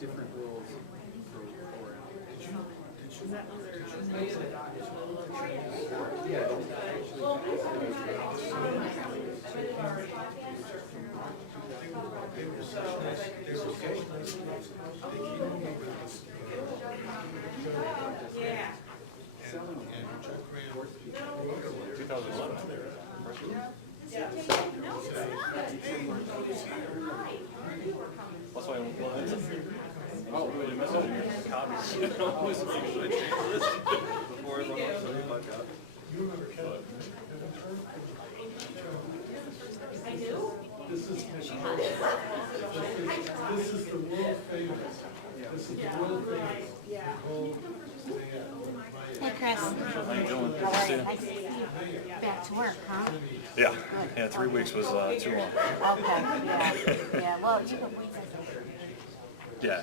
different rules for Yeah. 2011. That's why I went, well, wait a minute, copies. I always make sure I change this before I run off 75 copies. I knew. This is the world famous. This is the world famous. Hey, Chris. How you doing? Good to see you. Nice to see you. Back to work, huh? Yeah. Yeah, 3 weeks was too long. Okay, yeah. Yeah, well, you can wait. Yeah.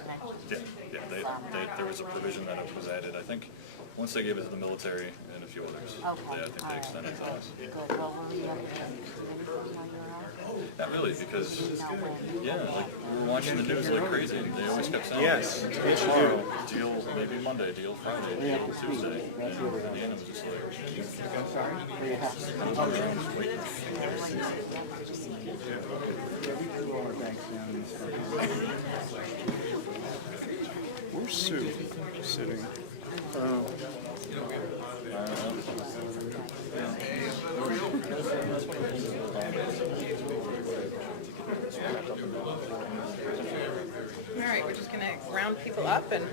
There was a provision that was added, I think, once they gave it to the military and a few others. Okay, I think they extended it to us. Good. Well, were you able to do anything while you were out? Not really, because, No way. yeah, like, we were watching the news like crazy. They always kept saying, Yes. tomorrow, deal, maybe Monday, deal Friday, deal Tuesday. And at the end, it was just like, Where's Sue sitting? All right, we're just going to round people up and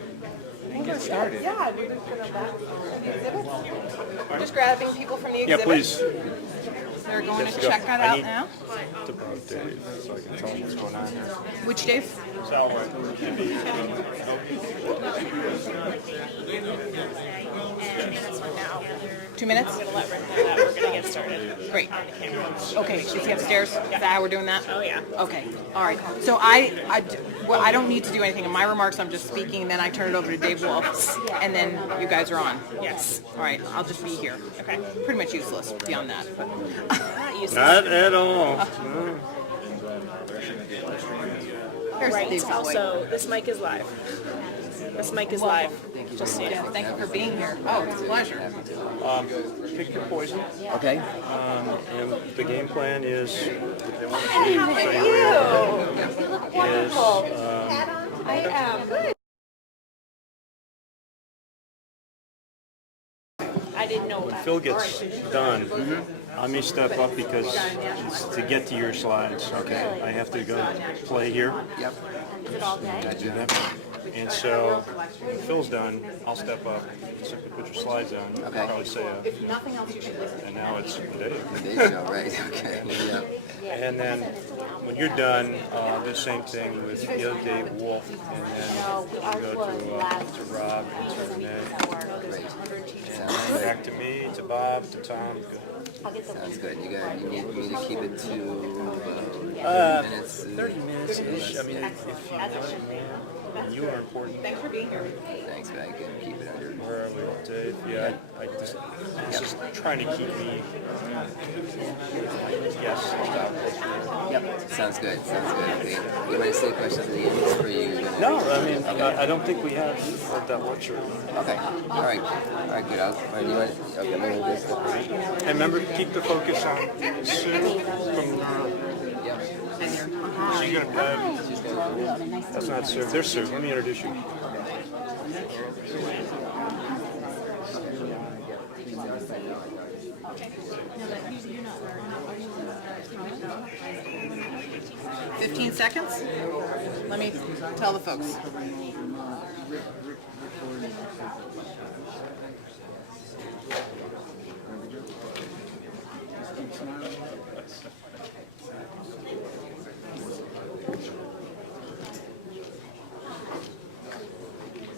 Get started. yeah, we're just going to back the exhibits. We're just grabbing people from the Yeah, exhibits. please. They're going to go. check that I out need- now. To Dave, so I can tell him what's going on here. Which Dave? And this one now. 2 minutes? I'm gonna let Rick know that we're gonna get started. Great. On the camera. Okay, is he upstairs? Is that how we're doing that? Oh, yeah. Okay, all right. So I don't need to do anything in my remarks. I'm just speaking, then I turn it over to Dave Wolf, and then you guys are on. Yes. All right, I'll just be here. Okay. Pretty much useless beyond that. But Not useless. Not at all. No. here's Right. Dave's boy. Also, this mic is live. This mic is live. Just so you know. Thank you for being here. Oh, it's a pleasure. Pick your poison. Okay. And the game plan is How are you? You look wonderful. Hat on? I am. Good. I didn't know that. Phil gets done. I may step up because it's to get to your slides. Okay. I have to go play here. Yep. Is it all day? I do that. And so when Phil's done, I'll step up, simply put your slides on. Okay. I'll probably say, Nothing else you should listen to. and now it's Dave. The day show, right? Okay. Yeah. And then when you're done, the same thing with the other Dave Wolf, and then you go to Rob and to Renee, Great. back to me, to Bob, to Tom. Sounds good. You need me to keep it to Uh, 30 minutes. 30 minutes-ish. I mean, if you want more, and you are important. Thanks for being here. Thanks, but I can keep it under. Where are we, Dave? Yeah, it's just trying to keep me. Yes, stop. Yep. Sounds good. Sounds good. Okay. You might say questions at the end for you. No, I mean, I don't think we have that luxury. Okay. All right. All right. Good. You want? Okay. I'm gonna do this stuff. And remember, keep the focus on Sue from. She's gonna. That's not Sue. There's Sue. Let me introduce you. Okay. 15 seconds. Let me tell the folks.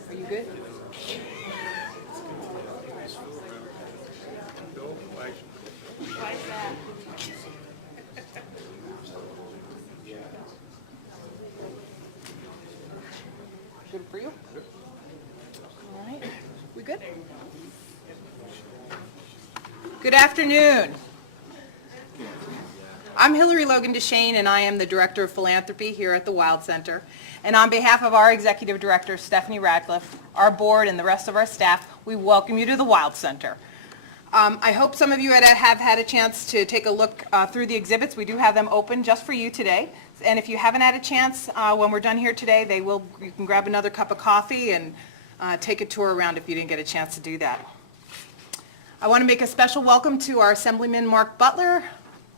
Are you good? Why is that? Good for you? All right. We good? Good afternoon. I'm Hillary Logan DeShane, and I am the Director of Philanthropy here at the Wild Center. And on behalf of our Executive Director, Stephanie Radcliffe, our board, and the rest of our staff, we welcome you to the Wild Center. I hope some of you have had a chance to take a look through the exhibits. We do have them open just for you today. And if you haven't had a chance, when we're done here today, you can grab another cup of coffee and take a tour around if you didn't get a chance to do that. I want to make a special welcome to our Assemblyman Mark Butler.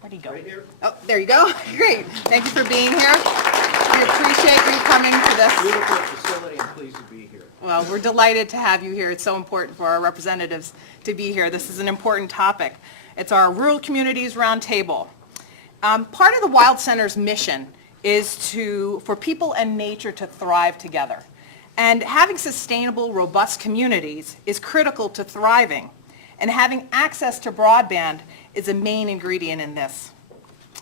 Where'd he go? Right here. Oh, there you go. Great. Thank you for being here. We appreciate you coming to this. Beautiful facility and pleased to be here. Well, we're delighted to have you here. It's so important for our representatives to be here. This is an important topic. It's our Rural Communities Roundtable. Part of the Wild Center's mission is for people and nature to thrive together. And having sustainable, robust communities is critical to thriving. And having access to broadband is a main ingredient in this.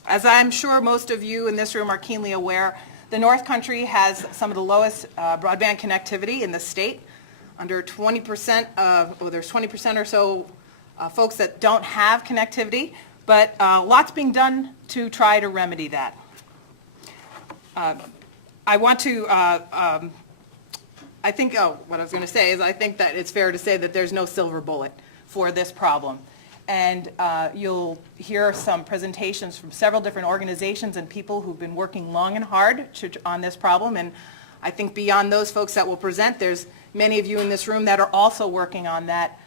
As I'm sure most of you in this room are keenly aware, the North Country has some of the lowest broadband connectivity in the state. Under 20% there's 20% or so folks that don't have connectivity, but lots being done to try to remedy that. I think that it's fair to say that there's no silver bullet for this problem. And you'll hear some presentations from several different organizations and people who've been working long and hard on this problem. And I think beyond those folks that will present, there's many of you in this room that are also working on that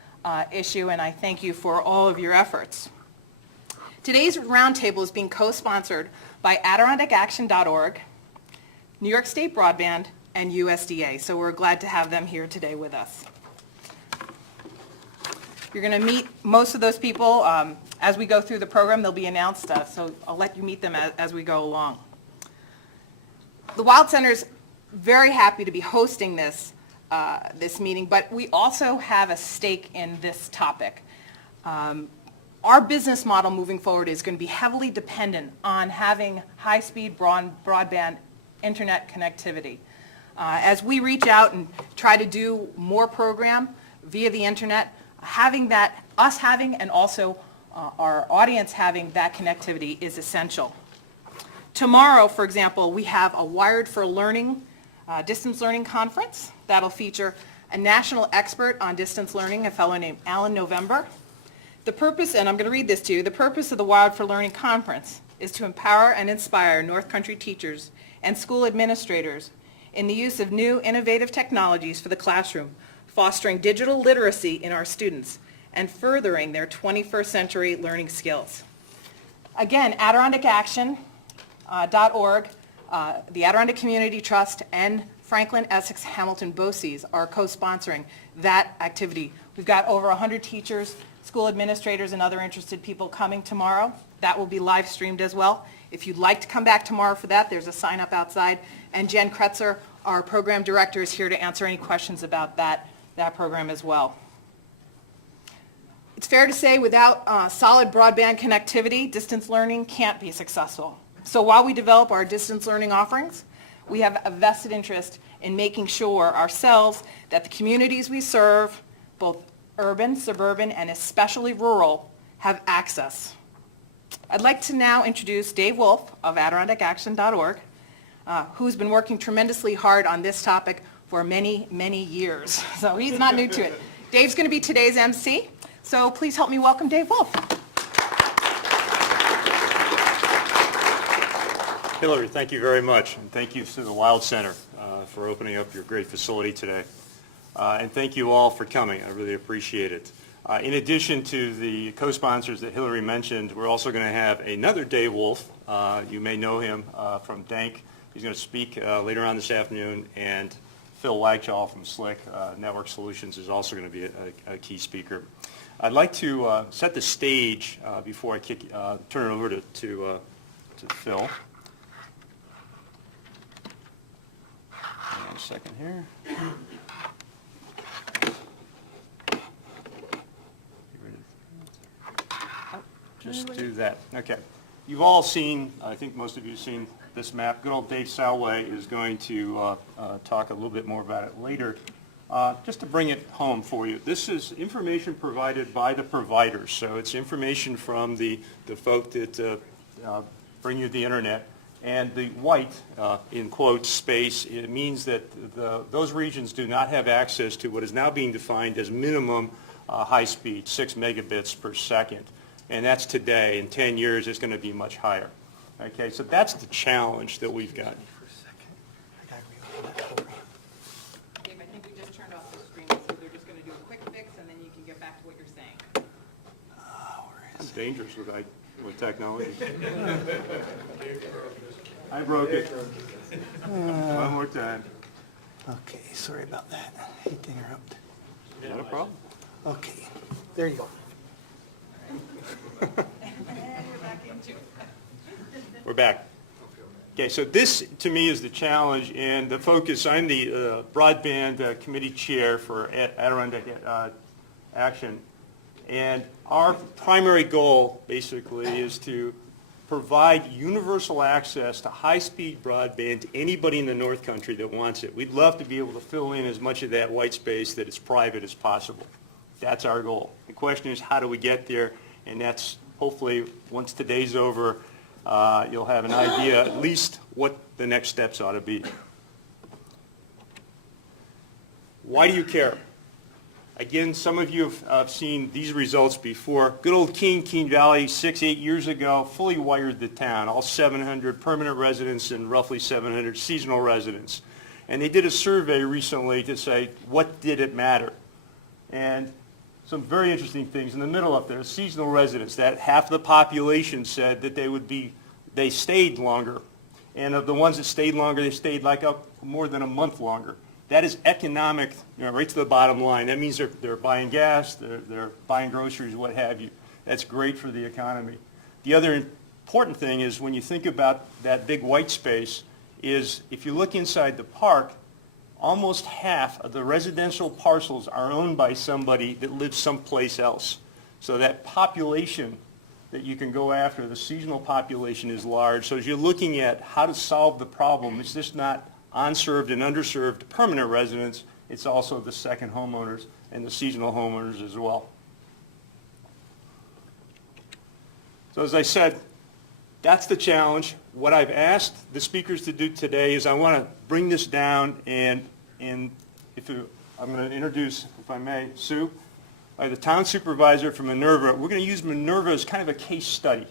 issue, and I thank you for all of your efforts. Today's roundtable is being co-sponsored by AdirondackAction.org, New York State Broadband, and USDA, so we're glad to have them here today with us. You're going to meet most of those people as we go through the program. They'll be announced, so I'll let you meet them as we go along. The Wild Center's very happy to be hosting this meeting, but we also have a stake in this topic. Our business model moving forward is going to be heavily dependent on having high-speed broadband internet connectivity. As we reach out and try to do more program via the internet, us having and also our audience having that connectivity is essential. Tomorrow, for example, we have a Wired for Learning distance learning conference that'll feature a national expert on distance learning, a fellow named Alan November. The purpose, and I'm going to read this to you, the purpose of the Wired for Learning conference is to empower and inspire North Country teachers and school administrators in the use of new innovative technologies for the classroom, fostering digital literacy in our students and furthering their 21st century learning skills. Again, AdirondackAction.org, the Adirondack Community Trust, and Franklin Essex Hamilton BOCES are co-sponsoring that activity. We've got over 100 teachers, school administrators, and other interested people coming tomorrow. That will be live streamed as well. If you'd like to come back tomorrow for that, there's a sign up outside. And Jen Kretzer, our program director, is here to answer any questions about that program as well. It's fair to say without solid broadband connectivity, distance learning can't be successful. So while we develop our distance learning offerings, we have a vested interest in making sure ourselves that the communities we serve, both urban, suburban, and especially rural, have access. I'd like to now introduce Dave Wolf of AdirondackAction.org, who's been working tremendously hard on this topic for many, many years. So he's not new to it. Dave's going to be today's MC, so please help me welcome Dave Wolf. Hillary, thank you very much, and thank you to the Wild Center for opening up your great facility today. And thank you all for coming. I really appreciate it. In addition to the co-sponsors that Hillary mentioned, we're also going to have another Dave Wolf. You may know him from DANK. He's going to speak later on this afternoon, and Phil Wagchall from SLIC Network Solutions is also going to be a key speaker. I'd like to set the stage before I turn it over to Phil. Hang on a second here. Just do that. Okay. You've all seen, I think most of you have seen this map. Good old Dave Salway is going to talk a little bit more about it later. Just to bring it home for you, this is information provided by the providers. So it's information from the folk that bring you the internet. And the white, in quotes, space, it means that those regions do not have access to what is now being defined as minimum high speed, 6 megabits per second. And that's today. In 10 years, it's going to be much higher. Okay, so that's the challenge that we've got. Dave, I think we just turned off the screen, so they're just going to do a quick fix, and then you can get back to what you're saying. It's dangerous with technology. I broke it. One more time. Okay, sorry about that. Hate to interrupt. Not a problem. Okay, there you go. We're back. Okay, so this to me is the challenge and the focus. I'm the Broadband Committee Chair for Adirondack Action. And our primary goal basically is to provide universal access to high-speed broadband to anybody in the North Country that wants it. We'd love to be able to fill in as much of that white space that is private as possible. That's our goal. The question is, how do we get there? And that's hopefully, once today's over, you'll have an idea at least what the next steps ought to be. Why do you care? Again, some of you have seen these results before. Good old Keene Valley, 6-8 years ago, fully wired the town, all 700 permanent residents and roughly 700 seasonal residents. And they did a survey recently to say, what did it matter? And some very interesting things. In the middle up there, seasonal residents, that half of the population said that they stayed longer. And of the ones that stayed longer, they stayed like up more than a month longer. That is economic, right to the bottom line. That means they're buying gas, they're buying groceries, what have you. That's great for the economy. The other important thing is when you think about that big white space is if you look inside the park, almost half of the residential parcels are owned by somebody that lives someplace else. So that population that you can go after, the seasonal population is large. So as you're looking at how to solve the problem, it's just not unserved and underserved permanent residents, it's also the second homeowners and the seasonal homeowners as well. So as I said, that's the challenge. What I've asked the speakers to do today is I want to bring this down and I'm going to introduce, if I may, Sue, the town supervisor from Minerva. We're going to use Minerva as kind of a case study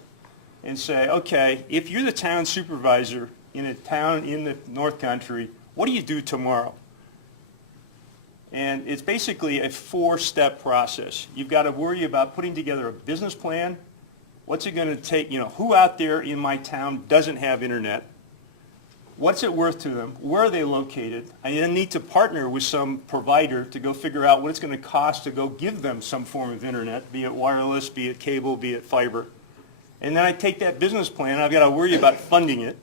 and say, okay, if you're the town supervisor in a town in the North Country, what do you do tomorrow? And it's basically a 4-step process. You've got to worry about putting together a business plan. What's it going to take? Who out there in my town doesn't have internet? What's it worth to them? Where are they located? I then need to partner with some provider to go figure out what it's going to cost to go give them some form of internet, be it wireless, be it cable, be it fiber. And then I take that business plan, and I've got to worry about funding it.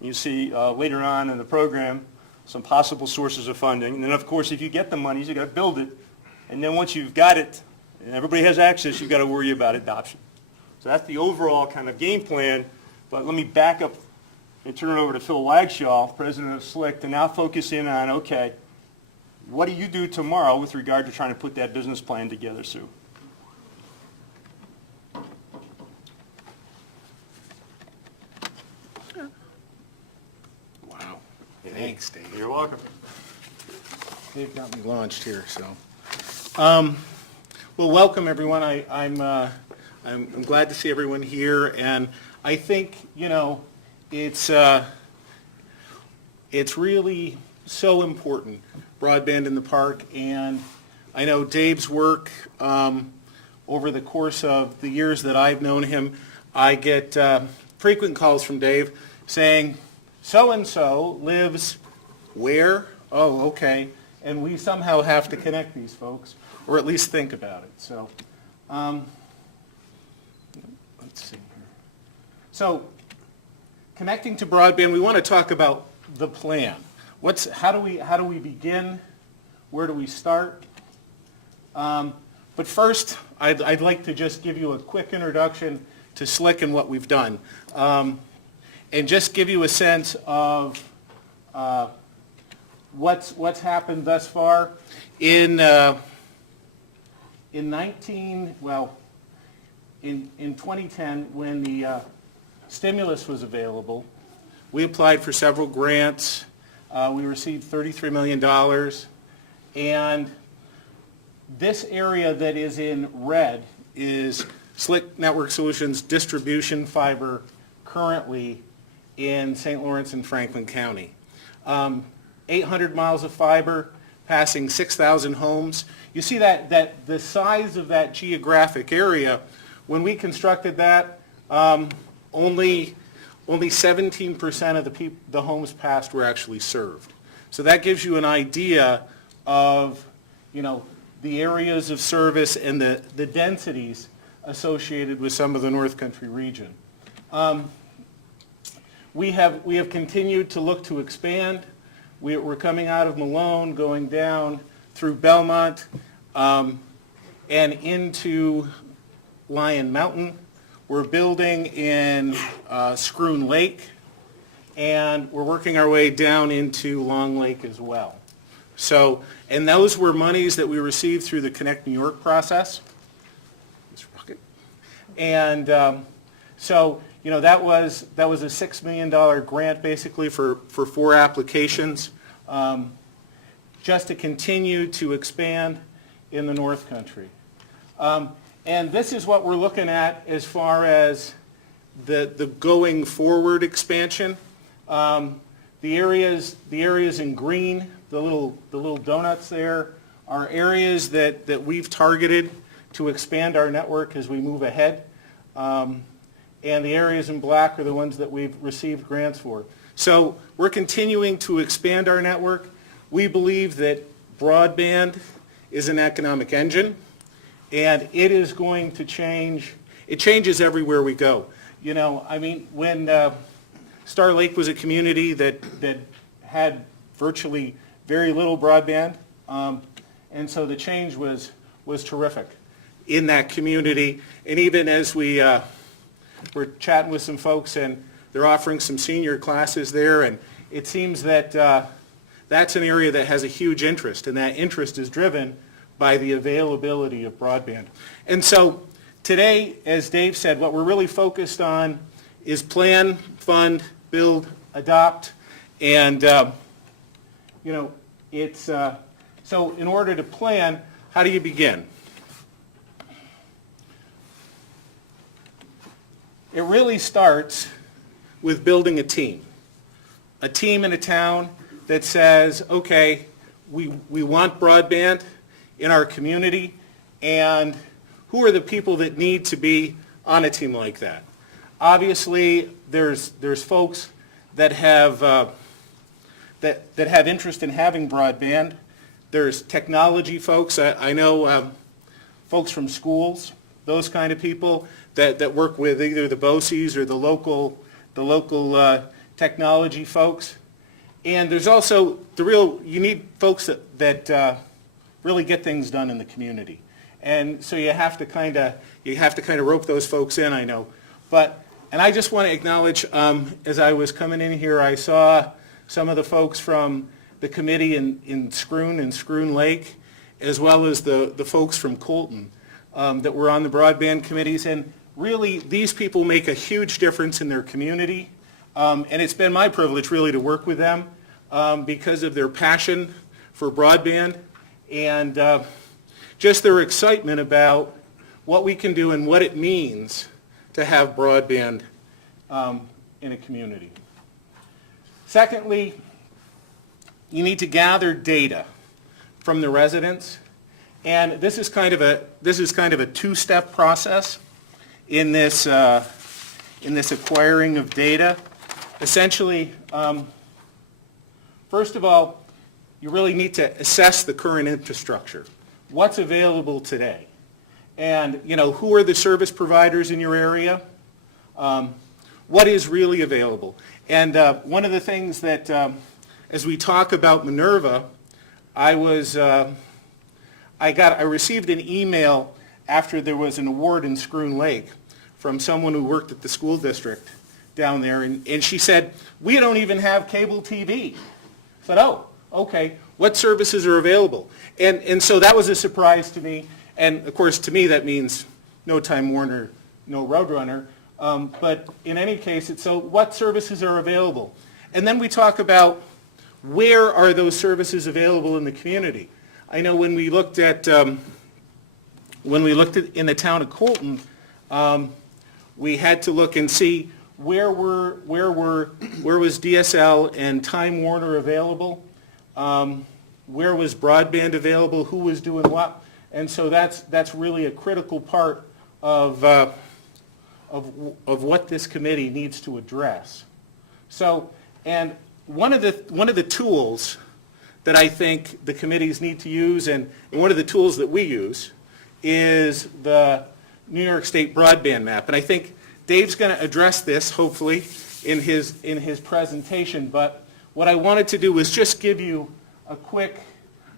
You see later on in the program some possible sources of funding. And then, of course, if you get the monies, you've got to build it. And then once you've got it and everybody has access, you've got to worry about adoption. So that's the overall kind of game plan. But let me back up and turn it over to Phil Wagshaw, president of SLIC, to now focus in on, okay, what do you do tomorrow with regard to trying to put that business plan together, Sue? Wow. Thanks, Dave. You're welcome. Dave got me launched here, so. Well, welcome, everyone. I'm glad to see everyone here, and I think, it's really so important, broadband in the park, and I know Dave's work over the course of the years that I've known him, I get frequent calls from Dave saying, so-and-so lives where? Oh, okay. And we somehow have to connect these folks, or at least think about it. So, let's see here. So, connecting to broadband, we want to talk about the plan. How do we begin? Where do we start? But first, I'd like to just give you a quick introduction to SLIC and what we've done, and just give you a sense of what's happened thus far. In 2010, when the stimulus was available, we applied for several grants. We received $33 million. And this area that is in red is Slick Network Solutions distribution fiber currently in St. Lawrence and Franklin County. 800 miles of fiber passing 6,000 homes. You see that the size of that geographic area, when we constructed that, only 17% of the homes passed were actually served. So that gives you an idea of, the areas of service and the densities associated with some of the North Country region. We have continued to look to expand. We're coming out of Malone, going down through Belmont, and into Lion Mountain. We're building in Scroon Lake, and we're working our way down into Long Lake as well. So, and those were monies that we received through the Connect New York process. And so, that was a $6 million grant basically for 4 applications, just to continue to expand in the North Country. And this is what we're looking at as far as the going forward expansion. The areas in green, the little donuts there, are areas that we've targeted to expand our network as we move ahead. And the areas in black are the ones that we've received grants for. So we're continuing to expand our network. We believe that broadband is an economic engine, and it is going to change. It changes everywhere we go. When Star Lake was a community that had virtually very little broadband, and so the change was terrific in that community. And even as we're chatting with some folks, and they're offering some senior classes there, and it seems that that's an area that has a huge interest, and that interest is driven by the availability of broadband. And so today, as Dave said, what we're really focused on is plan, fund, build, adopt, and so in order to plan, how do you begin? It really starts with building a team in a town that says, okay, we want broadband in our community, and who are the people that need to be on a team like that? Obviously, there's folks that have that have interest in having broadband. There's technology folks. I know folks from schools, those kind of people that work with either the BOCES or the local technology folks. And there's also you need folks that really get things done in the community. And so you have to kind of rope those folks in, I know. And I just want to acknowledge, as I was coming in here, I saw some of the folks from the committee in Scroon Lake, as well as the folks from Colton that were on the broadband committees. And really, these people make a huge difference in their community. And it's been my privilege, really, to work with them because of their passion for broadband and just their excitement about what we can do and what it means to have broadband in a community. Secondly, you need to gather data from the residents, and this is kind of a two-step process in this acquiring of data. Essentially, first of all, you really need to assess the current infrastructure. What's available today? And, who are the service providers in your area? What is really available? And one of the things that, as we talk about Minerva, I received an email after there was an award in Scroon Lake from someone who worked at the school district down there, and she said, we don't even have cable TV. I said, oh, okay, what services are available? And so that was a surprise to me, and of course to me that means no Time Warner, no Roadrunner, But in any case, it's so what services are available? And then we talk about where are those services available in the community. I know when we looked at in the town of Colton, we had to look and see where was DSL and Time Warner available, where was broadband available, who was doing what, and so that's really a critical part of what this committee needs to address. So, and one of the tools that I think the committees need to use, and one of the tools that we use, is the New York State broadband map. And I think Dave's going to address this, hopefully, in his presentation. But what I wanted to do was just give you a quick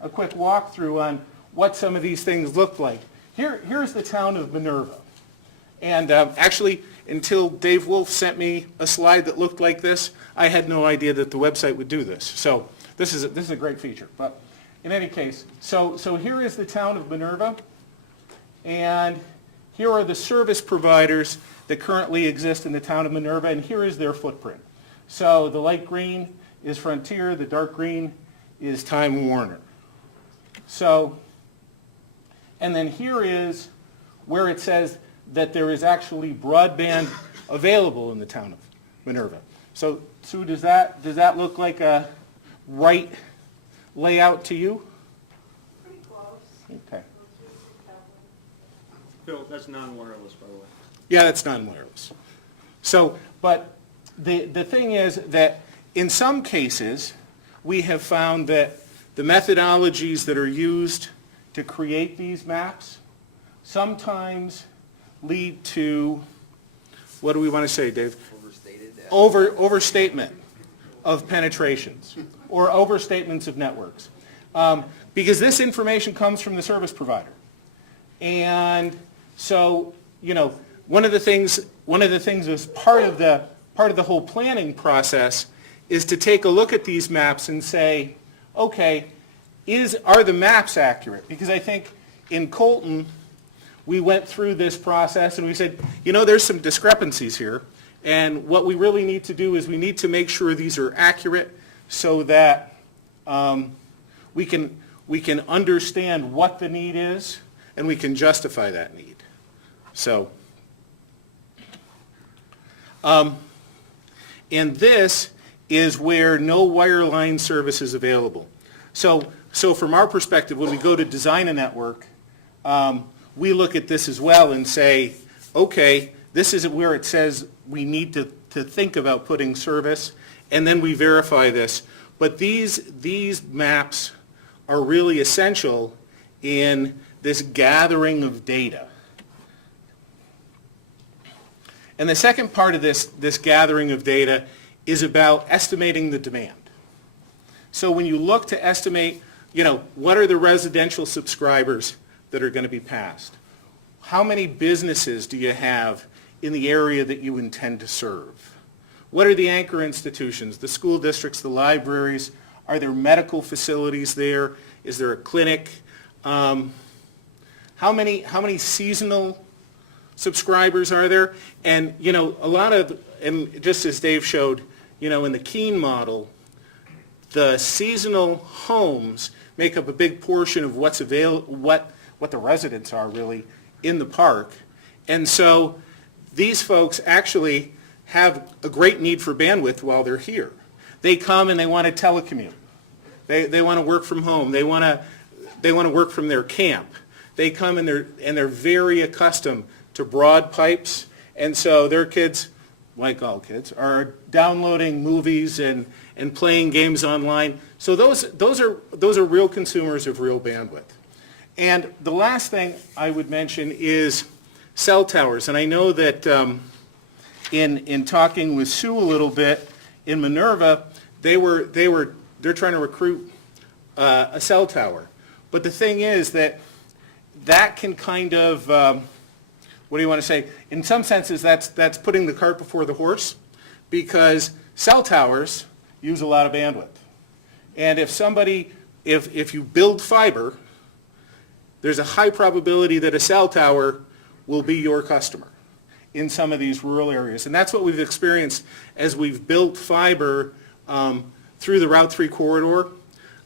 walkthrough on what some of these things look like. Here's the town of Minerva. And actually, until Dave Wolf sent me a slide that looked like this, I had no idea that the website would do this. So this is a great feature. But in any case, so here is the town of Minerva. And here are the service providers that currently exist in the town of Minerva, and here is their footprint. So the light green is Frontier, the dark green is Time Warner. So, and then here is where it says that there is actually broadband available in the town of Minerva. So, Sue, does that look like a right layout to you? Pretty close. Okay. Phil, that's non-wireless, by the way. Yeah, that's non-wireless. So, but the thing is that in some cases, we have found that the methodologies that are used to create these maps sometimes lead to, what do we want to say, Dave? Overstatement of penetrations or overstatements of networks. Because this information comes from the service provider. And so, you know, one of the things as part of the whole planning process is to take a look at these maps and say, okay, are the maps accurate? Because I think in Colton, we went through this process and we said, you know, there's some discrepancies here. And what we really need to do is we need to make sure these are accurate so that we can understand what the need is and we can justify that need. So, and this is where no wireline service is available. So from our perspective, when we go to design a network, we look at this as well and say, okay, this is where it says we need to think about putting service, and then we verify this. But these maps are really essential in this gathering of data. And the second part of this gathering of data is about estimating the demand. So when you look to estimate, you know, what are the residential subscribers that are going to be passed? How many businesses do you have in the area that you intend to serve? What are the anchor institutions, the school districts, the libraries? Are there medical facilities there? Is there a clinic? How many seasonal subscribers are there? And, you know, a lot of, and just as Dave showed, you know, in the Keene model, the seasonal homes make up a big portion of what's available, what the residents are really in the park. And so these folks actually have a great need for bandwidth while they're here. They come and they want to telecommute. They want to work from home. They want to work from their camp. They come and they're very accustomed to broad pipes, and so their kids, like all kids, are downloading movies and playing games online. So those are real consumers of real bandwidth. And the last thing I would mention is cell towers. And I know that in talking with Sue a little bit in Minerva, they're trying to recruit a cell tower. But the thing is that can kind of what do you want to say? In some senses, that's putting the cart before the horse, because cell towers use a lot of bandwidth. And if you build fiber, there's a high probability that a cell tower will be your customer. in some of these rural areas. And that's what we've experienced as we've built fiber through the Route 3 corridor.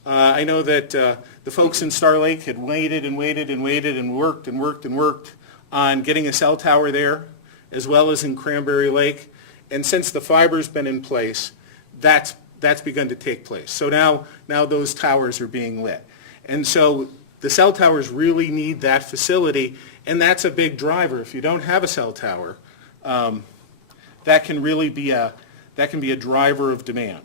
I know that the folks in Star Lake had waited and waited and waited and worked and worked and worked on getting a cell tower there, as well as in Cranberry Lake. And since the fiber's been in place, that's begun to take place. So now those towers are being lit. And so the cell towers really need that facility, and that's a big driver. If you don't have a cell tower, that can really be a driver of demand.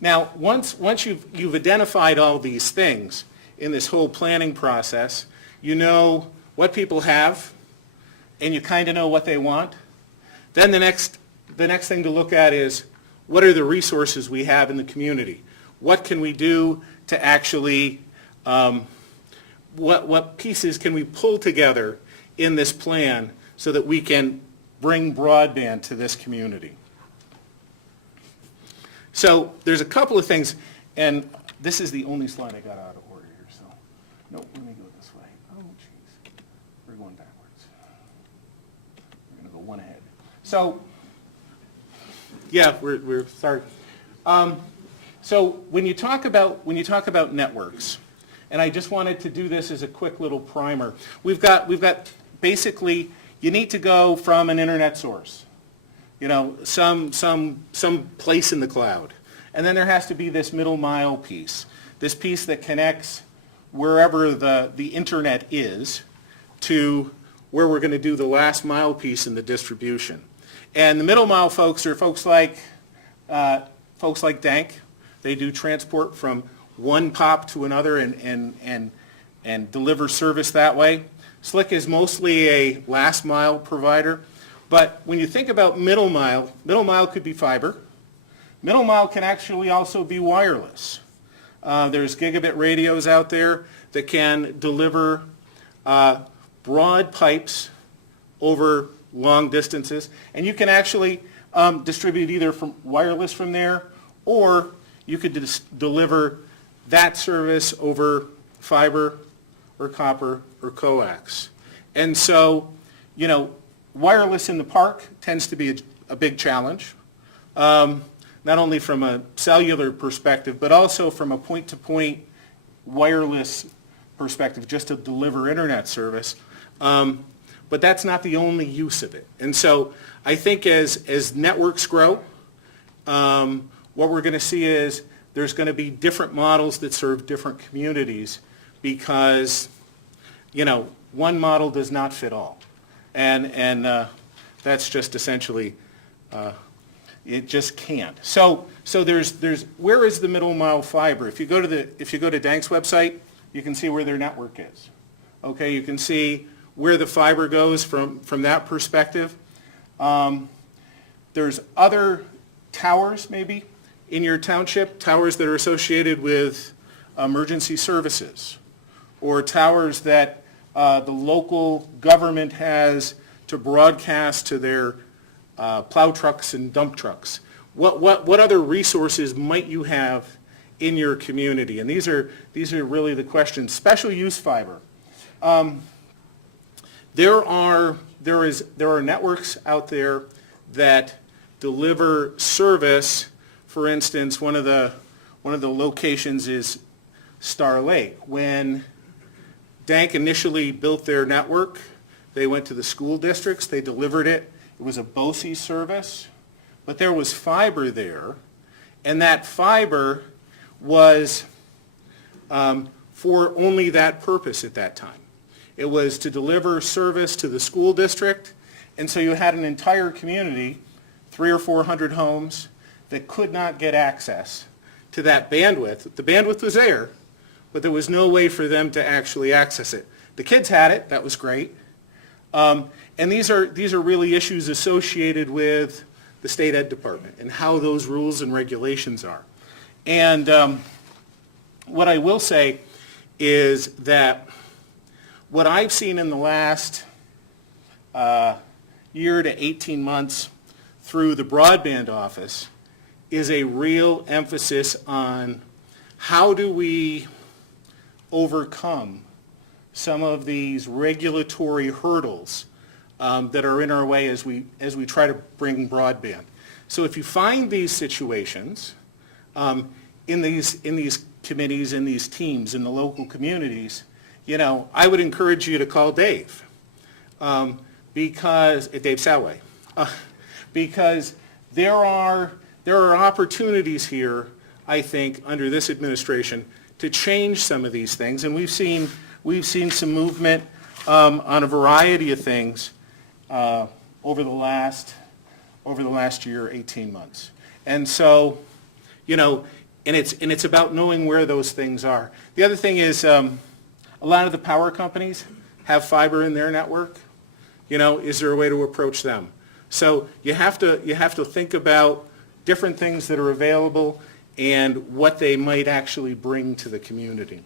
Now, once you've identified all these things in this whole planning process, you know what people have, and you kind of know what they want. Then the next thing to look at is, what are the resources we have in the community? What can we do to actually, what pieces can we pull together in this plan so that we can bring broadband to this community? So there's a couple of things, and this is the only slide I got out of order here, so, nope, let me go this way. Oh, jeez, we're going backwards. We're going to go one ahead. So, yeah, we're sorry. So when you talk about networks, and I just wanted to do this as a quick little primer, we've got basically, you need to go from an internet source, you know, some place in the cloud. And then there has to be this middle mile piece, this piece that connects wherever the internet is to where we're going to do the last mile piece in the distribution. And the middle mile folks are folks like Dank. They do transport from one POP to another and deliver service that way. Slick is mostly a last mile provider. But when you think about middle mile could be fiber. Middle mile can actually also be wireless. There's gigabit radios out there that can deliver broad pipes over long distances. And you can actually distribute either from wireless from there, or you could deliver that service over fiber or copper or coax. And so, you know, wireless in the park tends to be a big challenge, not only from a cellular perspective, but also from a point-to-point wireless perspective, just to deliver internet service. But that's not the only use of it. And so I think as networks grow, what we're going to see is there's going to be different models that serve different communities, because, you know, one model does not fit all. And that's just essentially, it just can't. So there's where is the middle mile fiber? If you go to Dank's website, you can see where their network is. Okay, you can see where the fiber goes from that perspective. There's other towers maybe in your township, towers that are associated with emergency services, or towers that the local government has to broadcast to their plow trucks and dump trucks. What other resources might you have in your community? And these are really the questions. Special use fiber. There are networks out there that deliver service. For instance, one of the locations is Star Lake. When Dank initially built their network, they went to the school districts, they delivered it. It was a BOCES service, but there was fiber there, and that fiber was for only that purpose at that time. It was to deliver service to the school district, and so you had an entire community, 300 or 400 homes, that could not get access to that bandwidth. The bandwidth was there, but there was no way for them to actually access it. The kids had it, that was great. And these are really issues associated with the state ed department and how those rules and regulations are. And what I will say is that what I've seen in the last year to 18 months through the broadband office is a real emphasis on how do we overcome some of these regulatory hurdles that are in our way as we try to bring broadband. So if you find these situations in these committees, in these teams, in the local communities, I would encourage you to call Dave, because Dave Salway, because there are opportunities here, I think, under this administration to change some of these things, and we've seen some movement on a variety of things over the last year, 18 months. And so, and it's about knowing where those things are. The other thing is, a lot of the power companies have fiber in their network. Is there a way to approach them? So you have to think about different things that are available and what they might actually bring to the community.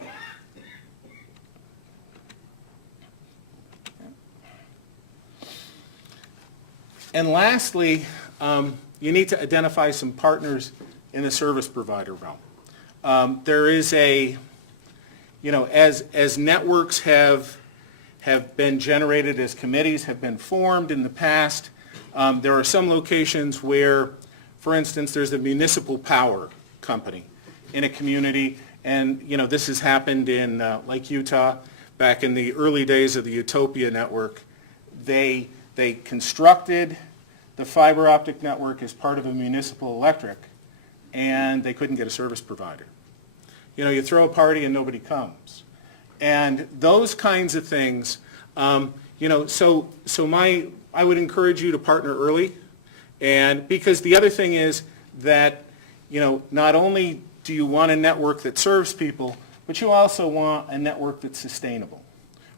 And lastly, you need to identify some partners in the service provider realm. There is as networks have been generated, as committees have been formed in the past, there are some locations where, for instance, there's a municipal power company in a community, and this has happened in like Utah back in the early days of the Utopia network. They constructed the fiber optic network as part of a municipal electric, and they couldn't get a service provider. You throw a party and nobody comes. And those kinds of things, I would encourage you to partner early, and because the other thing is that, not only do you want a network that serves people, but you also want a network that's sustainable,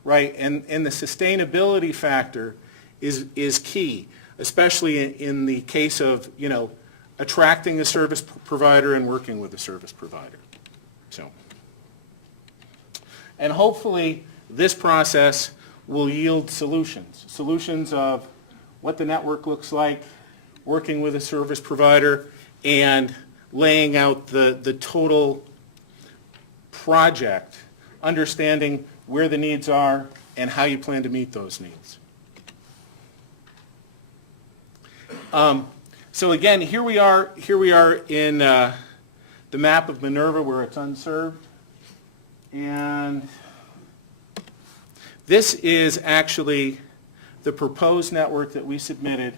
right? And the sustainability factor is key, especially in the case of, attracting a service provider and working with a service provider. So, and hopefully this process will yield solutions of what the network looks like, working with a service provider, and laying out the total project, understanding where the needs are and how you plan to meet those needs. So again, here we are in the map of Minerva where it's unserved. And this is actually the proposed network that we submitted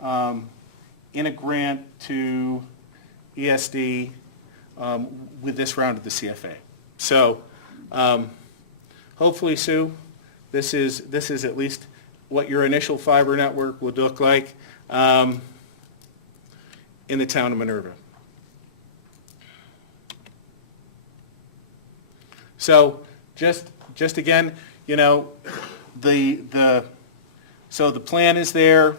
in a grant to ESD with this round of the CFA. So hopefully, Sue, this is at least what your initial fiber network would look like in the town of Minerva. So just again, so the plan is there.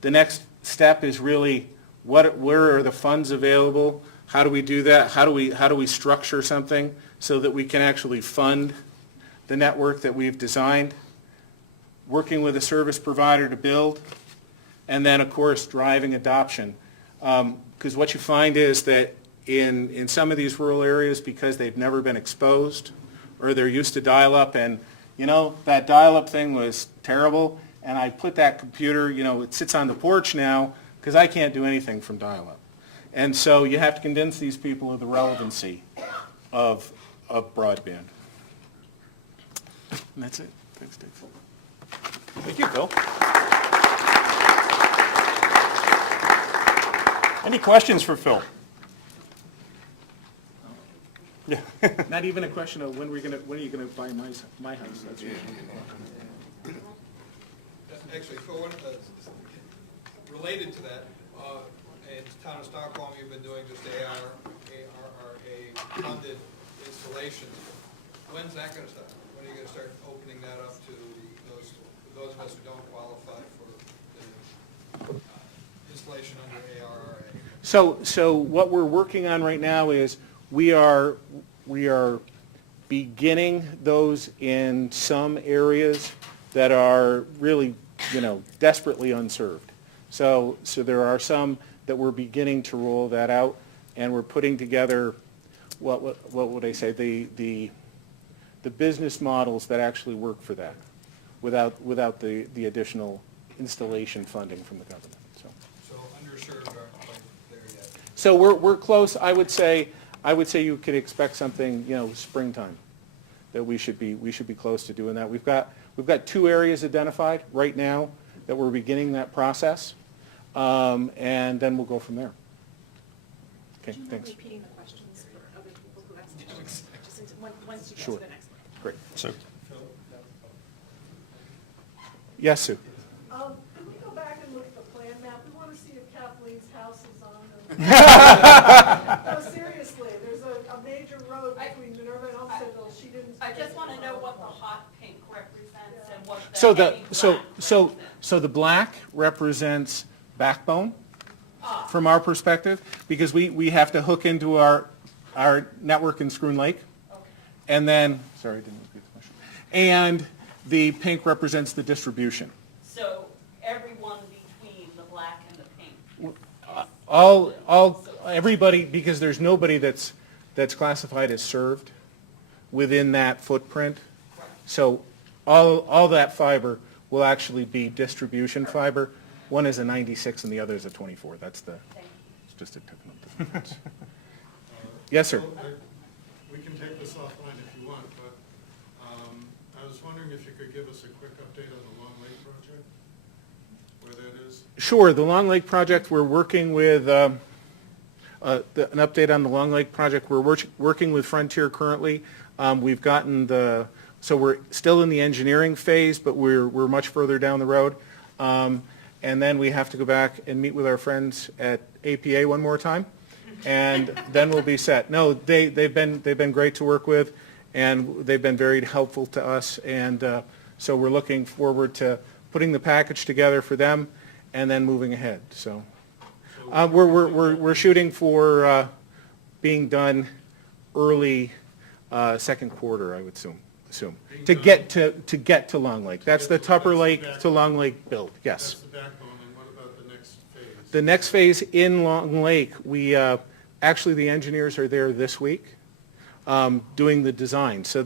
The next step is really where are the funds available? How do we do that? How do we structure something so that we can actually fund the network that we've designed? Working with a service provider to build, and then of course driving adoption. Because what you find is that in some of these rural areas, because they've never been exposed or they're used to dial-up, and that dial-up thing was terrible, and I put that computer, it sits on the porch now because I can't do anything from dial-up. And so you have to convince these people of the relevancy of broadband. And that's it. Thanks, Dave. Thank you, Phil. Any questions for Phil? Yeah. Not even a question of when are you going to buy my house? That's what Actually, Phil, related to that, in the town of Stockholm, you've been doing just ARRA funded installations. When's that going to start? When are you going to start opening that up to those of us who don't qualify for the installation under ARRA? So what we're working on right now is we are beginning those in some areas that are really, desperately unserved. So there are some that we're beginning to roll that out, and we're putting together what would I say, the the business models that actually work for that without the additional installation funding from the government, so. So underserved aren't quite there yet. So we're close. I would say you could expect something, springtime, that we should be close to doing that. We've got 2 areas identified right now that we're beginning that process, and then we'll go from there. Okay, thanks. repeating the questions for other people who asked questions, just once you get Sure. to the next one? Great. So, Yes, Sue. Could we go back and look at the plan map? We want to see if Kathleen's house is on them. No, seriously, there's a major road between Minerva and Homesteadville. She didn't. I just want to know what the hot pink represents and what the So the heavy black represents. so the black represents backbone from our perspective, because we have to hook into our network in Schroon Lake. And then, sorry, I didn't repeat the question. And the pink represents the distribution. So everyone between the black and the pink. Everybody, because there's nobody that's classified as served within that footprint. So all that fiber will actually be distribution fiber. One is a 96 and the other is a 24. It's just a technical difference. Yes, sir. We can take this offline if you want, but I was wondering if you could give us a quick update on the Long Lake project, where that is. Sure. The Long Lake project, we're working with, an update on the Long Lake project. We're working with Frontier currently. We've gotten so we're still in the engineering phase, but we're much further down the road. And then we have to go back and meet with our friends at APA one more time, and then we'll be set. No, they've been great to work with, and they've been very helpful to us, and so we're looking forward to putting the package together for them, and then moving ahead. So we're shooting for being done early second quarter, I would assume. To get to Long Lake. That's the Tupper Lake to Long Lake build, yes. That's the backbone, and what about the next phase? The next phase in Long Lake, actually the engineers are there this week doing the design. So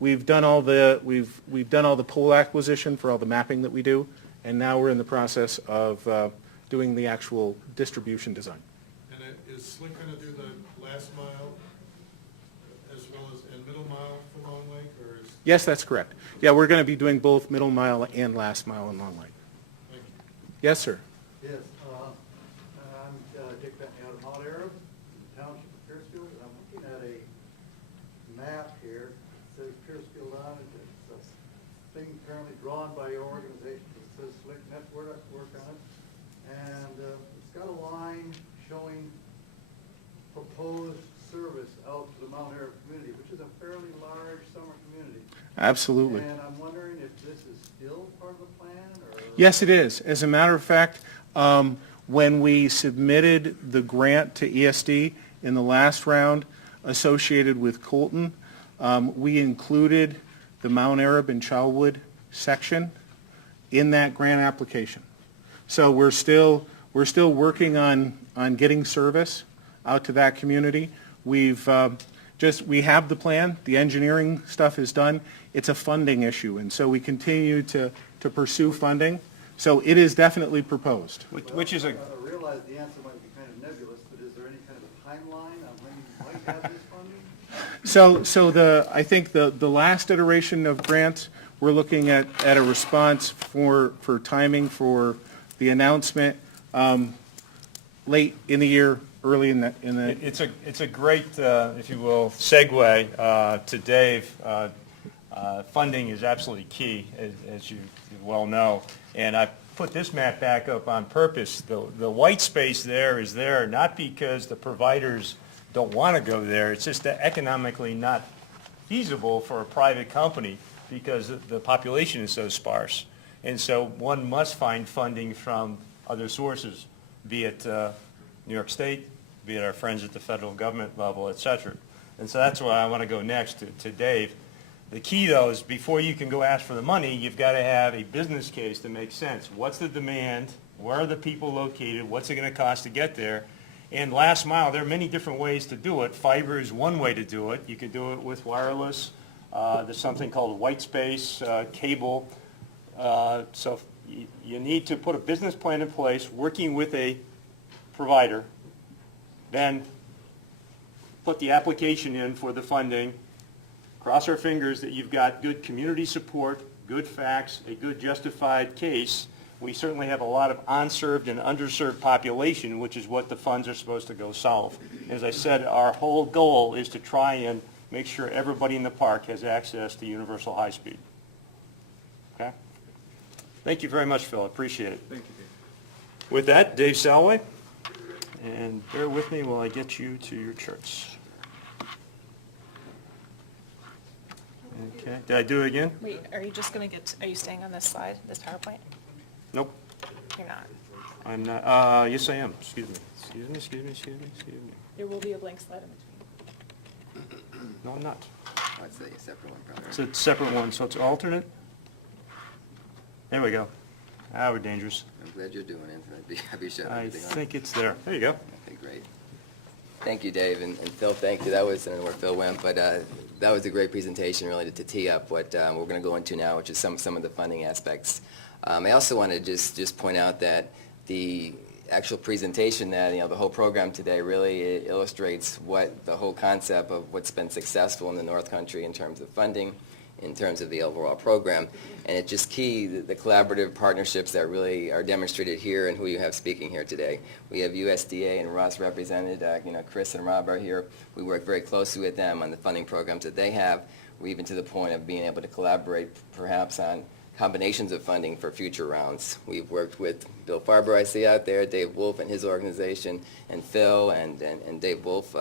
we've done all the pole acquisition for all the mapping that we do, and now we're in the process of doing the actual distribution design. And is Slick going to do the last mile as well as, and middle mile for Long Lake, or is? Yes, that's correct. Yeah, we're going to be doing both middle mile and last mile in Long Lake. Thank you. Yes, sir. Yes, I'm Dick Bentley out of Mount Arab, Township of Piercefield, and I'm looking at a map here. It says Piercefield on it. It's a thing currently drawn by your organization that says Slick Network on it. And it's got a line showing proposed service out to the Mount Arab community, which is a fairly large summer community. Absolutely. And I'm wondering if this is still part of the plan, or? Yes, it is. As a matter of fact, when we submitted the grant to ESD in the last round associated with Colton, we included the Mount Arab and Charlwood section in that grant application. So we're still working on getting service out to that community. We have the plan. The engineering stuff is done. It's a funding issue, and so we continue to pursue funding. So it is definitely proposed. which is a, I realize the answer might be kind of nebulous, but is there any kind of a timeline on when you might have this funding? I think the last iteration of grants, we're looking at a response for timing for the announcement late in the year, early in the. It's a great, if you will, segue to Dave. Funding is absolutely key, as you well know. And I put this map back up on purpose. The white space there is there not because the providers don't want to go there. It's just economically not feasible for a private company because the population is so sparse. And so one must find funding from other sources, be it New York State, be it our friends at the federal government level, et cetera. And so that's where I want to go next to Dave. The key, though, is before you can go ask for the money, you've got to have a business case that makes sense. What's the demand? Where are the people located? What's it going to cost to get there? And last mile, there are many different ways to do it. Fiber is one way to do it. You could do it with wireless. There's something called white space, cable. So you need to put a business plan in place, working with a provider, then put the application in for the funding, cross our fingers that you've got good community support, good facts, a good justified case. We certainly have a lot of unserved and underserved population, which is what the funds are supposed to go solve. As I said, our whole goal is to try and make sure everybody in the park has access to universal high speed. Okay? Thank you very much, Phil. I appreciate it. Thank you, Dave. With that, Dave Salway, and bear with me while I get you to your charts. Okay, did I do it again? Wait, are you just gonna are you staying on this slide, this PowerPoint? Nope, You're not. I'm not, yes I am, excuse me. There will be a blank slide in between. No, I'm not. Oh, it's a separate one, probably. It's a separate one, so it's alternate. There we go. We're dangerous. I'm glad you're doing it. I'd be shutting I everything off. think it's there. There you go. Okay, great. Thank you, Dave, and Phil, thank you. That was, I don't know where Phil went, but that was a great presentation really to tee up what we're going to go into now, which is some of the funding aspects. I also want to just point out that the actual presentation that, the whole program today really illustrates what the whole concept of what's been successful in the North Country in terms of funding, in terms of the overall program. And it's just key, the collaborative partnerships that really are demonstrated here and who you have speaking here today. We have USDA and Ross represented, Chris and Rob are here. We work very closely with them on the funding programs that they have. We're even to the point of being able to collaborate perhaps on combinations of funding for future rounds. We've worked with Bill Farber, I see out there, Dave Wolf and his organization, and Phil and Dave Wolf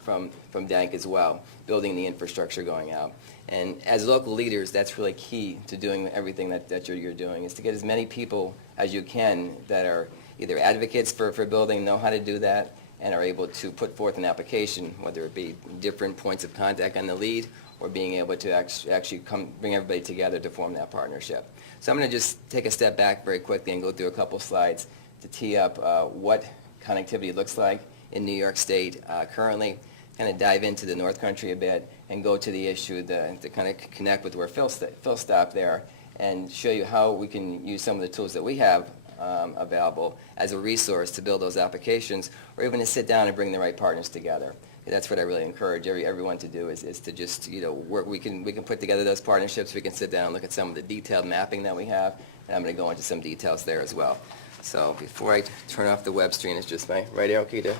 from DANK as well, building the infrastructure going out. And as local leaders, that's really key to doing everything that you're doing, is to get as many people as you can that are either advocates for building, know how to do that, and are able to put forth an application, whether it be different points of contact on the lead or being able to actually bring everybody together to form that partnership. So I'm going to just take a step back very quickly and go through a couple slides to tee up what connectivity looks like in New York State currently, kind of dive into the North Country a bit, and go to the issue to kind of connect with where Phil stopped there and show you how we can use some of the tools that we have available as a resource to build those applications, or even to sit down and bring the right partners together. That's what I really encourage everyone to do, is to just work. We can put together those partnerships. We can sit down and look at some of the detailed mapping that we have, and I'm going to go into some details there as well. So before I turn off the web stream, it's just my right arrow key to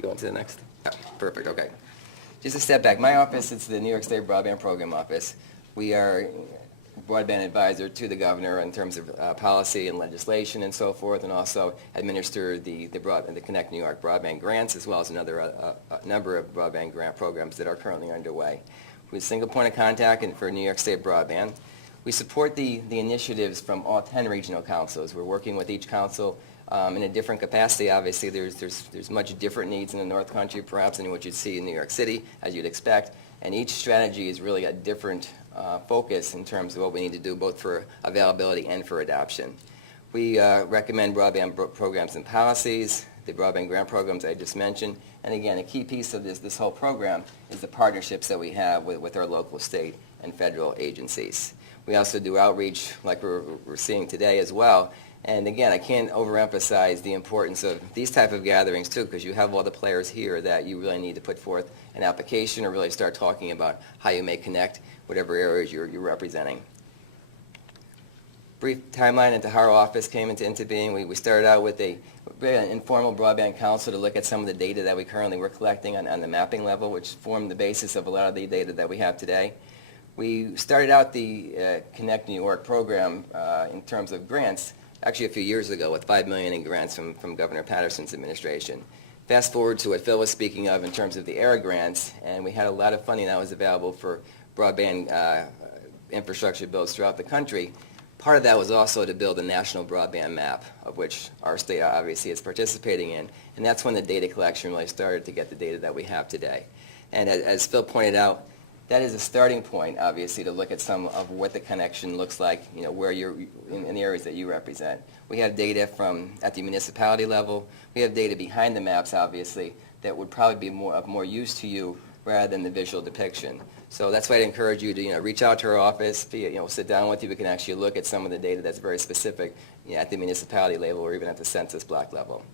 go into the next. Oh, perfect. Okay. Just a step back. My office, it's the New York State Broadband Program Office. We are broadband advisor to the governor in terms of policy and legislation and so forth, and also administer the Connect New York broadband grants, as well as another number of broadband grant programs that are currently underway. We're a single point of contact for New York State Broadband. We support the initiatives from all 10 regional councils. We're working with each council in a different capacity. Obviously, there's much different needs in the North Country, perhaps, than what you'd see in New York City, as you'd expect, and each strategy is really a different focus in terms of what we need to do, both for availability and for adoption. We recommend broadband programs and policies, the broadband grant programs I just mentioned, and again, a key piece of this whole program is the partnerships that we have with our local, state, and federal agencies. We also do outreach like we're seeing today as well. And again, I can't overemphasize the importance of these type of gatherings too, because you have all the players here that you really need to put forth an application or really start talking about how you may connect whatever areas you're representing. Brief timeline into how our office came into being. We started out with an informal broadband council to look at some of the data that we currently were collecting on the mapping level, which formed the basis of a lot of the data that we have today. We started out the Connect New York program in terms of grants actually a few years ago with $5 million in grants from Governor Patterson's administration. Fast forward to what Phil was speaking of in terms of the ERA grants, and we had a lot of funding that was available for broadband infrastructure builds throughout the country. Part of that was also to build a national broadband map, of which our state obviously is participating in, and that's when the data collection really started to get the data that we have today. And as Phil pointed out, that is a starting point, obviously, to look at some of what the connection looks like, where you're in the areas that you represent. We have data at the municipality level. We have data behind the maps, obviously, that would probably be of more use to you rather than the visual depiction. So that's why I'd encourage you to, reach out to our office, sit down with you. We can actually look at some of the data that's very specific at the municipality level or even at the census block level.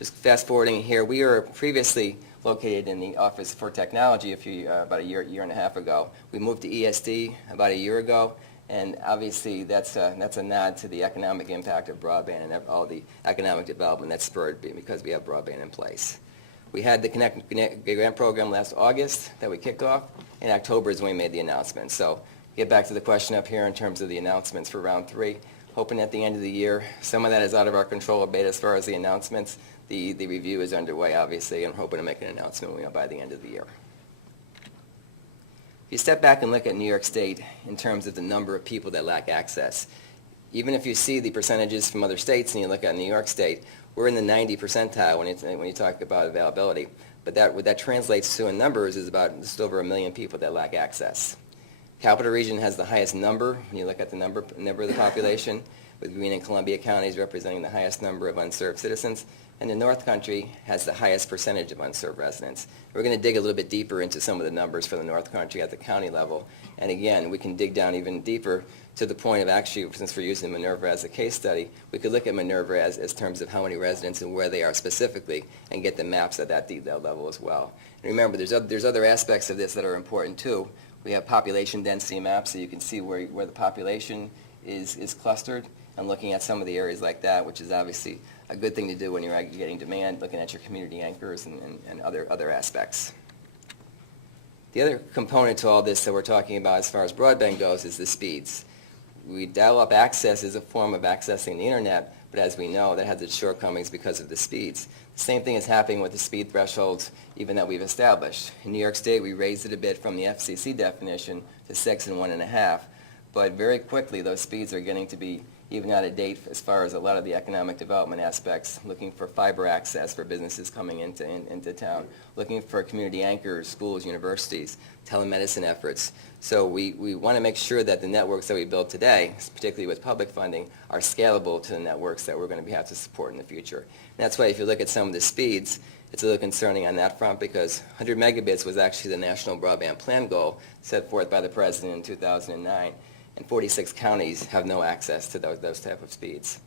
Just fast forwarding here, we were previously located in the Office for Technology about a year and a half ago. We moved to ESD about a year ago, and obviously that's a nod to the economic impact of broadband and all the economic development that's spurred because we have broadband in place. We had the Connect grant program last August that we kicked off. In October is when we made the announcement. So get back to the question up here in terms of the announcements for round 3. Hoping at the end of the year, some of that is out of our control a bit as far as the announcements. The review is underway, obviously, and hoping to make an announcement by the end of the year. If you step back and look at New York State in terms of the number of people that lack access, even if you see the percentages from other states and you look at New York State, we're in the 90 percentile when you talk about availability. But what that translates to in numbers is about just over 1 million people that lack access. Capital Region has the highest number when you look at the number of the population, with Greene and Columbia counties representing the highest number of unserved citizens, and the North Country has the highest percentage of unserved residents. We're going to dig a little bit deeper into some of the numbers for the North Country at the county level, and again, we can dig down even deeper to the point of actually, since we're using Minerva as a case study, we could look at Minerva as terms of how many residents and where they are specifically and get the maps at that detail level as well. And remember, there's other aspects of this that are important too. We have population density maps, so you can see where the population is clustered, and looking at some of the areas like that, which is obviously a good thing to do when you're getting demand, looking at your community anchors and other aspects. The other component to all this that we're talking about as far as broadband goes is the speeds. We dial up access as a form of accessing the internet, but as we know, that has its shortcomings because of the speeds. The same thing is happening with the speed thresholds even that we've established. In New York State, we raised it a bit from the FCC definition to 6 and 1.5, but very quickly those speeds are getting to be even out of date as far as a lot of the economic development aspects, looking for fiber access for businesses coming into town, looking for community anchors, schools, universities, telemedicine efforts. So we want to make sure that the networks that we build today, particularly with public funding, are scalable to the networks that we're going to have to support in the future. And that's why if you look at some of the speeds, it's a little concerning on that front because 100 megabits was actually the National Broadband Plan goal set forth by the President in 2009. And 46 counties have no access to those type of speeds.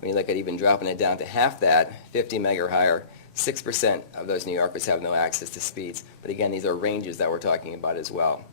When you look at even dropping it down to half that, 50 meg or higher, 6% of those New Yorkers have no access to speeds. But again, these are ranges that we're talking about as well.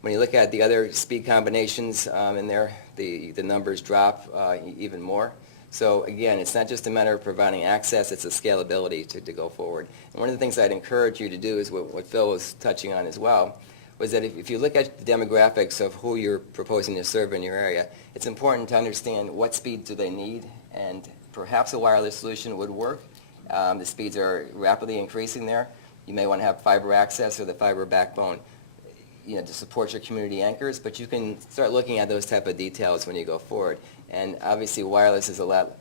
When you look at the other speed combinations in there, the numbers drop even more. So again, it's not just a matter of providing access, it's a scalability to go forward. And one of the things I'd encourage you to do is what Phil was touching on as well, was that if you look at the demographics of who you're proposing to serve in your area, it's important to understand what speed do they need, and perhaps a wireless solution would work. The speeds are rapidly increasing there. You may want to have fiber access or the fiber backbone to support your community anchors, but you can start looking at those type of details when you go forward. And obviously wireless is a lot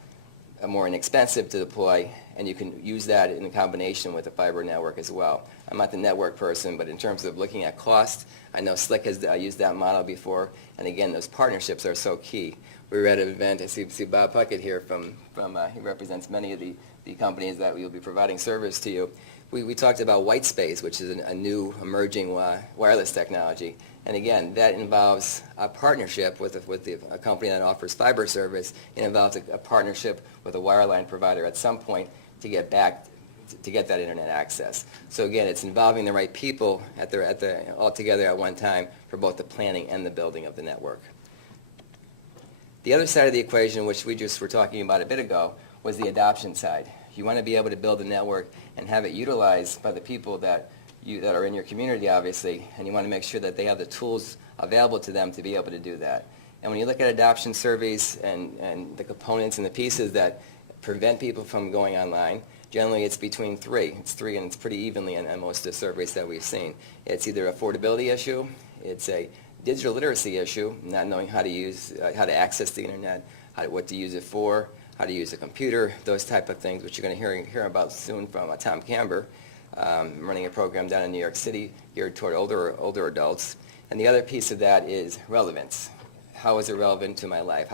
more inexpensive to deploy, and you can use that in combination with a fiber network as well. I'm not the network person, but in terms of looking at cost, I know Slick has used that model before, and again, those partnerships are so key. We were at an event, I see Bob Puckett here from he represents many of the companies that we will be providing service to you. We talked about white space, which is a new emerging wireless technology. And again, that involves a partnership with a company that offers fiber service. It involves a partnership with a wireline provider at some point to get that internet access. So again, it's involving the right people all together at one time for both the planning and the building of the network. The other side of the equation, which we just were talking about a bit ago, was the adoption side. You want to be able to build a network and have it utilized by the people that are in your community, obviously, and you want to make sure that they have the tools available to them to be able to do that. And when you look at adoption surveys and the components and the pieces that prevent people from going online, generally it's between three. It's three, and it's pretty evenly in most of the surveys that we've seen. It's either an affordability issue, it's a digital literacy issue, not knowing how to access the internet, what to use it for, how to use a computer, those type of things, which you're going to hear about soon from Tom Camber, running a program down in New York City geared toward older adults. And the other piece of that is relevance. How is it relevant to my life?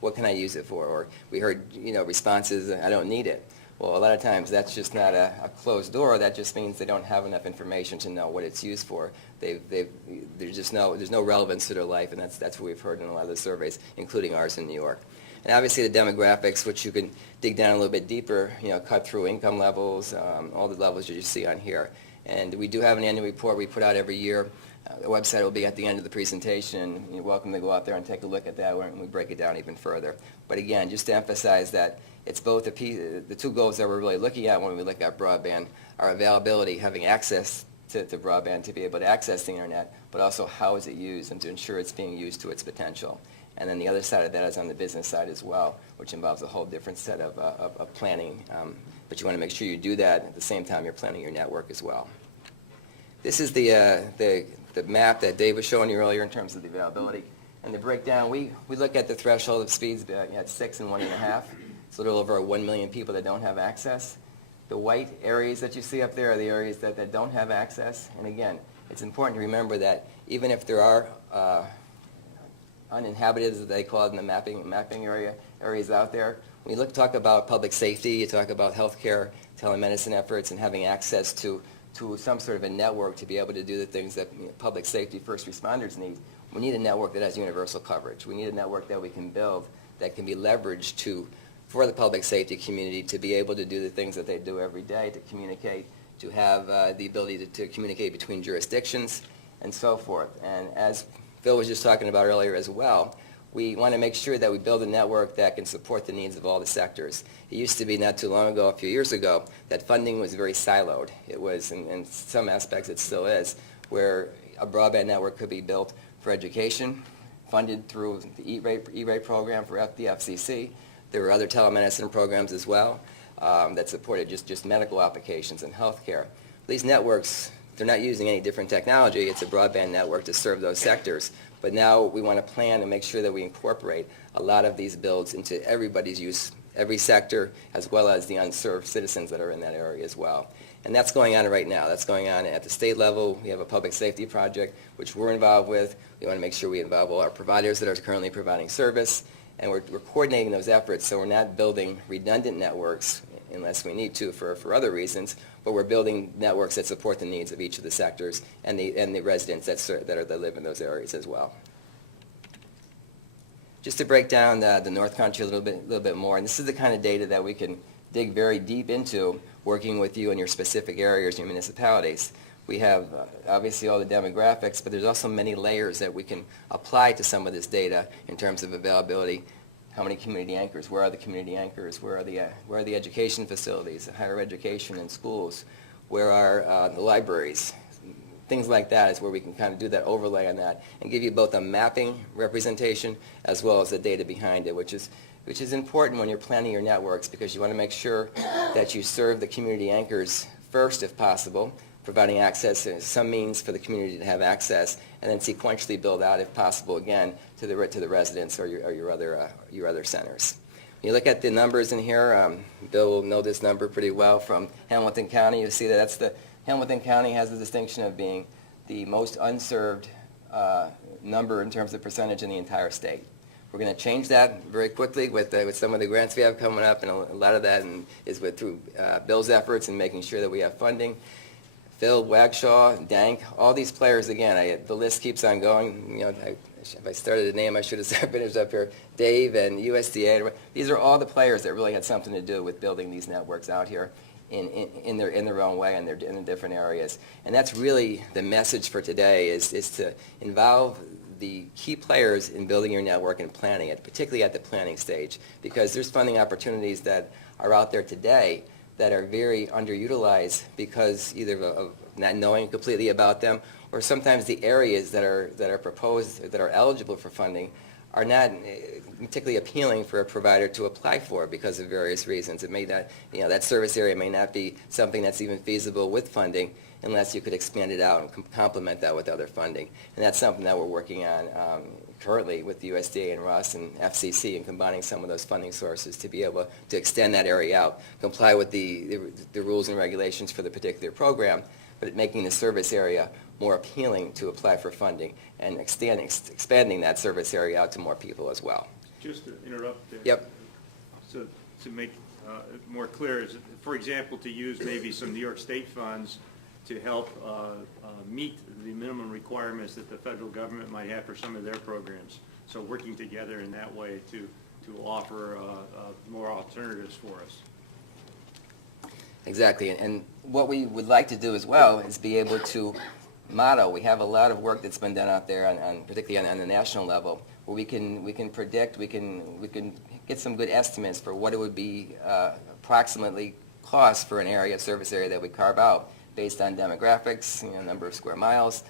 What can I use it for? Or we heard responses, I don't need it. Well, a lot of times that's just not a closed door. That just means they don't have enough information to know what it's used for. There's no relevance to their life, and that's what we've heard in a lot of the surveys, including ours in New York. And obviously the demographics, which you can dig down a little bit deeper, cut through income levels, all the levels that you see on here. And we do have an annual report we put out every year. The website will be at the end of the presentation. You're welcome to go out there and take a look at that when we break it down even further. But again, just to emphasize that it's both the two goals that we're really looking at when we look at broadband are availability, having access to broadband to be able to access the internet, but also how is it used and to ensure it's being used to its potential. And then the other side of that is on the business side as well, which involves a whole different set of planning. But you want to make sure you do that at the same time you're planning your network as well. This is the map that Dave was showing you earlier in terms of the availability. And the breakdown, we look at the threshold of speeds at 6 and 1.5. It's a little over 1 million people that don't have access. The white areas that you see up there are the areas that don't have access. And again, it's important to remember that even if there are uninhabited, as they call it in the mapping areas out there, when you talk about public safety, you talk about healthcare, telemedicine efforts, and having access to some sort of a network to be able to do the things that public safety first responders need. We need a network that has universal coverage. We need a network that we can build that can be leveraged for the public safety community to be able to do the things that they do every day, to communicate, to have the ability to communicate between jurisdictions, and so forth. And as Phil was just talking about earlier as well, we want to make sure that we build a network that can support the needs of all the sectors. It used to be not too long ago, a few years ago, that funding was very siloed. It was, in some aspects it still is, where a broadband network could be built for education, funded through the E-rate program for the FCC. There were other telemedicine programs as well that supported just medical applications and healthcare. These networks, they're not using any different technology. It's a broadband network to serve those sectors. But now we want to plan and make sure that we incorporate a lot of these builds into everybody's use, every sector, as well as the unserved citizens that are in that area as well. And that's going on right now. That's going on at the state level. We have a public safety project, which we're involved with. We want to make sure we involve all our providers that are currently providing service. And we're coordinating those efforts so we're not building redundant networks unless we need to for other reasons, but we're building networks that support the needs of each of the sectors and the residents that live in those areas as well. Just to break down the North Country a little bit more, and this is the kind of data that we can dig very deep into working with you in your specific areas, your municipalities. We have obviously all the demographics, but there's also many layers that we can apply to some of this data in terms of availability. How many community anchors? Where are the community anchors? Where are the education facilities, the higher education and schools? Where are the libraries? Things like that is where we can kind of do that overlay on that and give you both a mapping representation as well as the data behind it, which is important when you're planning your networks because you want to make sure that you serve the community anchors first if possible, providing access to some means for the community to have access, and then sequentially build out, if possible, again, to the residents or your other centers. When you look at the numbers in here, Bill will know this number pretty well from Hamilton County. You'll see that Hamilton County has the distinction of being the most unserved number in terms of percentage in the entire state. We're going to change that very quickly with some of the grants we have coming up, and a lot of that is through Bill's efforts and making sure that we have funding. Phil, Wagshaw, Dank, all these players, again, the list keeps on going. If I started a name, I should have finished up here. Dave and USDA, these are all the players that really had something to do with building these networks out here in their own way and in the different areas. And that's really the message for today is to involve the key players in building your network and planning it, particularly at the planning stage, because there's funding opportunities that are out there today that are very underutilized because either of not knowing completely about them, or sometimes the areas that are proposed, that are eligible for funding, are not particularly appealing for a provider to apply for because of various reasons. It may not, that service area may not be something that's even feasible with funding unless you could expand it out and complement that with other funding. And that's something that we're working on currently with the USDA and Russ and FCC and combining some of those funding sources to be able to extend that area out, comply with the rules and regulations for the particular program, but making the service area more appealing to apply for funding and expanding that service area out to more people as well. Just to interrupt there. Yep. So to make more clear is, for example, to use maybe some New York State funds to help meet the minimum requirements that the federal government might have for some of their programs. So working together in that way to offer more alternatives for us. Exactly, and what we would like to do as well is be able to model. We have a lot of work that's been done out there, particularly on the national level, where we can predict, we can get some good estimates for what it would be approximately cost for an area, service area that we carve out based on demographics, number of square miles,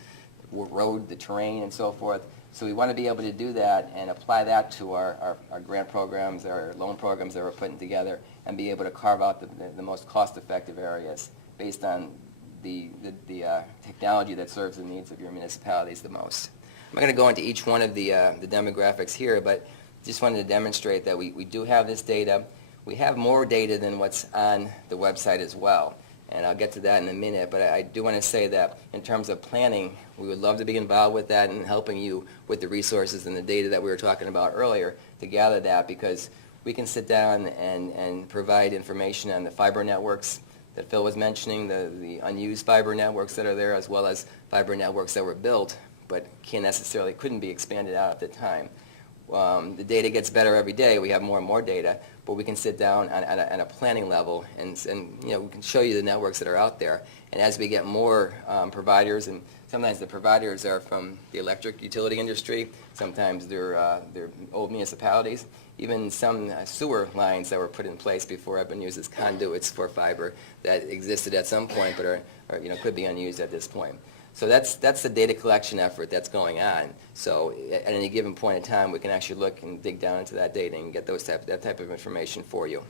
road, the terrain, and so forth. So we want to be able to do that and apply that to our grant programs, our loan programs that we're putting together, and be able to carve out the most cost-effective areas based on the technology that serves the needs of your municipalities the most. I'm not going to go into each one of the demographics here, but just wanted to demonstrate that we do have this data. We have more data than what's on the website as well, and I'll get to that in a minute, but I do want to say that in terms of planning, we would love to be involved with that and helping you with the resources and the data that we were talking about earlier to gather that, because we can sit down and provide information on the fiber networks that Phil was mentioning, the unused fiber networks that are there, as well as fiber networks that were built but couldn't be expanded out at the time. The data gets better every day. We have more and more data, but we can sit down on a planning level and we can show you the networks that are out there. And as we get more providers, and sometimes the providers are from the electric utility industry, sometimes they're old municipalities, even some sewer lines that were put in place before have been used as conduits for fiber that existed at some point but are could be unused at this point. So that's the data collection effort that's going on. So at any given point in time, we can actually look and dig down into that data and get that type of information for you.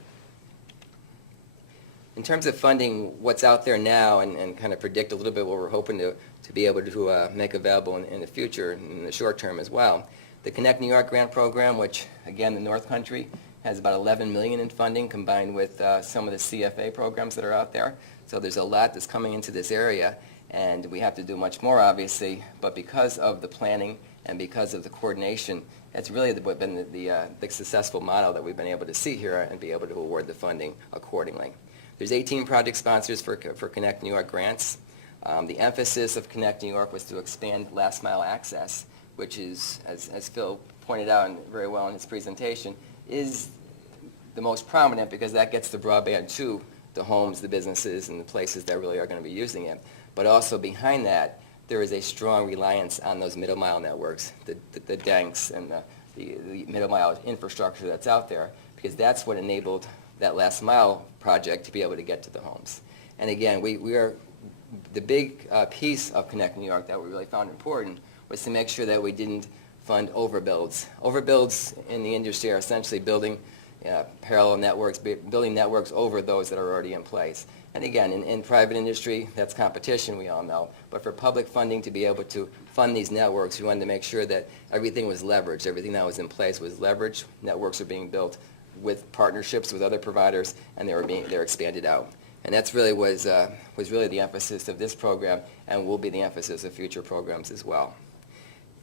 In terms of funding, what's out there now, and kind of predict a little bit what we're hoping to be able to make available in the future, in the short term as well. The Connect New York grant program, which again the North Country has about $11 million in funding combined with some of the CFA programs that are out there. So there's a lot that's coming into this area. And we have to do much more, obviously, but because of the planning and because of the coordination, that's really been the successful model that we've been able to see here and be able to award the funding accordingly. There's 18 project sponsors for Connect New York grants. The emphasis of Connect New York was to expand last mile access, which is, as Phil pointed out very well in his presentation, is the most prominent because that gets the broadband to the homes, the businesses, and the places that really are going to be using it. But also behind that, there is a strong reliance on those middle mile networks, the DENCs and the middle mile infrastructure that's out there, because that's what enabled that last mile project to be able to get to the homes. And again, we are the big piece of Connect New York that we really found important was to make sure that we didn't fund overbuilds. Overbuilds in the industry are essentially building parallel networks, building networks over those that are already in place. And again, in private industry, that's competition, we all know. But for public funding to be able to fund these networks, we wanted to make sure that everything was leveraged. Everything that was in place was leveraged. Networks are being built with partnerships with other providers, and they're expanded out. And that's really was really the emphasis of this program, and will be the emphasis of future programs as well.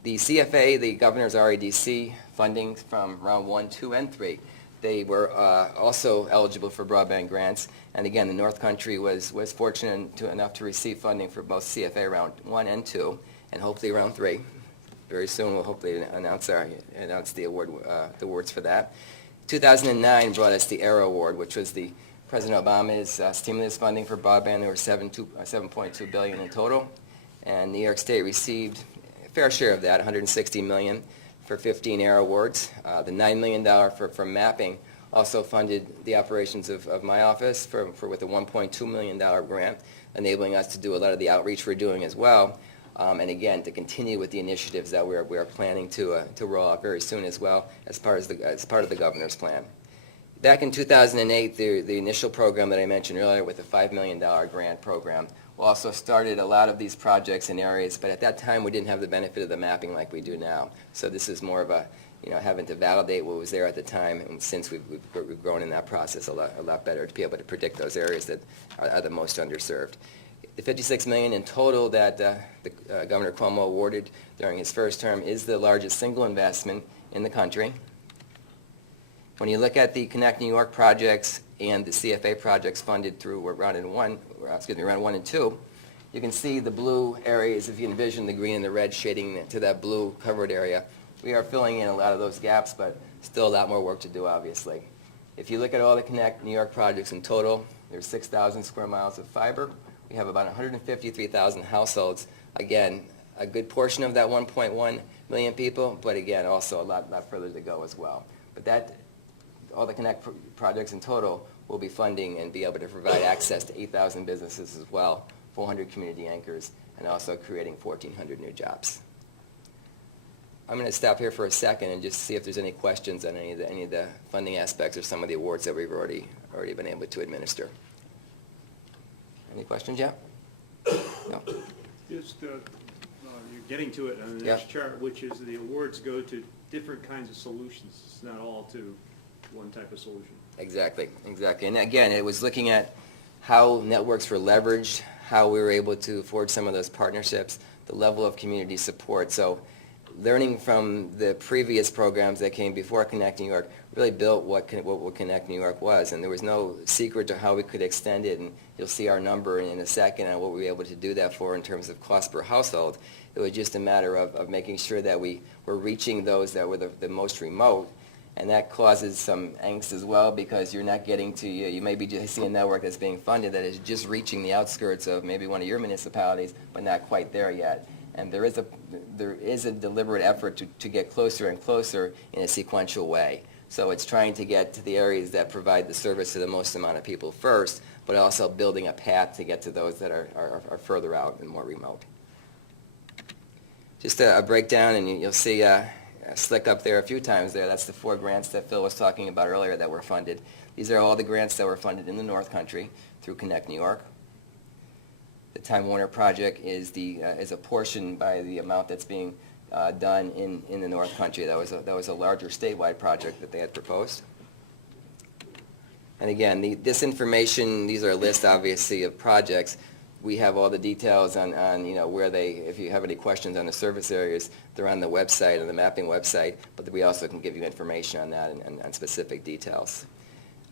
The CFA, the Governor's RADC funding from round 1, 2, and 3. They were also eligible for broadband grants, and again, the North Country was fortunate enough to receive funding for both CFA round 1 and 2, and hopefully round 3. Very soon, we'll hopefully announce the awards for that. 2009 brought us the ERA Award, which was the President Obama's stimulus funding for broadband. There were $7.2 billion in total, and New York State received a fair share of that, $160 million. For 15 ERA awards. The $9 million for mapping also funded the operations of my office with a $1.2 million grant, enabling us to do a lot of the outreach we're doing as well. And again, to continue with the initiatives that we are planning to roll out very soon as well as part of the governor's plan. Back in 2008, the initial program that I mentioned earlier with the $5 million grant program also started a lot of these projects in areas, but at that time we didn't have the benefit of the mapping like we do now. So this is more of a, having to validate what was there at the time, and since we've grown in that process a lot better to be able to predict those areas that are the most underserved. The $56 million in total that Governor Cuomo awarded during his first term is the largest single investment in the country. When you look at the Connect New York projects and the CFA projects funded through round 1 and 2, you can see the blue areas, if you envision the green and the red shading to that blue covered area. We are filling in a lot of those gaps, but still a lot more work to do, obviously. If you look at all the Connect New York projects in total, there's 6,000 square miles of fiber. We have about 153,000 households. Again, a good portion of that 1.1 million people, but again, also a lot further to go as well. But all the Connect projects in total will be funding and be able to provide access to 8,000 businesses as well, 400 community anchors, and also creating 1,400 new jobs. I'm going to stop here for a second and just see if there's any questions on any of the funding aspects or some of the awards that we've already been able to administer. Any questions yet? No? Just, you're getting to it on the Yeah. next chart, which is the awards go to different kinds of solutions. It's not all to one type of solution. Exactly. And again, it was looking at how networks were leveraged, how we were able to forge some of those partnerships, the level of community support. So learning from the previous programs that came before Connect New York really built what Connect New York was. And there was no secret to how we could extend it. And you'll see our number in a second on what we were able to do that for in terms of cost per household. It was just a matter of making sure that we were reaching those that were the most remote. And that causes some angst as well, because you're not getting to, you may be just seeing a network that's being funded that is just reaching the outskirts of maybe one of your municipalities, but not quite there yet. And there is a deliberate effort to get closer and closer in a sequential way. So it's trying to get to the areas that provide the service to the most amount of people first, but also building a path to get to those that are further out and more remote. Just a breakdown, and you'll see Slick up there a few times there. That's the 4 grants that Phil was talking about earlier that were funded. These are all the grants that were funded in the North Country through Connect New York. The Time Warner project is a portion by the amount that's being done in the North Country. That was a larger statewide project that they had proposed. And again, this information, these are a list obviously of projects. We have all the details on where if you have any questions on the service areas, they're on the website, on the mapping website, but we also can give you information on that and on specific details.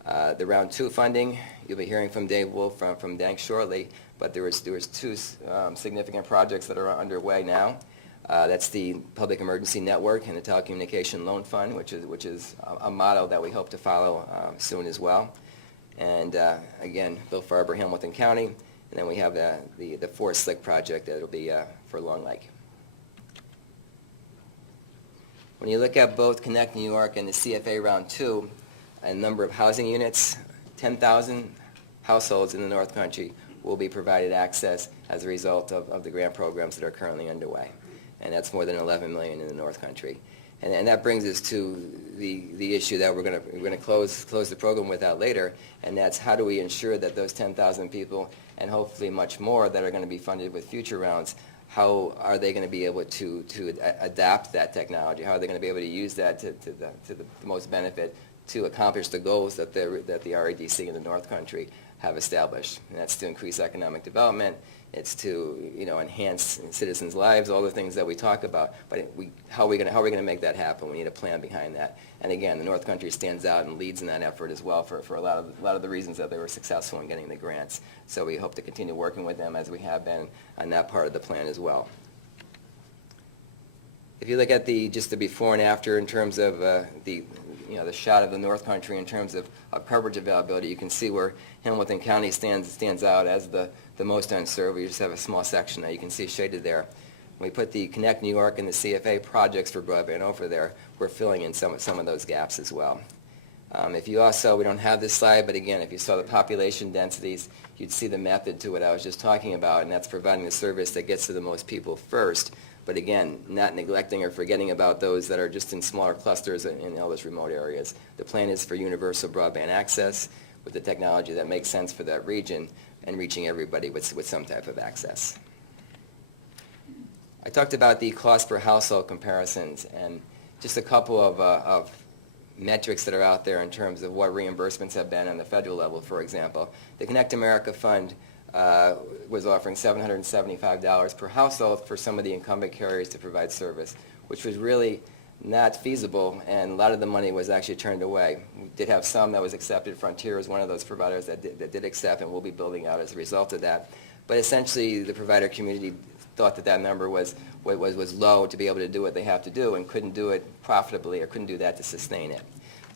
The Round 2 funding, you'll be hearing from Dave Wolf from Dank shortly, but there was 2 significant projects that are underway now. That's the Public Emergency Network and the Telecommunication Loan Fund, which is a model that we hope to follow soon as well. And again, Bill Farber, Hamilton County. And then we have the 4 Slick project that will be for Long Lake. When you look at both Connect New York and the CFA Round 2, a number of housing units, 10,000 households in the North Country will be provided access as a result of the grant programs that are currently underway. And that's more than 11 million in the North Country. And that brings us to the issue that we're going to close the program with out later, and that's how do we ensure that those 10,000 people and hopefully much more that are going to be funded with future rounds, how are they going to be able to adapt that technology? How are they going to be able to use that to the most benefit to accomplish the goals that the RADC in the North Country have established? And that's to increase economic development. It's to enhance citizens' lives, all the things that we talk about. But how are we going to make that happen? We need a plan behind that. And again, the North Country stands out and leads in that effort as well for a lot of the reasons that they were successful in getting the grants. So we hope to continue working with them as we have been on that part of the plan as well. If you look at just the before and after in terms of the shot of the North Country in terms of coverage availability, you can see where Hamilton County stands out as the most unserved. We just have a small section that you can see shaded there. When we put the Connect New York and the CFA projects for broadband over there, we're filling in some of those gaps as well. If you also, we don't have this slide, but again, if you saw the population densities, you'd see the method to what I was just talking about, and that's providing the service that gets to the most people first. But again, not neglecting or forgetting about those that are just in smaller clusters in all those remote areas. The plan is for universal broadband access with the technology that makes sense for that region and reaching everybody with some type of access. I talked about the cost per household comparisons and just a couple of metrics that are out there in terms of what reimbursements have been on the federal level, for example. The Connect America Fund was offering $775 per household for some of the incumbent carriers to provide service, which was really not feasible, and a lot of the money was actually turned away. We did have some that was accepted. Frontier is one of those providers that did accept, and we'll be building out as a result of that. But essentially, the provider community thought that that number was low to be able to do what they have to do, and couldn't do it profitably, or couldn't do that to sustain it.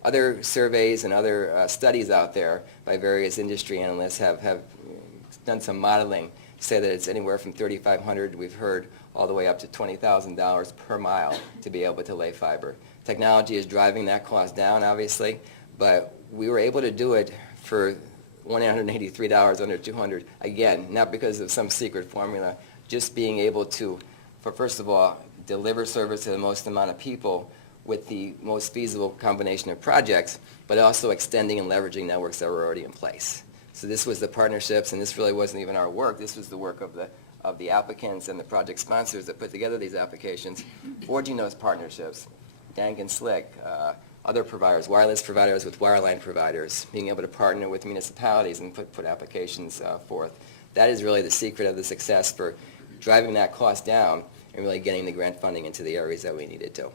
Other surveys and other studies out there by various industry analysts have done some modeling, say that it's anywhere from $3,500, we've heard, all the way up to $20,000 per mile to be able to lay fiber. Technology is driving that cost down, obviously, but we were able to do it for $183 under $200. Again, not because of some secret formula, just being able to, first of all, deliver service to the most amount of people with the most feasible combination of projects, but also extending and leveraging networks that were already in place. So this was the partnerships, and this really wasn't even our work. This was the work of the applicants and the project sponsors that put together these applications, forging those partnerships, Dank and Slick, other providers, wireless providers with wireline providers, being able to partner with municipalities and put applications forth. That is really the secret of the success for driving that cost down and really getting the grant funding into the areas that we needed to.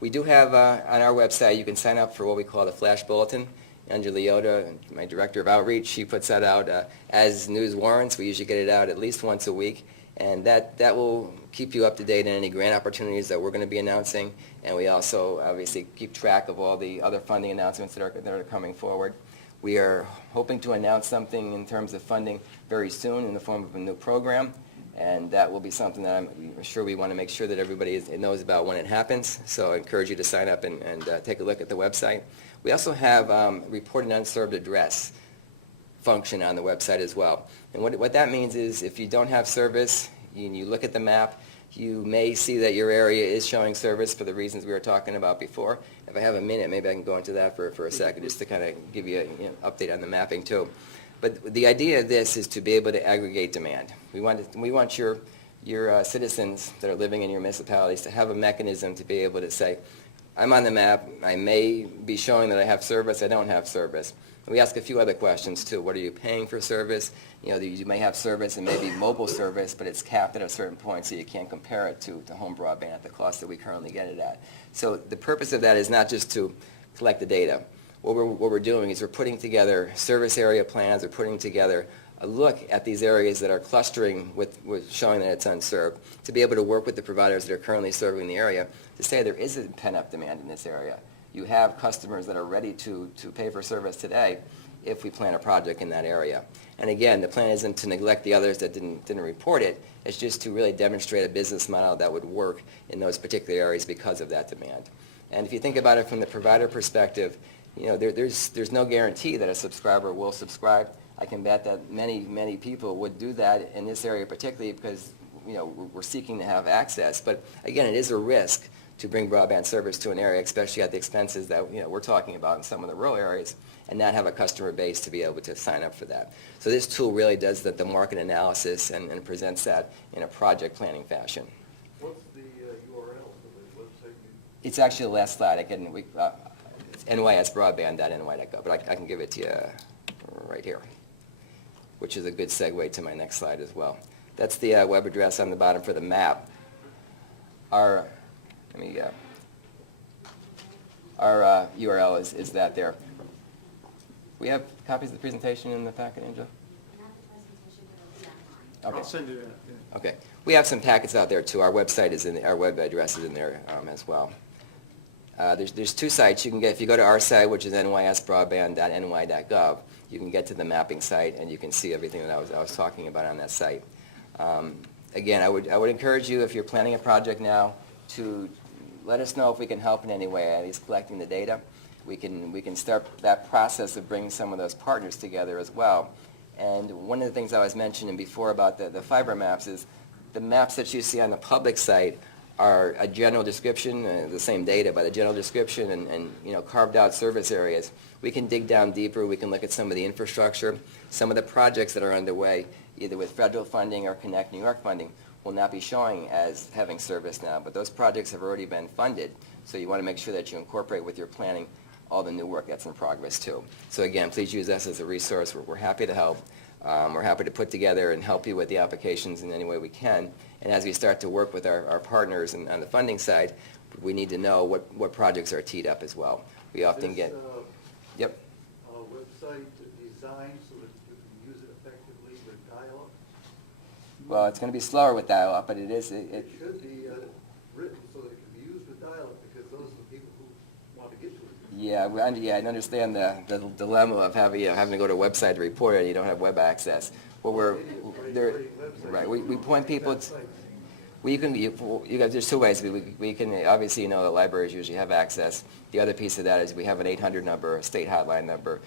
We do have on our website, you can sign up for what we call the Flash Bulletin. Angela Leota, my Director of Outreach, she puts that out as news warrants. We usually get it out at least once a week, and that will keep you up to date on any grant opportunities that we're going to be announcing, and we also obviously keep track of all the other funding announcements that are coming forward. We are hoping to announce something in terms of funding very soon in the form of a new program, and that will be something that I'm sure we want to make sure that everybody knows about when it happens, so I encourage you to sign up and take a look at the website. We also have report an unserved address function on the website as well. And what that means is if you don't have service, you look at the map, you may see that your area is showing service for the reasons we were talking about before. If I have a minute, maybe I can go into that for a second just to kind of give you an update on the mapping too. But the idea of this is to be able to aggregate demand. We want your citizens that are living in your municipalities to have a mechanism to be able to say, I'm on the map, I may be showing that I have service, I don't have service. And we ask a few other questions too. What are you paying for service? You may have service and maybe mobile service, but it's capped at a certain point, so you can't compare it to home broadband at the cost that we currently get it at. So the purpose of that is not just to collect the data. What we're doing is we're putting together service area plans, we're putting together a look at these areas that are clustering with showing that it's unserved, to be able to work with the providers that are currently serving the area to say there is a pent-up demand in this area. You have customers that are ready to pay for service today if we plan a project in that area. And again, the plan isn't to neglect the others that didn't report it. It's just to really demonstrate a business model that would work in those particular areas because of that demand. And if you think about it from the provider perspective, there's no guarantee that a subscriber will subscribe. I can bet that many people would do that in this area particularly because we're seeking to have access. But again, it is a risk to bring broadband service to an area, especially at the expenses that we're talking about in some of the rural areas, and not have a customer base to be able to sign up for that. So this tool really does the market analysis and presents that in a project planning fashion. What's the URL for the website? It's actually the last slide. It's nysbroadband.ny.gov, but I can give it to you right here, which is a good segue to my next slide as well. That's the web address on the bottom for the map. Our URL is that there. We have copies of the presentation in the packet, Angela? Okay. I'll send it in. Yeah. Okay. We have some packets out there too. Our website is our web address is in there as well. There's two sites you can get. If you go to our site, which is nysbroadband.ny.gov, you can get to the mapping site and you can see everything that I was talking about on that site. Again, I would encourage you, if you're planning a project now, to let us know if we can help in any way, at least collecting the data. We can start that process of bringing some of those partners together as well. And one of the things I was mentioning before about the fiber maps is the maps that you see on the public site are a general description, the same data, but a general description and carved out service areas. We can dig down deeper. We can look at some of the infrastructure. Some of the projects that are underway, either with federal funding or Connect New York funding, will not be showing as having service now, but those projects have already been funded. So you want to make sure that you incorporate with your planning all the new work that's in progress too. So again, please use us as a resource. We're happy to help. We're happy to put together and help you with the applications in any way we can. And as we start to work with our partners and on the funding side, we need to know what projects are teed up as well. We often get, yep. Website designed so that you can use it effectively with dial-up? Well, it's going to be slower with dial-up, but it is. It should be written so that it can be used with dial-up, because those are the people who want to get to it. Yeah, I understand the dilemma of having to go to a website to report it and you don't have web access. Well, we point people to, there's two ways. We can, obviously, the libraries usually have access. The other piece of that is we have an 800 number, a state hotline number,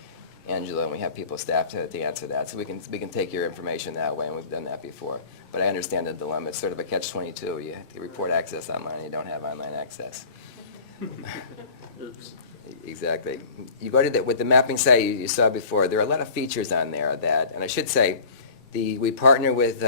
Angela, and we have people staffed to answer that. So we can take your information that way, and we've done that before. But I understand the dilemma. It's sort of a catch-22. You have to report access online, and you don't have online access. Exactly. You go to with the mapping site you saw before, there are a lot of features on there that, and I should say, we partner with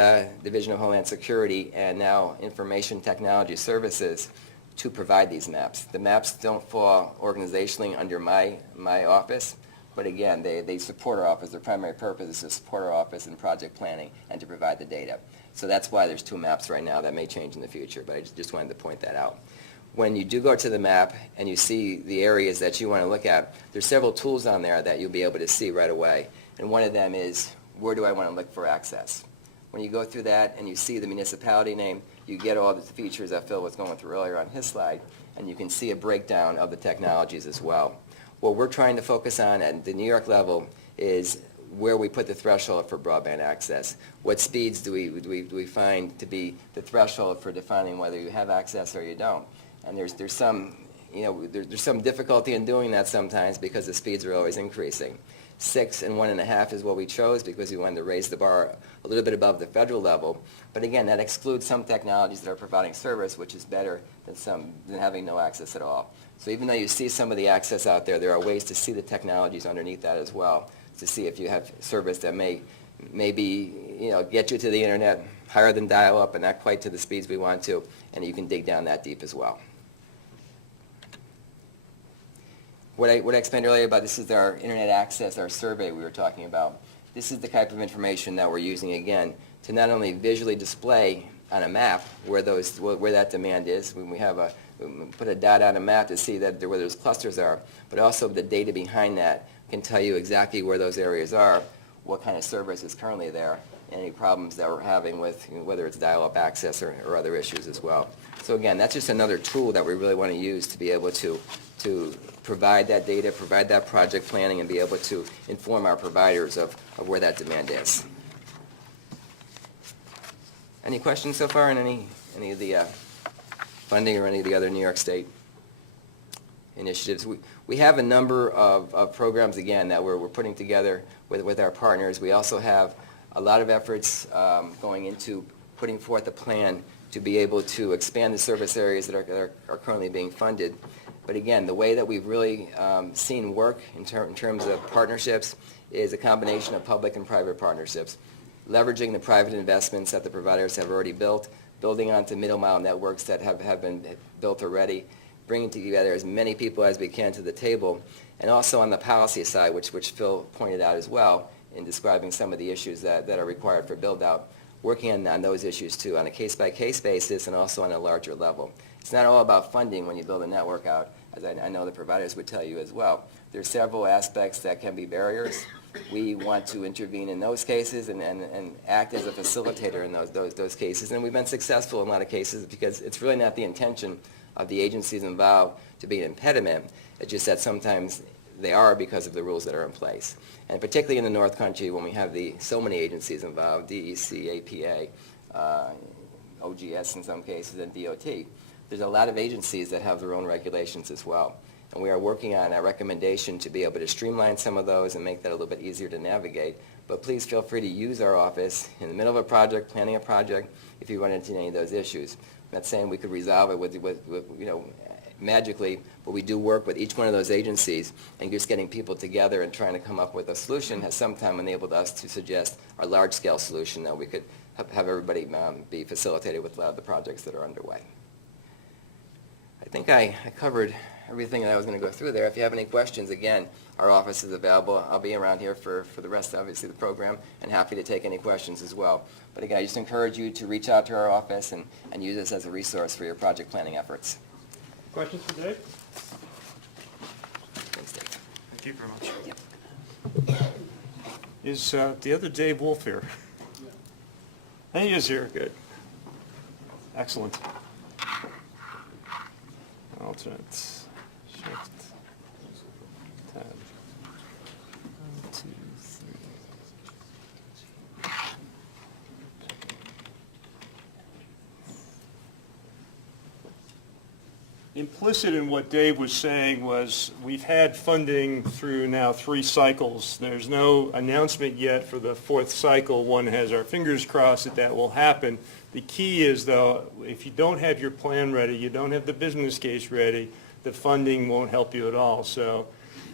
Division of Homeland Security and now Information Technology Services to provide these maps. The maps don't fall organizationally under my office, but again, they support our office. Their primary purpose is to support our office in project planning and to provide the data. So that's why there's two maps right now. That may change in the future, but I just wanted to point that out. When you do go to the map and you see the areas that you want to look at, there's several tools on there that you'll be able to see right away. And one of them is, where do I want to look for access? When you go through that and you see the municipality name, you get all the features that Phil was going through earlier on his slide, and you can see a breakdown of the technologies as well. What we're trying to focus on at the New York level is where we put the threshold for broadband access. What speeds do we find to be the threshold for defining whether you have access or you don't? And there's some difficulty in doing that sometimes because the speeds are always increasing. 6 and 1.5 is what we chose because we wanted to raise the bar a little bit above the federal level. But again, that excludes some technologies that are providing service, which is better than having no access at all. So even though you see some of the access out there, there are ways to see the technologies underneath that as well, to see if you have service that may get you to the internet higher than dial-up and not quite to the speeds we want to, and you can dig down that deep as well. What I explained earlier about this is our internet access, our survey we were talking about. This is the type of information that we're using, again, to not only visually display on a map where that demand is. When we put a dot on a map to see where those clusters are, but also the data behind that can tell you exactly where those areas are, what kind of service is currently there, any problems that we're having with whether it's dial-up access or other issues as well. So again, that's just another tool that we really want to use to be able to provide that data, provide that project planning, and be able to inform our providers of where that demand is. Any questions so far on any of the funding or any of the other New York State initiatives? We have a number of programs, again, that we're putting together with our partners. We also have a lot of efforts going into putting forth a plan to be able to expand the service areas that are currently being funded. But again, the way that we've really seen work in terms of partnerships is a combination of public and private partnerships, leveraging the private investments that the providers have already built, building onto middle-mile networks that have been built already, bringing together as many people as we can to the table, and also on the policy side, which Phil pointed out as well in describing some of the issues that are required for build-out, working on those issues too, on a case-by-case basis and also on a larger level. It's not all about funding when you build a network out, as I know the providers would tell you as well. There are several aspects that can be barriers. We want to intervene in those cases and act as a facilitator in those cases. And we've been successful in a lot of cases because it's really not the intention of the agencies involved to be an impediment. It's just that sometimes they are because of the rules that are in place. And particularly in the North Country when we have so many agencies involved, DEC, APA, OGS in some cases, and DOT. There's a lot of agencies that have their own regulations as well. And we are working on a recommendation to be able to streamline some of those and make that a little bit easier to navigate. But please feel free to use our office in the middle of a project, planning a project, if you run into any of those issues. I'm not saying we could resolve it with magically, but we do work with each one of those agencies, and just getting people together and trying to come up with a solution has sometimes enabled us to suggest a large-scale solution that we could have everybody be facilitated with a lot of the projects that are underway. I think I covered everything that I was going to go through there. If you have any questions, again, our office is available. I'll be around here for the rest, obviously, of the program, and happy to take any questions as well. But again, I just encourage you to reach out to our office and use us as a resource for your project planning efforts. Questions for Dave? Thanks, Dave. Thank you very much. Yep. Is the other Dave Wolf here? He is here, good. Excellent. Alternate, shift, tab. 1, 2, 3. Implicit in what Dave was saying was we've had funding through now 3 cycles. There's no announcement yet for the 4th cycle. One has our fingers crossed that that will happen. The key is, though, if you don't have your plan ready, you don't have the business case ready, the funding won't help you at all. So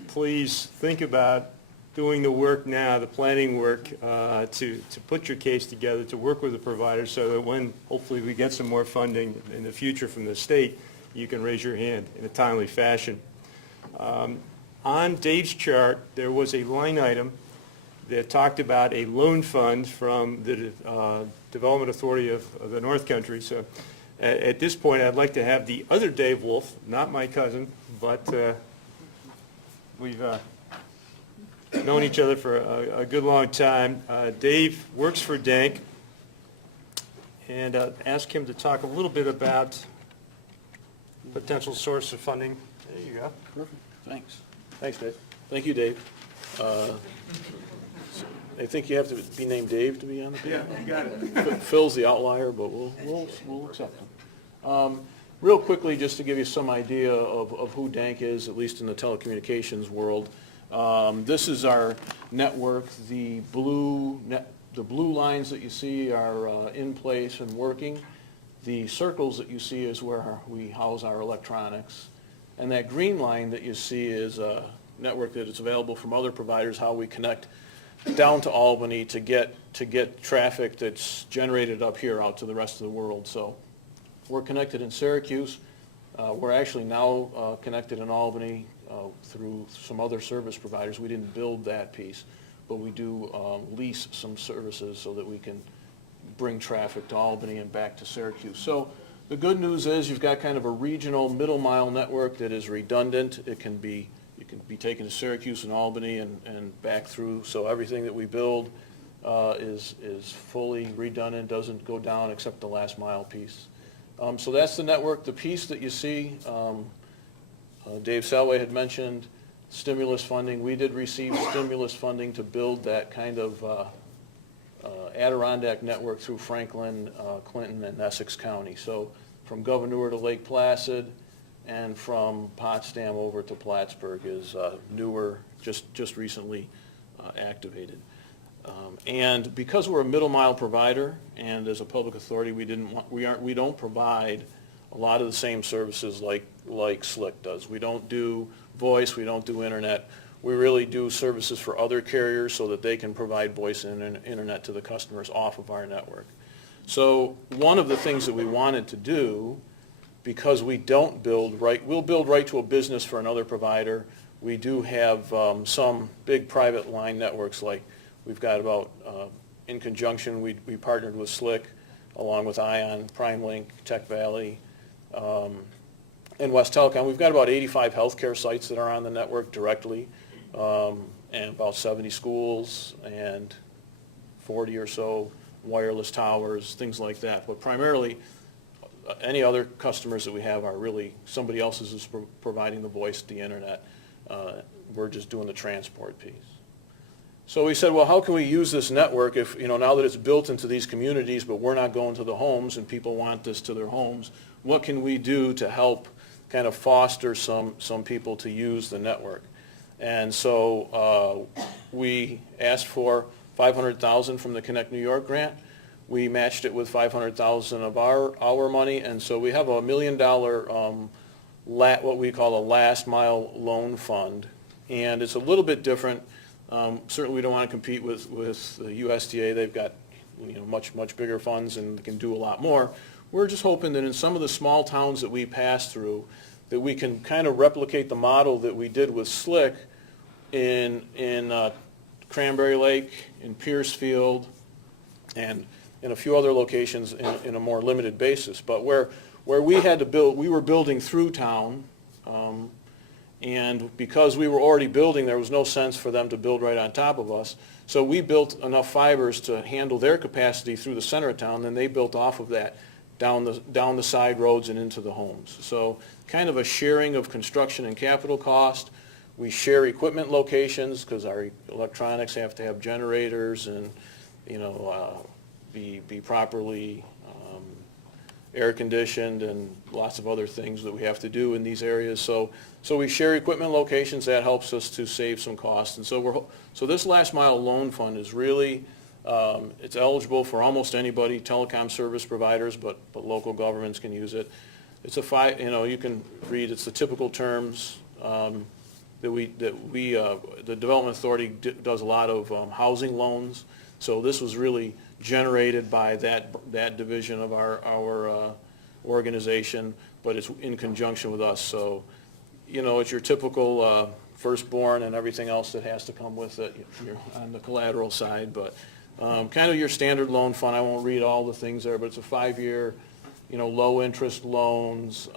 please think about doing the work now, the planning work, to put your case together, to work with the provider so that when hopefully we get some more funding in the future from the state, you can raise your hand in a timely fashion. On Dave's chart, there was a line item that talked about a loan fund from the Development Authority of the North Country. So at this point, I'd like to have the other Dave Wolf, not my cousin, but we've known each other for a good long time. Dave works for DANK, and ask him to talk a little bit about potential source of funding. There you go. Perfect, thanks. Thanks, Dave. Thank you, Dave. I think you have to be named Dave to be on the panel. Yeah, you got it. Phil's the outlier, but we'll accept him. Real quickly, just to give you some idea of who DANK is, at least in the telecommunications world. This is our network. The blue lines that you see are in place and working. The circles that you see is where we house our electronics. And that green line that you see is a network that is available from other providers, how we connect down to Albany to get traffic that's generated up here out to the rest of the world. So we're connected in Syracuse. We're actually now connected in Albany through some other service providers. We didn't build that piece, but we do lease some services so that we can bring traffic to Albany and back to Syracuse. So the good news is you've got kind of a regional middle mile network that is redundant. It can be taken to Syracuse and Albany and back through. So everything that we build is fully redundant, doesn't go down except the last mile piece. So that's the network. The piece that you see, Dave Salway had mentioned stimulus funding. We did receive stimulus funding to build that kind of Adirondack network through Franklin, Clinton, and Essex County. So from Gouverneur to Lake Placid and from Potsdam over to Plattsburgh is newer, just recently activated. And because we're a middle mile provider and as a public authority, we don't provide a lot of the same services like Slick does. We don't do voice, we don't do internet. We really do services for other carriers so that they can provide voice and internet to the customers off of our network. So one of the things that we wanted to do, because we don't build right, we'll build right to a business for another provider. We do have some big private line networks, like we've got about, in conjunction, we partnered with Slick along with Ion, PrimeLink, Tech Valley, and West Telecom. We've got about 85 healthcare sites that are on the network directly. And about 70 schools and 40 or so wireless towers, things like that. But primarily, any other customers that we have are really somebody else is providing the voice, the internet. We're just doing the transport piece. So we said, well, how can we use this network if, now that it's built into these communities, but we're not going to the homes and people want this to their homes, what can we do to help kind of foster some people to use the network? And so we asked for $500,000 from the Connect New York grant. We matched it with $500,000 of our money, and so we have a $1 million what we call a last mile loan fund, and it's a little bit different. Certainly, we don't want to compete with the USDA. They've got much bigger funds and can do a lot more. We're just hoping that in some of the small towns that we pass through, that we can kind of replicate the model that we did with Slick in Cranberry Lake, in Piercefield, and in a few other locations in a more limited basis. But where we had to build, we were building through town, and because we were already building, there was no sense for them to build right on top of us. So we built enough fibers to handle their capacity through the center of town, then they built off of that down the side roads and into the homes. So kind of a sharing of construction and capital cost. We share equipment locations because our electronics have to have generators and, you know, be properly air conditioned and lots of other things that we have to do in these areas. So we share equipment locations. That helps us to save some costs. And so this last mile loan fund is really, it's eligible for almost anybody, telecom service providers, but local governments can use it. It's you can read, it's the typical terms the Development Authority does a lot of housing loans. So this was really generated by that division of our organization, but it's in conjunction with us. So, you know, it's your typical firstborn and everything else that has to come with it. You're on the collateral side, but kind of your standard loan fund. I won't read all the things there, but it's a 5-year, you know, low interest loans.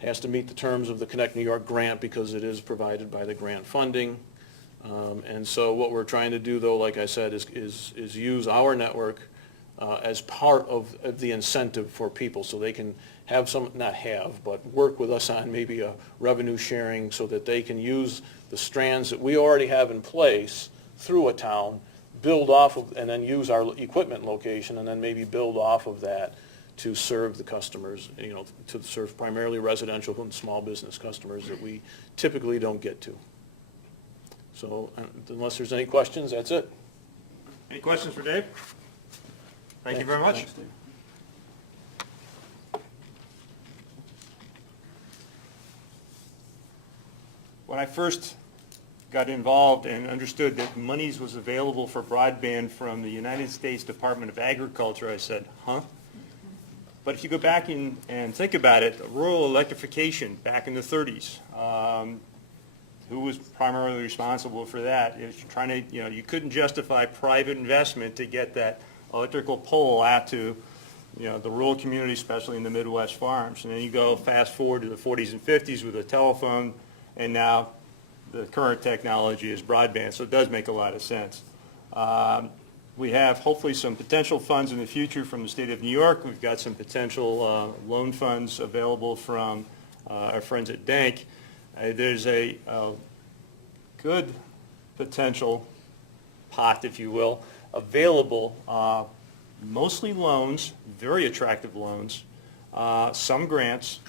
Has to meet the terms of the Connect New York grant because it is provided by the grant funding. And so what we're trying to do, though, like I said, is use our network as part of the incentive for people, so they can have but work with us on maybe a revenue sharing so that they can use the strands that we already have in place through a town, build off of, and then use our equipment location, and then maybe build off of that to serve the customers, you know, to serve primarily residential and small business customers that we typically don't get to. So unless there's any questions, that's it. Any questions for Dave? Thank you very much. Thanks, Dave. When I first got involved and understood that monies was available for broadband from the United States Department of Agriculture, I said, huh? But if you go back and think about it, rural electrification back in the 30s, who was primarily responsible for that? It was trying to, you know, you couldn't justify private investment to get that electrical pole out to, you know, the rural community, especially in the Midwest farms. And then you go fast forward to the 40s and 50s with a telephone, and now the current technology is broadband, so it does make a lot of sense. We have hopefully some potential funds in the future from the state of New York. We've got some potential loan funds available from our friends at DANK. There's a good potential pot, if you will, available, mostly loans, very attractive loans, some grants,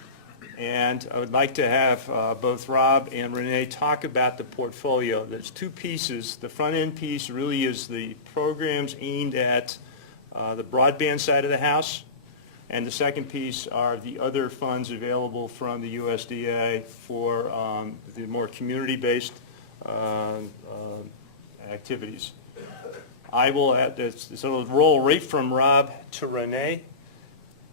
and I would like to have both Rob and Renee talk about the portfolio. There's two pieces. The front end piece really is the programs aimed at the broadband side of the house, and the second piece are the other funds available from the USDA for the more community-based activities. I will add this, so it'll roll right from Rob to Renee.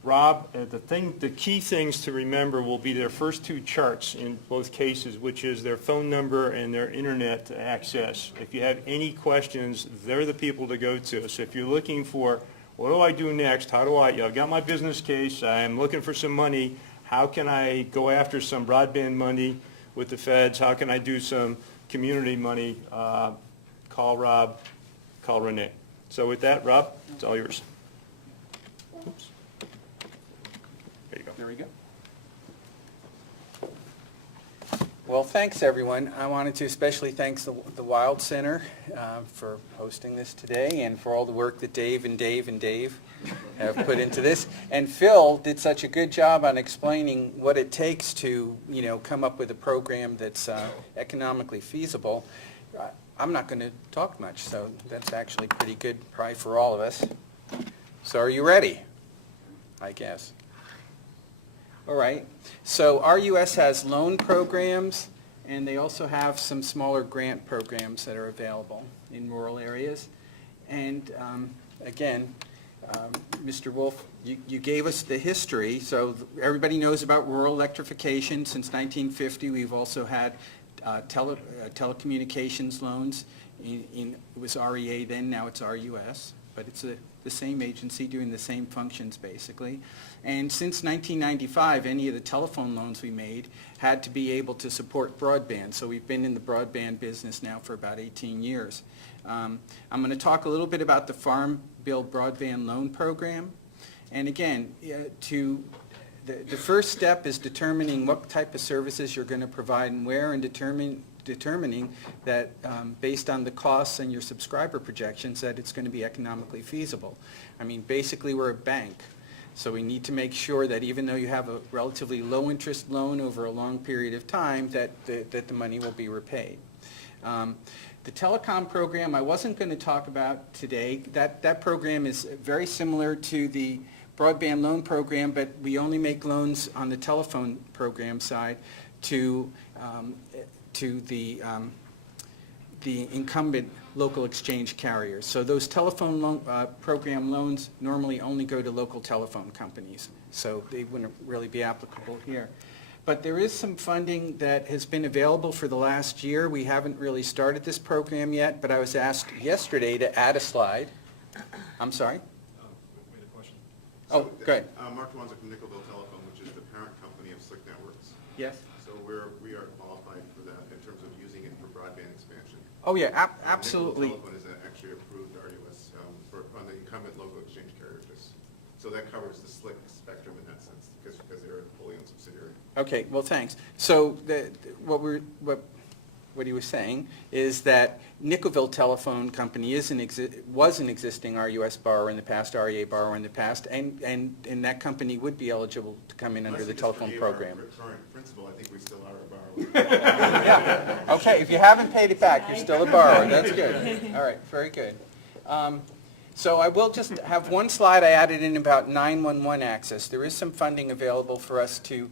Rob, the key things to remember will be their first two charts in both cases, which is their phone number and their internet access. If you have any questions, they're the people to go to. So if you're looking for, what do I do next? How do I've got my business case, I'm looking for some money, how can I go after some broadband money with the feds, how can I do some community money, call Rob, call Renee. So with that, Rob, it's all yours. Oops. There you go. There we go. Well, thanks, everyone. I wanted to especially thank the Wild Center for hosting this today and for all the work that Dave have put into this. And Phil did such a good job on explaining what it takes to, you know, come up with a program that's economically feasible. I'm not going to talk much, so that's actually pretty good, probably for all of us. So are you ready? I guess. All right. So RUS has loan programs, and they also have some smaller grant programs that are available in rural areas. And again, Mr. Wolf, you gave us the history, so everybody knows about rural electrification. Since 1950, we've also had telecommunications loans. It was REA then, now it's RUS, but it's the same agency doing the same functions basically. And since 1995, any of the telephone loans we made had to be able to support broadband. So we've been in the broadband business now for about 18 years. I'm going to talk a little bit about the Farm Bill Broadband Loan Program. And again, the first step is determining what type of services you're going to provide and where, and determining that based on the costs and your subscriber projections that it's going to be economically feasible. I mean, basically we're a bank, so we need to make sure that even though you have a relatively low interest loan over a long period of time, that the money will be repaid. The telecom program I wasn't going to talk about today. That program is very similar to the broadband loan program, but we only make loans on the telephone program side to the incumbent local exchange carriers. So those telephone loan, program loans normally only go to local telephone companies, so they wouldn't really be applicable here. But there is some funding that has been available for the last year. We haven't really started this program yet, but I was asked yesterday to add a slide. I'm sorry? Wait, a question. Oh, go ahead. Mark Wanzer from Nickelville Telephone, which is the parent company of Slick Networks. Yes? So we are qualified for that in terms of using it for broadband expansion. Oh, yeah, absolutely. Nickelville Telephone is actually approved RUS on the incumbent local exchange carrier list. So that covers the Slick spectrum in that sense, because they're a wholly owned subsidiary. Okay, well, thanks. So what he was saying is that Nickelville Telephone Company was an existing RUS borrower in the past, REA borrower in the past, and that company would be eligible to come in under the telephone program. Current principal, I think we still are a borrower. Yeah, okay, if you haven't paid it back, you're still a borrower, that's good. All right, very good. So I will just have one slide I added in about 911 access. There is some funding available for us to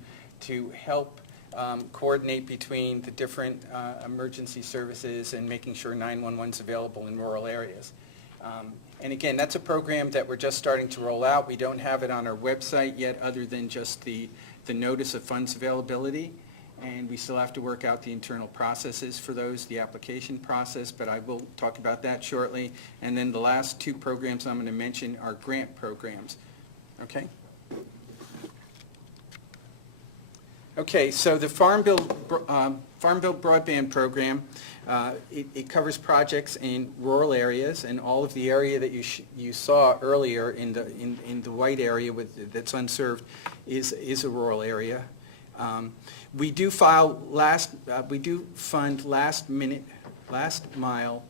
help coordinate between the different emergency services and making sure 911 is available in rural areas. And again, that's a program that we're just starting to roll out. We don't have it on our website yet other than just the notice of funds availability. And we still have to work out the internal processes for those, the application process, but I will talk about that shortly. And then the last two programs I'm going to mention are grant programs. Okay? Okay, so the Farm Bill Broadband Program, it covers projects in rural areas, and all of the area that you saw earlier in the white area that's unserved is a rural area. We do fund last mile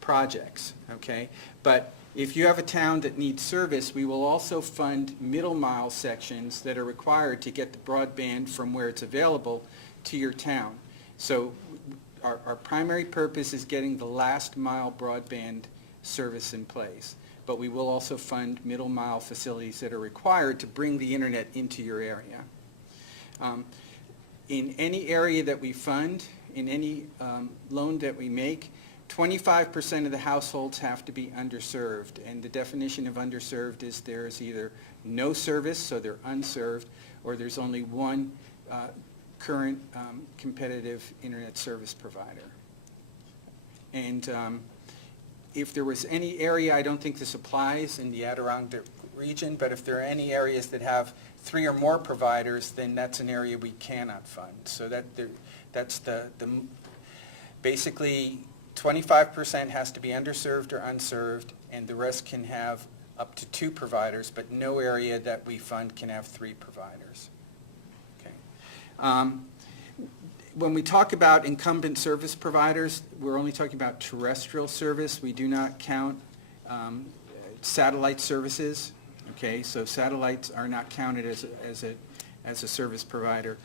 projects, okay? But if you have a town that needs service, we will also fund middle mile sections that are required to get the broadband from where it's available to your town. So our primary purpose is getting the last mile broadband service in place. But we will also fund middle mile facilities that are required to bring the internet into your area. In any area that we fund, in any loan that we make, 25% of the households have to be underserved. And the definition of underserved is there's either no service, so they're unserved, or there's only one current competitive internet service provider. And if there was any area, I don't think this applies in the Adirondack region, but if there are any areas that have 3 or more providers, then that's an area we cannot fund. So that's basically 25% has to be underserved or unserved, and the rest can have up to 2 providers, but no area that we fund can have 3 providers. Okay. When we talk about incumbent service providers, we're only talking about terrestrial service. We do not count satellite services. Okay, so satellites are not counted as a service provider,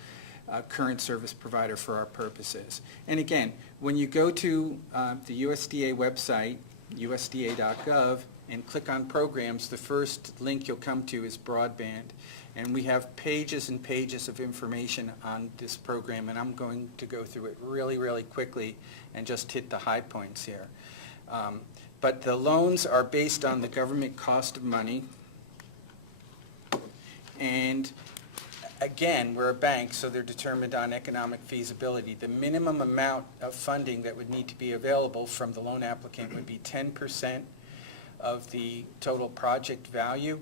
current service provider for our purposes. And again, when you go to the USDA website, usda.gov, and click on programs, the first link you'll come to is broadband. And we have pages and pages of information on this program, and I'm going to go through it really, really quickly and just hit the high points here. But the loans are based on the government cost of money. And again, we're a bank, so they're determined on economic feasibility. The minimum amount of funding that would need to be available from the loan applicant would be 10% of the total project value.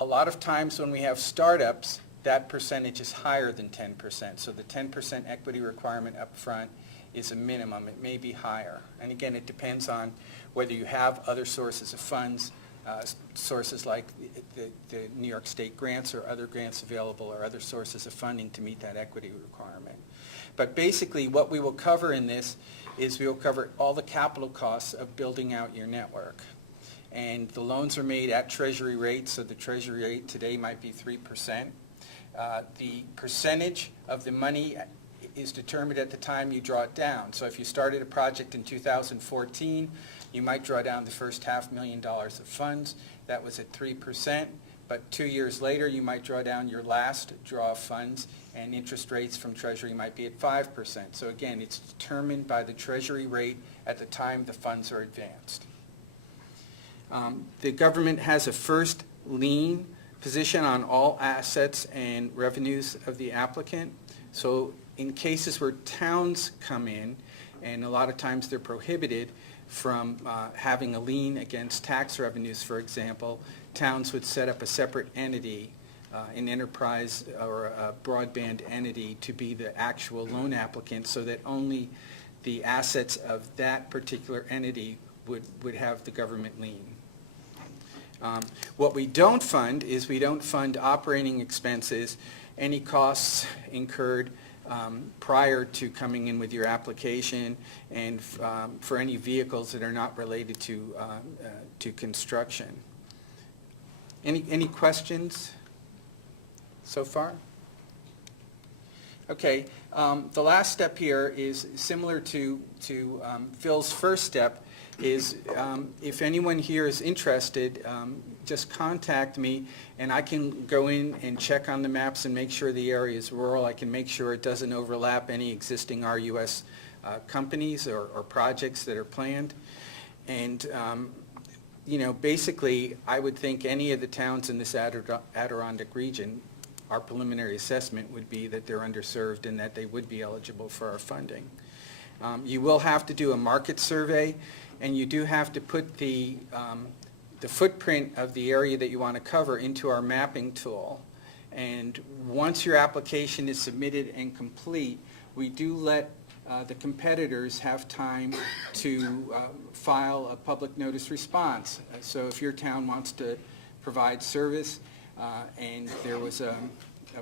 A lot of times when we have startups, that percentage is higher than 10%. So the 10% equity requirement up front is a minimum. It may be higher. And again, it depends on whether you have other sources of funds, sources like the New York State grants or other grants available or other sources of funding to meet that equity requirement. But basically what we will cover in this is we will cover all the capital costs of building out your network. And the loans are made at Treasury rate, so the Treasury rate today might be 3%. The percentage of the money is determined at the time you draw it down. So if you started a project in 2014, you might draw down the first $500,000 of funds. That was at 3%. But 2 years later, you might draw down your last draw of funds, and interest rates from Treasury might be at 5%. So again, it's determined by the Treasury rate at the time the funds are advanced. The government has a first lien position on all assets and revenues of the applicant. So in cases where towns come in, and a lot of times they're prohibited from having a lien against tax revenues, for example, towns would set up a separate entity, an enterprise or a broadband entity, to be the actual loan applicant, so that only the assets of that particular entity would have the government lien. What we don't fund is we don't fund operating expenses, any costs incurred prior to coming in with your application, and for any vehicles that are not related to construction. Any questions so far? Okay, the last step here is similar to Phil's first step, is if anyone here is interested, just contact me, and I can go in and check on the maps and make sure the area is rural. I can make sure it doesn't overlap any existing RUS companies or projects that are planned. And you know, basically, I would think any of the towns in this Adirondack region, our preliminary assessment would be that they're underserved and that they would be eligible for our funding. You will have to do a market survey, and you do have to put the footprint of the area that you want to cover into our mapping tool. And once your application is submitted and complete, we do let the competitors have time to file a public notice response. So if your town wants to provide service, and there was a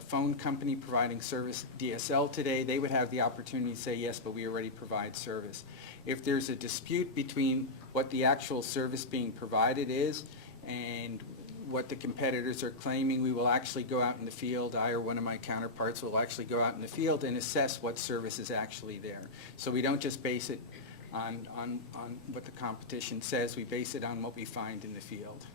phone company providing service, DSL today, they would have the opportunity to say, yes, but we already provide service. If there's a dispute between what the actual service being provided is and what the competitors are claiming, we will actually go out in the field. I or one of my counterparts will actually go out in the field and assess what service is actually there. So we don't just base it on what the competition says, we base it on what we find in the field.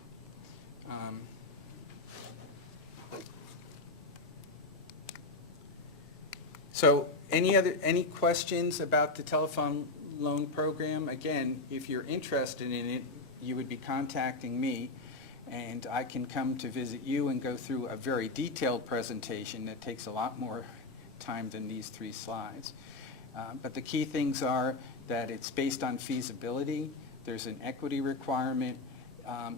So any questions about the telephone loan program? Again, if you're interested in it, you would be contacting me, and I can come to visit you and go through a very detailed presentation that takes a lot more time than these 3 slides. But the key things are that it's based on feasibility, there's an equity requirement.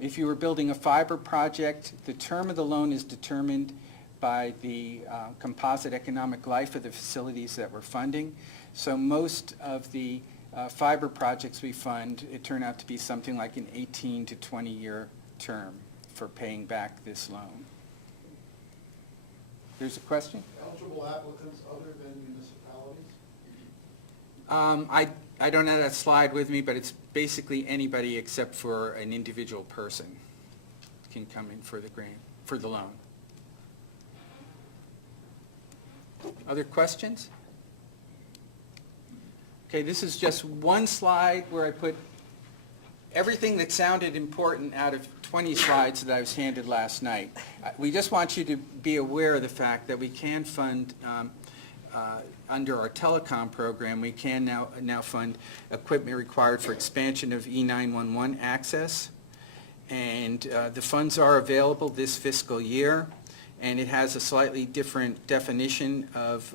If you were building a fiber project, the term of the loan is determined by the composite economic life of the facilities that we're funding. So most of the fiber projects we fund, it turned out to be something like an 18 to 20-year term for paying back this loan. There's a question? Eligible applicants other than municipalities? I don't have that slide with me, but it's basically anybody except for an individual person can come in for the grant, for the loan. Other questions? Okay, this is just one slide where I put everything that sounded important out of 20 slides that I was handed last night. We just want you to be aware of the fact that we can fund under our telecom program, we can now fund equipment required for expansion of E911 access. And the funds are available this fiscal year, and it has a slightly different definition of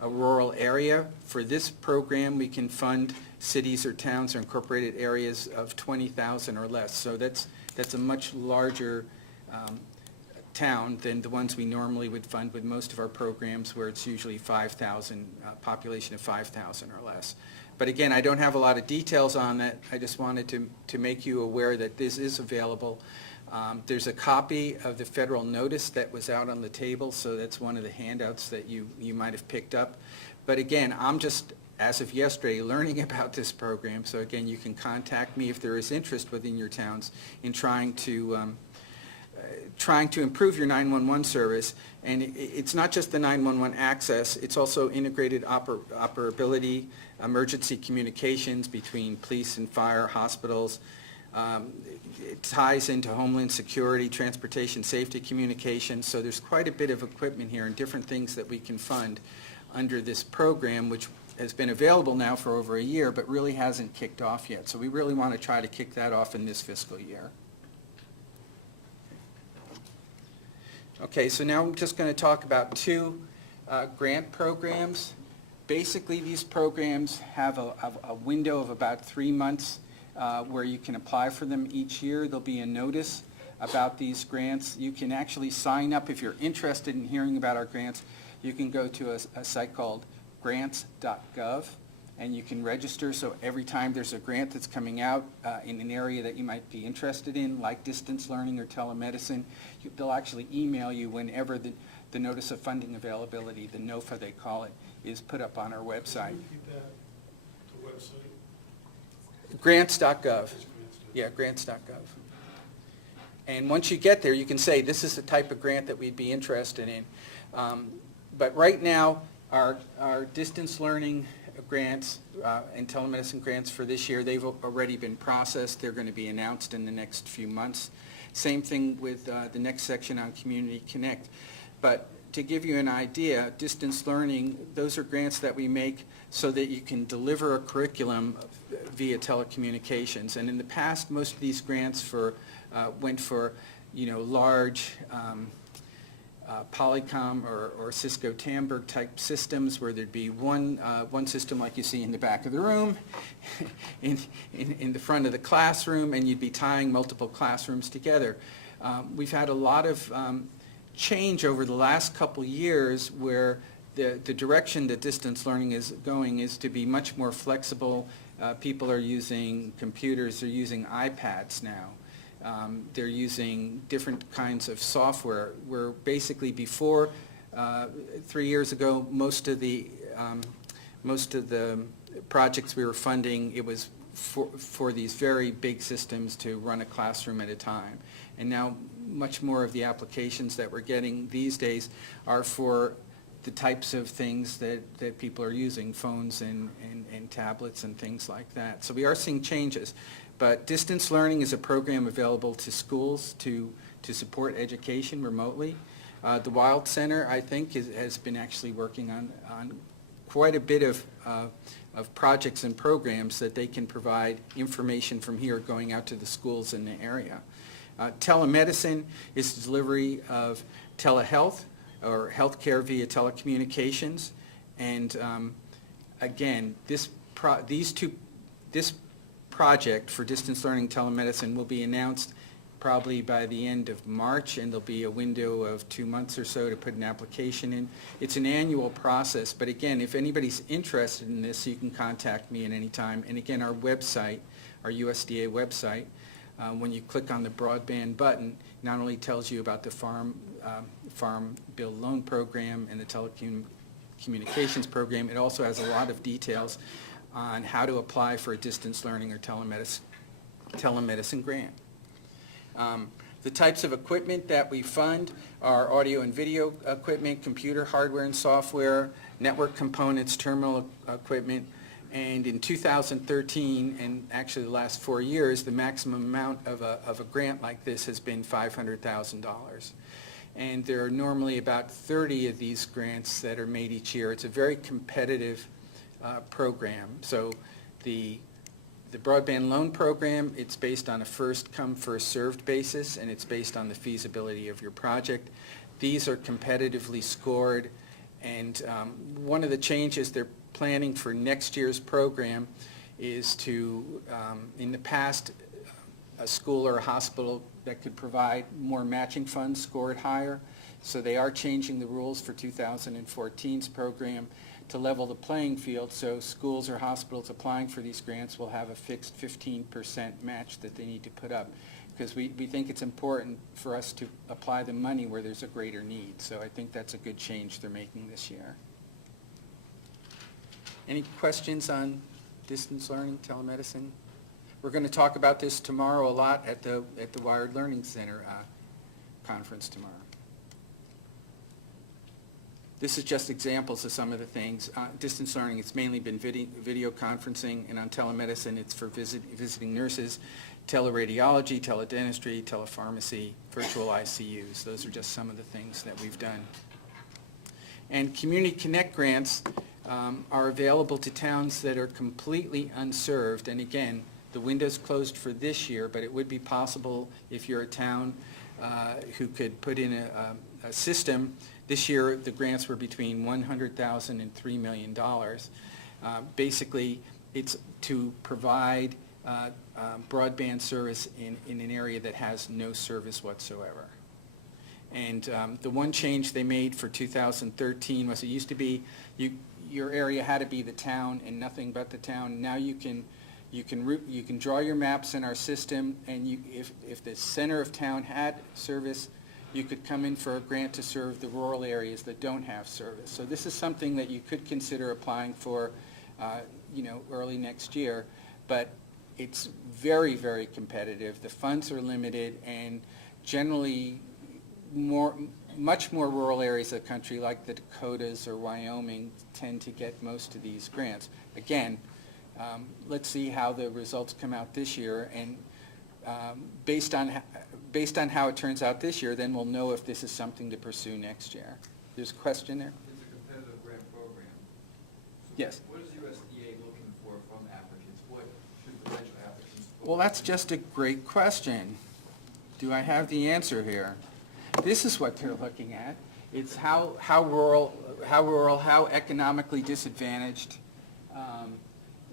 a rural area. For this program, we can fund cities or towns or incorporated areas of 20,000 or less. So that's a much larger town than the ones we normally would fund with most of our programs, where it's usually 5,000, population of 5,000 or less. But again, I don't have a lot of details on that. I just wanted to make you aware that this is available. There's a copy of the federal notice that was out on the table, so that's one of the handouts that you might have picked up. But again, I'm just, as of yesterday, learning about this program. So again, you can contact me if there is interest within your towns in trying to improve your 911 service. And it's not just the 911 access, it's also integrated operability, emergency communications between police and fire, hospitals. It ties into Homeland Security, transportation safety communications. So there's quite a bit of equipment here and different things that we can fund under this program, which has been available now for over a year, but really hasn't kicked off yet. So we really want to try to kick that off in this fiscal year. Okay, so now I'm just going to talk about two grant programs. Basically, these programs have a window of about 3 months where you can apply for them each year. There'll be a notice about these grants. You can actually sign up if you're interested in hearing about our grants. You can go to a site called grants.gov, and you can register. So every time there's a grant that's coming out in an area that you might be interested in, like distance learning or telemedicine, they'll actually email you whenever the notice of funding availability, the NOFA they call it, is put up on our website. Repeat that, the website. Grants.gov. Yeah, grants.gov. And once you get there, you can say, this is the type of grant that we'd be interested in. But right now, our distance learning grants and telemedicine grants for this year, they've already been processed. They're going to be announced in the next few months. Same thing with the next section on Community Connect. But to give you an idea, distance learning, those are grants that we make so that you can deliver a curriculum via telecommunications. And in the past, most of these grants went for, large Polycom or Cisco Tamberg type systems, where there'd be one system like you see in the back of the room, in the front of the classroom, and you'd be tying multiple classrooms together. We've had a lot of change over the last couple years where the direction that distance learning is going is to be much more flexible. People are using computers, they're using iPads now. They're using different kinds of software, where basically before, 3 years ago, most of the projects we were funding, it was for these very big systems to run a classroom at a time. And now much more of the applications that we're getting these days are for the types of things that people are using, phones and tablets and things like that. So we are seeing changes. But distance learning is a program available to schools to support education remotely. The Wild Center, I think, has been actually working on quite a bit of projects and programs that they can provide information from here going out to the schools in the area. Telemedicine is the delivery of telehealth or healthcare via telecommunications. And again, this project for distance learning telemedicine will be announced probably by the end of March, and there'll be a window of 2 months or so to put an application in. It's an annual process, but again, if anybody's interested in this, you can contact me at any time. And again, our website, our USDA website, when you click on the Broadband button, not only tells you about the Farm Bill Loan Program and the Telecommunications Program, it also has a lot of details on how to apply for a distance learning or telemedicine grant. The types of equipment that we fund are audio and video equipment, computer hardware and software, network components, terminal equipment, and in 2013, and actually the last 4 years, the maximum amount of a grant like this has been $500,000. and there are normally about 30 of these grants that are made each year. It's a very competitive program. So the broadband loan program, it's based on a first-come, first-served basis, and it's based on the feasibility of your project. These are competitively scored, and one of the changes they're planning for next year's program is to, in the past, a school or a hospital that could provide more matching funds scored higher. So they are changing the rules for 2014's program to level the playing field, so schools or hospitals applying for these grants will have a fixed 15% match that they need to put up, because we think it's important for us to apply the money where there's a greater need. So I think that's a good change they're making this year. Any questions on distance learning, telemedicine? We're going to talk about this tomorrow a lot at the Wired Learning Center conference tomorrow. This is just examples of some of the things. Distance learning, it's mainly been video conferencing, and on telemedicine, it's for visiting nurses, teleradiology, teledentistry, telepharmacy, virtual ICUs. Those are just some of the things that we've done. And Community Connect grants are available to towns that are completely unserved. And again, the window's closed for this year, but it would be possible if you're a town who could put in a system. This year, the grants were between $100,000 and $3 million. Basically, it's to provide broadband service in an area that has no service whatsoever. And the one change they made for 2013 was it used to be your area had to be the town and nothing but the town. Now you can draw your maps in our system, and if the center of town had service, you could come in for a grant to serve the rural areas that don't have service. So this is something that you could consider applying for, early next year. But it's very, very competitive. The funds are limited, and generally, much more rural areas of the country, like the Dakotas or Wyoming, tend to get most of these grants. Again, let's see how the results come out this year, and based on how it turns out this year, then we'll know if this is something to pursue next year. There's a question there? It's a competitive grant program. Yes. What is USDA looking for from applicants? What should potential applicants? Well, that's just a great question. Do I have the answer here? This is what they're looking at. It's how rural, how economically disadvantaged,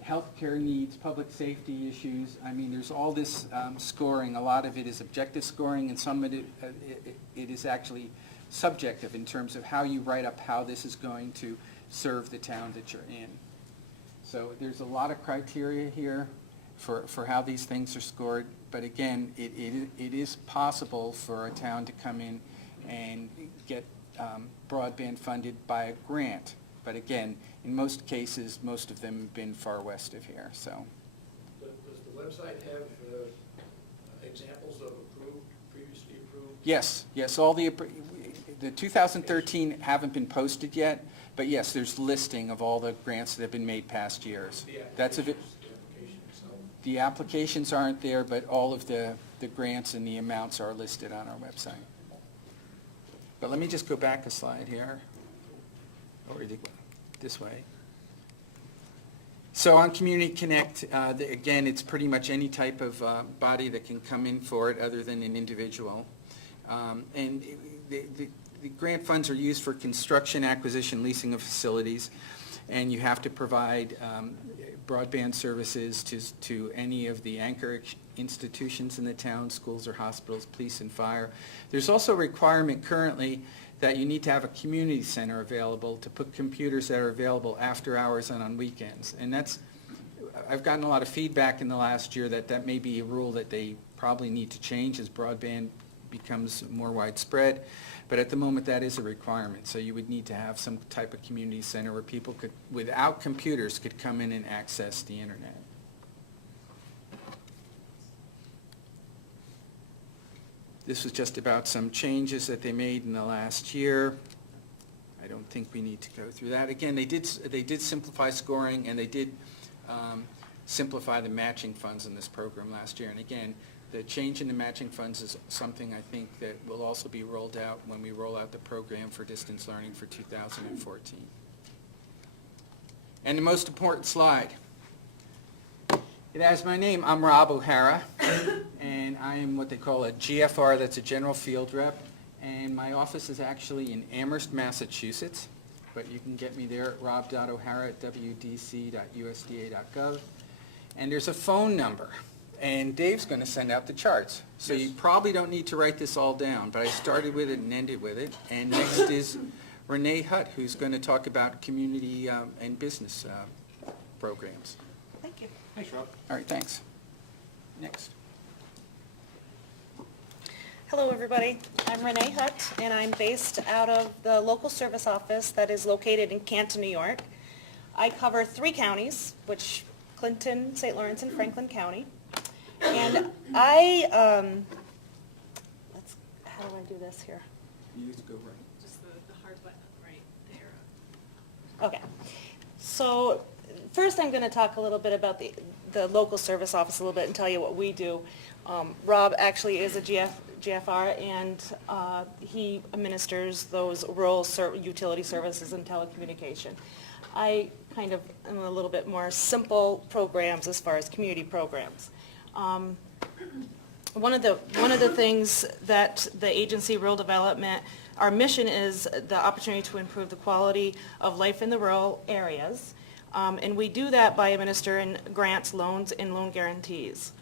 healthcare needs, public safety issues. I mean, there's all this scoring. A lot of it is objective scoring, and some of it is actually subjective in terms of how you write up how this is going to serve the town that you're in. So there's a lot of criteria here for how these things are scored. But again, it is possible for a town to come in and get broadband funded by a grant. But again, in most cases, most of them have been far west of here, so. Does the website have examples of previously approved? Yes, all the 2013 haven't been posted yet, but yes, there's listing of all the grants that have been made past years. That's a bit. The applications aren't there, but all of the grants and the amounts are listed on our website. But let me just go back a slide here, or this way. So on Community Connect, again, it's pretty much any type of body that can come in for it other than an individual. And the grant funds are used for construction, acquisition, leasing of facilities, and you have to provide broadband services to any of the anchor institutions in the town, schools or hospitals, police and fire. There's also a requirement currently that you need to have a community center available to put computers that are available after hours and on weekends. And I've gotten a lot of feedback in the last year that may be a rule that they probably need to change as broadband becomes more widespread. But at the moment, that is a requirement. So you would need to have some type of community center where people could, without computers, could come in and access the internet. This was just about some changes that they made in the last year. I don't think we need to go through that. Again, they did simplify scoring, and they did simplify the matching funds in this program last year. And again, the change in the matching funds is something I think that will also be rolled out when we roll out the program for distance learning for 2014. And the most important slide. It has my name. I'm Rob O'Hara, and I am what they call a GFR, that's a general field rep, and my office is actually in Amherst, Massachusetts, but you can get me there at rob.o'hara@wdc.usda.gov. And there's a phone number, and Dave's going to send out the charts. So you probably don't need to write this all down, but I started with it and ended with it. And next is Renee Hutt, who's going to talk about community and business programs. Thank you. Thanks, Rob. All right, thanks. Next. Hello, everybody. I'm Renee Hutt, and I'm based out of the local service office that is located in Canton, New York. I cover 3 counties, which Clinton, St. Lawrence, and Franklin County. And I, how do I do this here? You just go right. Just the hard button right there. Okay. So first I'm going to talk a little bit about the local service office a little bit and tell you what we do. Rob actually is a GFR, and he administers those rural utility services and telecommunication. I kind of am a little bit more simple programs as far as community programs. One of the things that the agency, Rural Development, our mission is the opportunity to improve the quality of life in the rural areas. And we do that by administering grants, loans, and loan guarantees.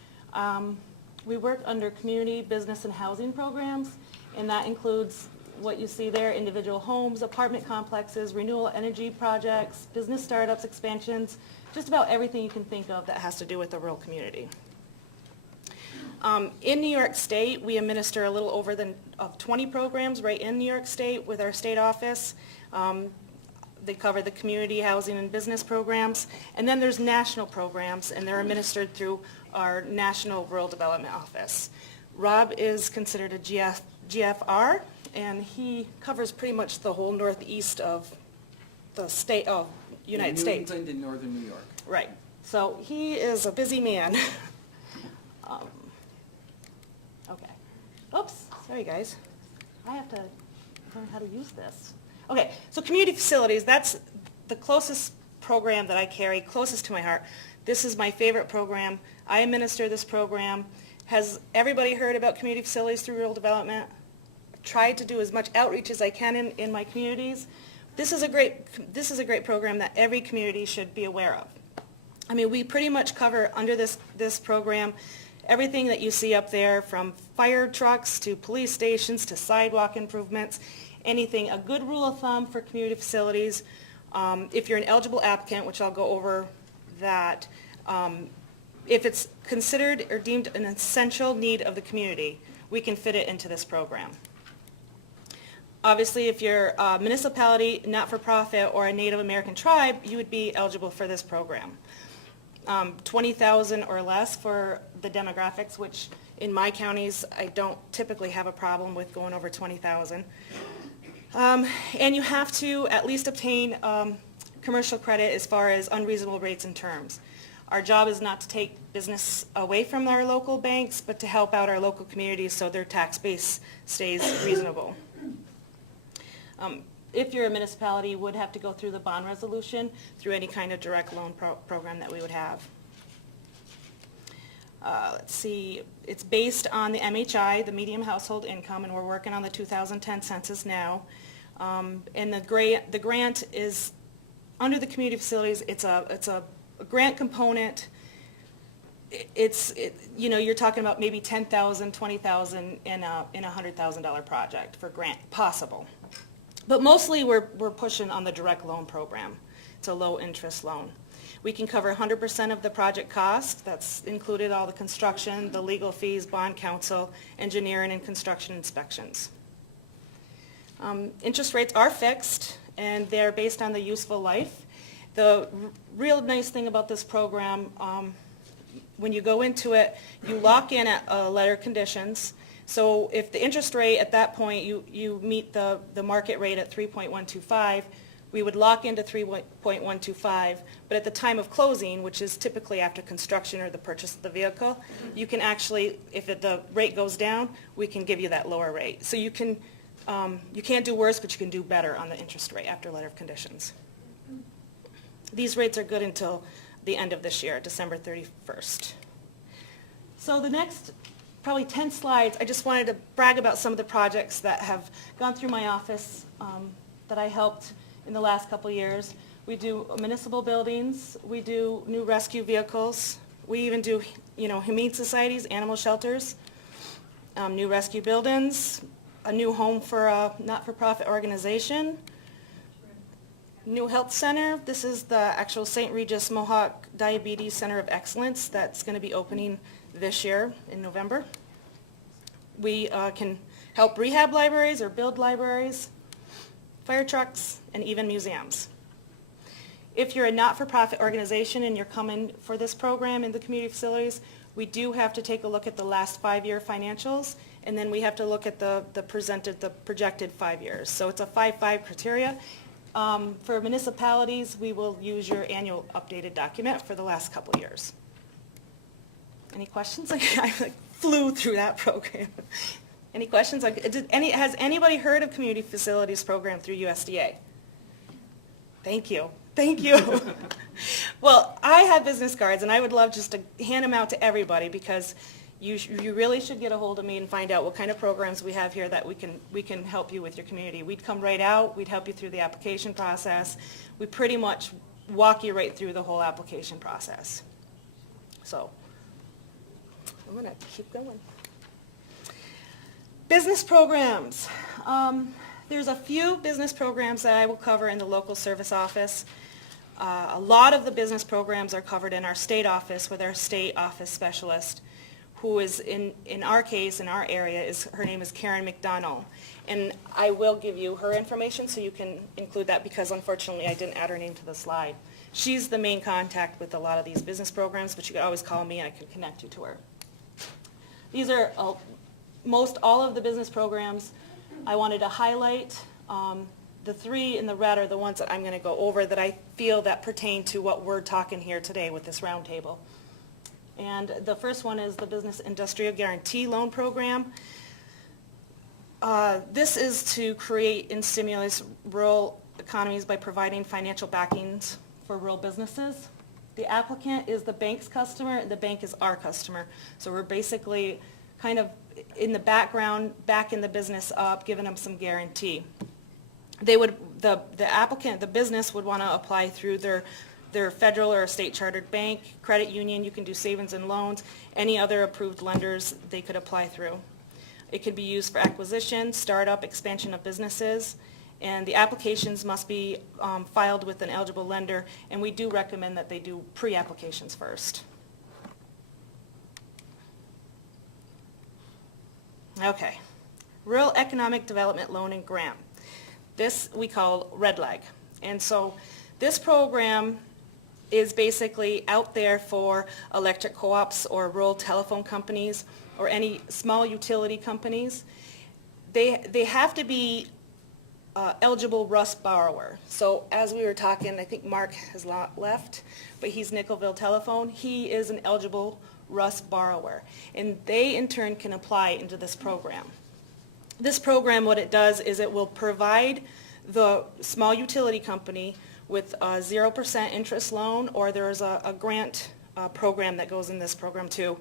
We work under community, business, and housing programs, and that includes what you see there: individual homes, apartment complexes, renewable energy projects, business startups, expansions, just about everything you can think of that has to do with the rural community. In New York State, we administer a little over 20 programs right in New York State with our state office. They cover the community, housing, and business programs. And then there's national programs, and they're administered through our National Rural Development Office. Rob is considered a GFR, and he covers pretty much the whole northeast of the state of United States. New England and northern New York. Right. So he is a busy man. Okay. Oops, sorry guys. I have to learn how to use this. Okay, so community facilities, that's the closest program that I carry, closest to my heart. This is my favorite program. I administer this program. Has everybody heard about community facilities through rural development? I've tried to do as much outreach as I can in my communities. This is a great program that every community should be aware of. I mean, we pretty much cover under this program everything that you see up there, from fire trucks to police stations to sidewalk improvements, anything. A good rule of thumb for community facilities, if you're an eligible applicant, which I'll go over that, if it's considered or deemed an essential need of the community, we can fit it into this program. Obviously, if you're a municipality, not-for-profit, or a Native American tribe, you would be eligible for this program. 20,000 or less for the demographics, which in my counties, I don't typically have a problem with going over 20,000. And you have to at least obtain commercial credit as far as unreasonable rates and terms. Our job is not to take business away from our local banks, but to help out our local communities so their tax base stays reasonable. If you're a municipality, you would have to go through the bond resolution through any kind of direct loan program that we would have. Let's see, it's based on the MHI, the median household income, and we're working on the 2010 census now. And the grant is, under the community facilities, it's a grant component. You're talking about maybe $10,000, $20,000 in a $100,000 project for grant, possible. But mostly we're pushing on the direct loan program. It's a low interest loan. We can cover 100% of the project cost. That's included all the construction, the legal fees, bond counsel, engineering, and construction inspections. Interest rates are fixed, and they're based on the useful life. The real nice thing about this program, when you go into it, you lock in at letter conditions. So if the interest rate at that point, you meet the market rate at 3.125, we would lock into 3.125, but at the time of closing, which is typically after construction or the purchase of the vehicle, you can actually, if the rate goes down, we can give you that lower rate. So you can't do worse, but you can do better on the interest rate after letter of conditions. These rates are good until the end of this year, December 31st. So the next probably 10 slides, I just wanted to brag about some of the projects that have gone through my office that I helped in the last couple of years. We do municipal buildings, we do new rescue vehicles, we even do, humane societies, animal shelters, new rescue buildings, a new home for a not-for-profit organization, new health center. This is the actual St. Regis Mohawk Diabetes Center of Excellence that's going to be opening this year in November. We can help rehab libraries or build libraries, fire trucks, and even museums. If you're a not-for-profit organization and you're coming for this program in the community facilities, we do have to take a look at the last 5-year financials, and then we have to look at the projected 5 years. So it's a 5-5 criteria. For municipalities, we will use your annual updated document for the last couple years. Any questions? I flew through that program. Any questions? Has anybody heard of Community Facilities Program through USDA? Thank you. Thank you. Well, I have business cards, and I would love just to hand them out to everybody because you really should get a hold of me and find out what kind of programs we have here that we can help you with your community. We'd come right out. We'd help you through the application process. We pretty much walk you right through the whole application process. So I'm going to keep going. Business programs. There's a few business programs that I will cover in the local service office. A lot of the business programs are covered in our state office with our state office specialist, who is in our case, in our area, her name is Karen McDonald. And I will give you her information so you can include that because unfortunately I didn't add her name to the slide. She's the main contact with a lot of these business programs, but you can always call me and I can connect you to her. These are most all of the business programs I wanted to highlight. The 3 in the red are the ones that I'm going to go over that I feel that pertain to what we're talking here today with this roundtable. And the first one is the Business Industrial Guarantee Loan Program. This is to create and stimulate rural economies by providing financial backings for rural businesses. The applicant is the bank's customer, and the bank is our customer. So we're basically kind of in the background, backing the business up, giving them some guarantee. The applicant, the business would want to apply through their federal or state chartered bank, credit union. You can do savings and loans. Any other approved lenders they could apply through. It could be used for acquisition, startup, expansion of businesses, and the applications must be filed with an eligible lender, and we do recommend that they do pre-applications first. Okay, Rural Economic Development Loan and Grant. This we call Red Leg. And so this program is basically out there for electric co-ops or rural telephone companies or any small utility companies. They have to be eligible RUS borrower. So as we were talking, I think Mark has left, but he's Nickelville Telephone. He is an eligible RUS borrower, and they in turn can apply into this program. This program, what it does is it will provide the small utility company with a 0% interest loan, or there's a grant program that goes in this program too.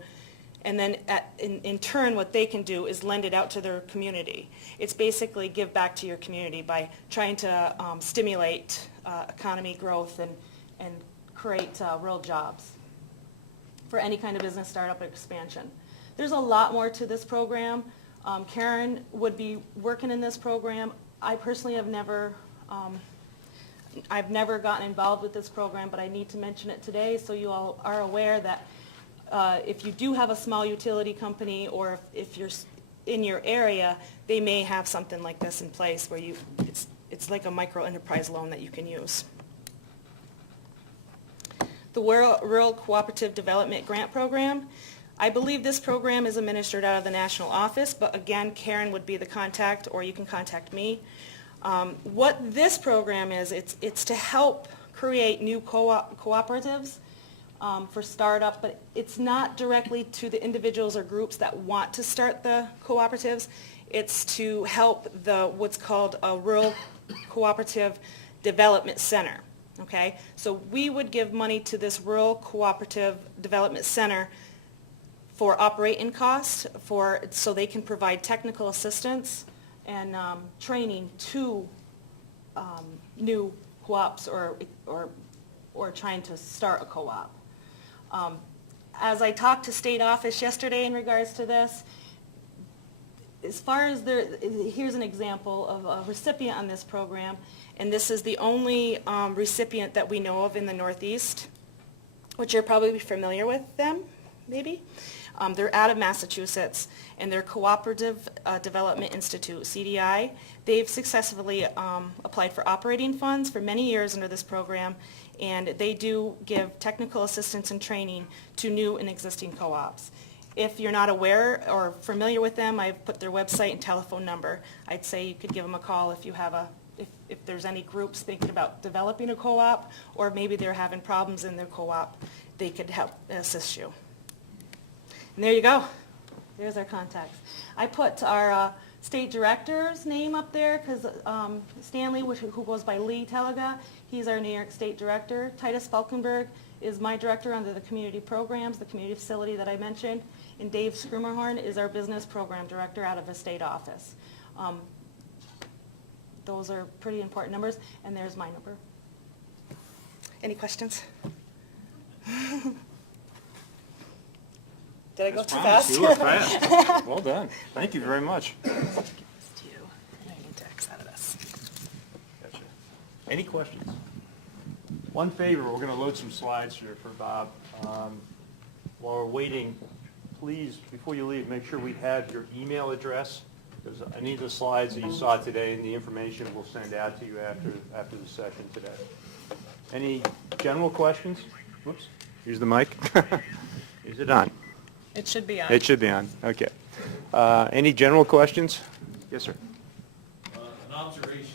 And then in turn, what they can do is lend it out to their community. It's basically give back to your community by trying to stimulate economy growth and create real jobs for any kind of business startup or expansion. There's a lot more to this program. Karen would be working in this program. I personally have never gotten involved with this program, but I need to mention it today so you all are aware that if you do have a small utility company or if you're in your area, they may have something like this in place where it's like a micro enterprise loan that you can use. The Rural Cooperative Development Grant Program. I believe this program is administered out of the national office, but again, Karen would be the contact, or you can contact me. What this program is, it's to help create new cooperatives for startup, but it's not directly to the individuals or groups that want to start the cooperatives. It's to help what's called a rural cooperative development center. Okay, so we would give money to this rural cooperative development center for operating costs, so they can provide technical assistance and training to new co-ops or trying to start a co-op. As I talked to state office yesterday in regards to this, as far as here's an example of a recipient on this program, and this is the only recipient that we know of in the Northeast, which you're probably familiar with them, maybe. They're out of Massachusetts, and they're Cooperative Development Institute, CDI. They've successfully applied for operating funds for many years under this program, and they do give technical assistance and training to new and existing co-ops. If you're not aware or familiar with them, I've put their website and telephone number. I'd say you could give them a call if you have if there's any groups thinking about developing a co-op, or maybe they're having problems in their co-op, they could help assist you. And there you go. There's our contacts. I put our state director's name up there because Stanley, who goes by Lee Telega, he's our New York State Director. Titus Falkenberg is my director under the community programs, the community facility that I mentioned. And Dave Scrumerhorn is our business program director out of a state office. Those are pretty important numbers, and there's my number. Any questions? Did I go too fast? You were fast. Well done. Thank you very much. I need to X out of this. Gotcha. Any questions? One favor, we're going to load some slides here for Bob. While we're waiting, please, before you leave, make sure we have your email address, because any of the slides that you saw today and the information we'll send out to you after the session today. Any general questions? Whoops. Here's the mic. Is it on? It should be on. It should be on. Okay. Any general questions? Yes, sir. An observation.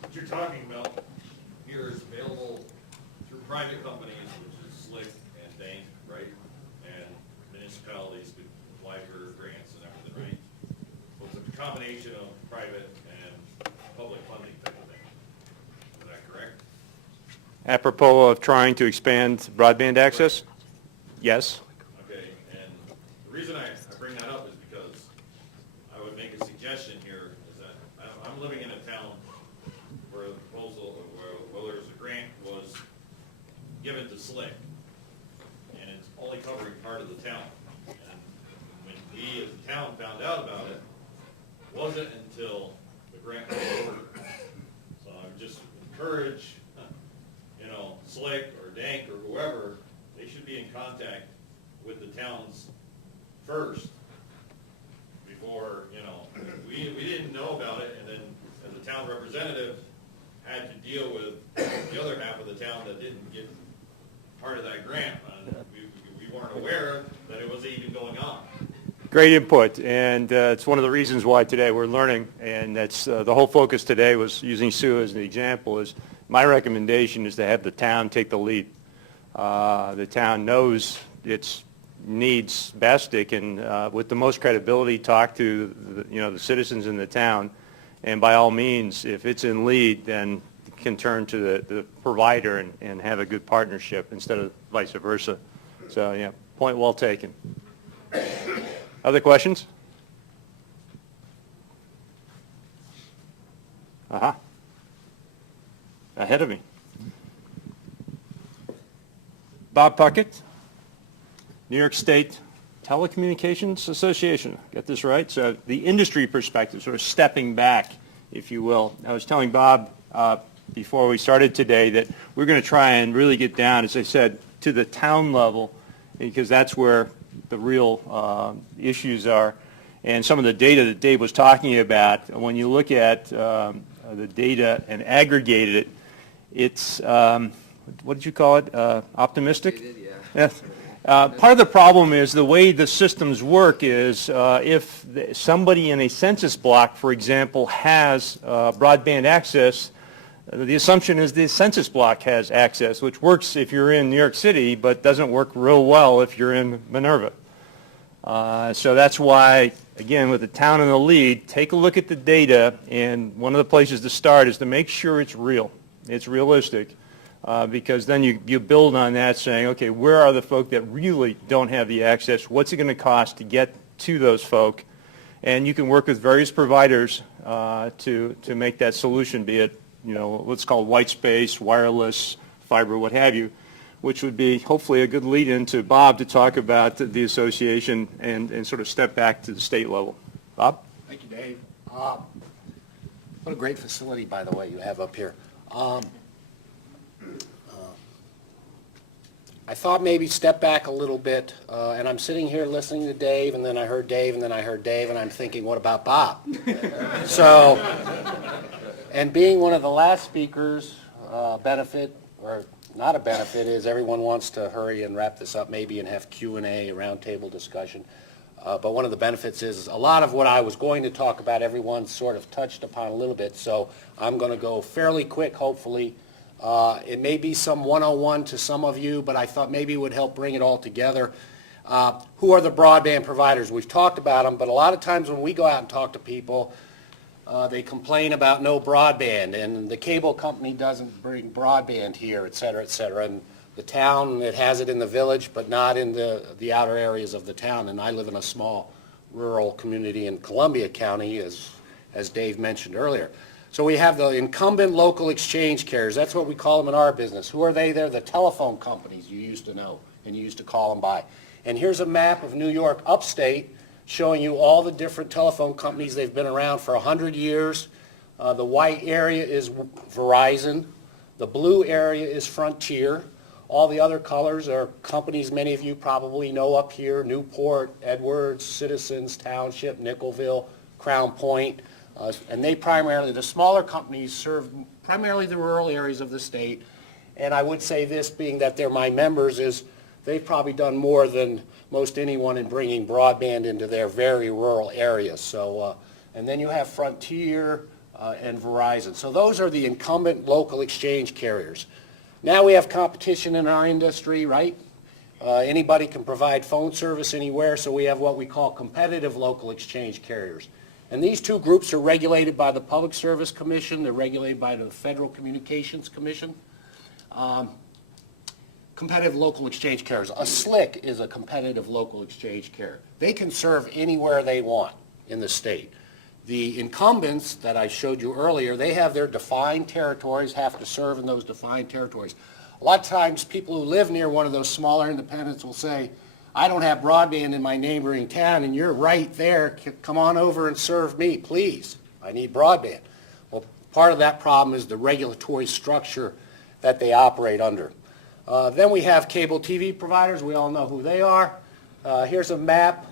What you're talking about here is available through private companies, which is Slick and Dank, right? And municipalities could apply for grants and everything, right? So it's a combination of private and public funding type of thing. Is that correct? Apropos of trying to expand broadband access? Yes. Okay, and the reason I bring that up is because I would make a suggestion here is that I'm living in a town where the proposal, where there's a grant was given to Slick, and it's only covering part of the town. And when we as a town found out about it, wasn't until the grant was over. So I would just encourage, Slick or Dank or whoever, they should be in contact with the towns first before, we didn't know about it, and then as a town representative had to deal with the other half of the town that didn't get part of that grant. We weren't aware that it was even going on. Great input, and it's one of the reasons why today we're learning, and that's the whole focus today was using Sue as an example. Is my recommendation is to have the town take the lead. The town knows its needs best. It can, with the most credibility, talk to the citizens in the town, and by all means, if it's in lead, then it can turn to the provider and have a good partnership instead of vice versa. So yeah, point well taken. Other questions? Ahead of me. Bob Puckett, New York State Telecommunications Association. Got this right? So the industry perspective, sort of stepping back, if you will. I was telling Bob before we started today that we're going to try and really get down, as I said, to the town level, because that's where the real issues are. And some of the data that Dave was talking about, when you look at the data and aggregate it, it's, what did you call it, optimistic? Yeah. Yes. Part of the problem is the way the systems work is if somebody in a census block, for example, has broadband access, the assumption is the census block has access, which works if you're in New York City, but doesn't work real well if you're in Minerva. So that's why, again, with the town in the lead, take a look at the data, and one of the places to start is to make sure it's real, it's realistic. Because then you build on that saying, okay, where are the folk that really don't have the access? What's it going to cost to get to those folk? And you can work with various providers to make that solution, be it, what's called white space, wireless, fiber, what have you, which would be hopefully a good lead-in to Bob to talk about the association and sort of step back to the state level. Bob? Thank you, Dave. What a great facility, by the way, you have up here. I thought maybe step back a little bit, and I'm sitting here listening to Dave, and then I heard Dave, and then I heard Dave, and I'm thinking, what about Bob? So, and being one of the last speakers, benefit, or not a benefit, is everyone wants to hurry and wrap this up maybe and have Q&A, roundtable discussion. But one of the benefits is a lot of what I was going to talk about, everyone sort of touched upon a little bit, so I'm going to go fairly quick, hopefully. It may be some 101 to some of you, but I thought maybe it would help bring it all together. Who are the broadband providers? We've talked about them, but a lot of times when we go out and talk to people, they complain about no broadband, and the cable company doesn't bring broadband here, et cetera, and the town, it has it in the village, but not in the outer areas of the town, and I live in a small rural community in Columbia County, as Dave mentioned earlier. So we have the incumbent local exchange carriers. That's what we call them in our business. Who are they? They're the telephone companies you used to know and you used to call them by. And here's a map of New York upstate showing you all the different telephone companies. They've been around for 100 years. The white area is Verizon. The blue area is Frontier. All the other colors are companies many of you probably know up here: Newport, Edwards, Citizens, Township, Nickelville, Crown Point. And they primarily, the smaller companies serve primarily the rural areas of the state. And I would say this, being that they're my members, is they've probably done more than most anyone in bringing broadband into their very rural areas. So, and then you have Frontier and Verizon. So those are the incumbent local exchange carriers. Now we have competition in our industry, right? Anybody can provide phone service anywhere, so we have what we call competitive local exchange carriers. And these two groups are regulated by the Public Service Commission. They're regulated by the Federal Communications Commission. Competitive local exchange carriers. A SLIC is a competitive local exchange carrier. They can serve anywhere they want in the state. The incumbents that I showed you earlier, they have their defined territories, have to serve in those defined territories. A lot of times people who live near one of those smaller independents will say, I don't have broadband in my neighboring town, and you're right there. Come on over and serve me, please. I need broadband. Well, part of that problem is the regulatory structure that they operate under. Then we have cable TV providers. We all know who they are. Here's a map.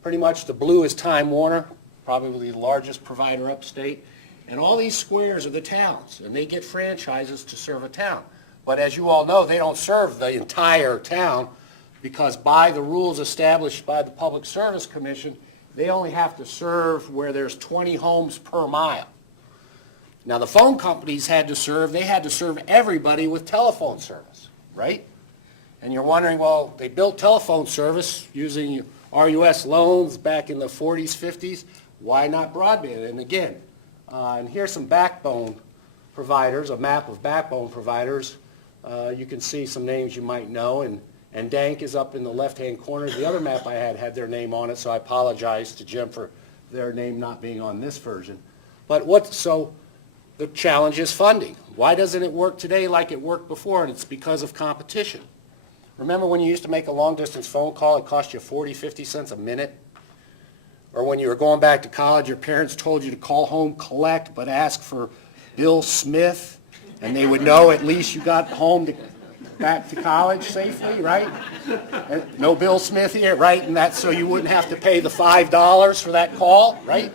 Pretty much the blue is Time Warner, probably the largest provider upstate. And all these squares are the towns, and they get franchises to serve a town. But as you all know, they don't serve the entire town, because by the rules established by the Public Service Commission, they only have to serve where there's 20 homes per mile. Now the phone companies had to serve everybody with telephone service, right? And you're wondering, well, they built telephone service using RUS loans back in the 40s, 50s. Why not broadband? And again, and here's some backbone providers, a map of backbone providers. You can see some names you might know, and DANK is up in the left-hand corner. The other map I had their name on it, so I apologize to Jim for their name not being on this version. But so the challenge is funding. Why doesn't it work today like it worked before? And it's because of competition. Remember when you used to make a long-distance phone call, it cost you 40, 50 cents a minute? Or when you were going back to college, your parents told you to call home, collect, but ask for Bill Smith, and they would know at least you got home back to college safely, right? And no Bill Smith here, right? And that's so you wouldn't have to pay the $5 for that call, right?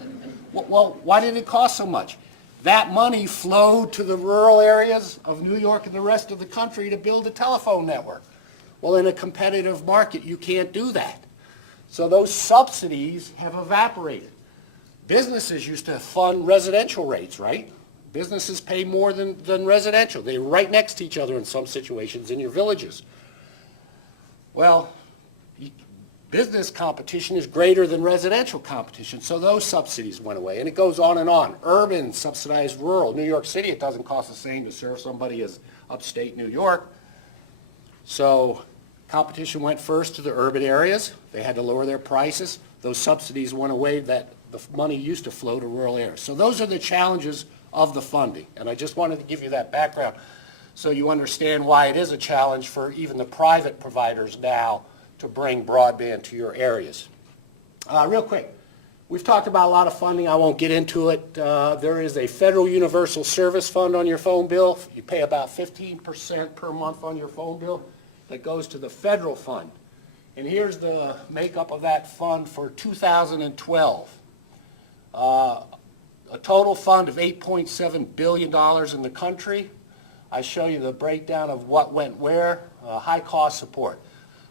Well, why did it cost so much? That money flowed to the rural areas of New York and the rest of the country to build a telephone network. Well, in a competitive market, you can't do that. So those subsidies have evaporated. Businesses used to fund residential rates, right? Businesses pay more than residential. They're right next to each other in some situations in your villages. Well, business competition is greater than residential competition, so those subsidies went away, and it goes on and on. Urban subsidized rural. New York City, it doesn't cost the same to serve somebody as upstate New York. So competition went first to the urban areas. They had to lower their prices. Those subsidies went away, that the money used to flow to rural areas. So those are the challenges of the funding, and I just wanted to give you that background so you understand why it is a challenge for even the private providers now to bring broadband to your areas. Real quick, we've talked about a lot of funding. I won't get into it. There is a federal universal service fund on your phone bill. You pay about 15% per month on your phone bill. That goes to the federal fund. And here's the makeup of that fund for 2012. A total fund of $8.7 billion in the country. I show you the breakdown of what went where. High cost support.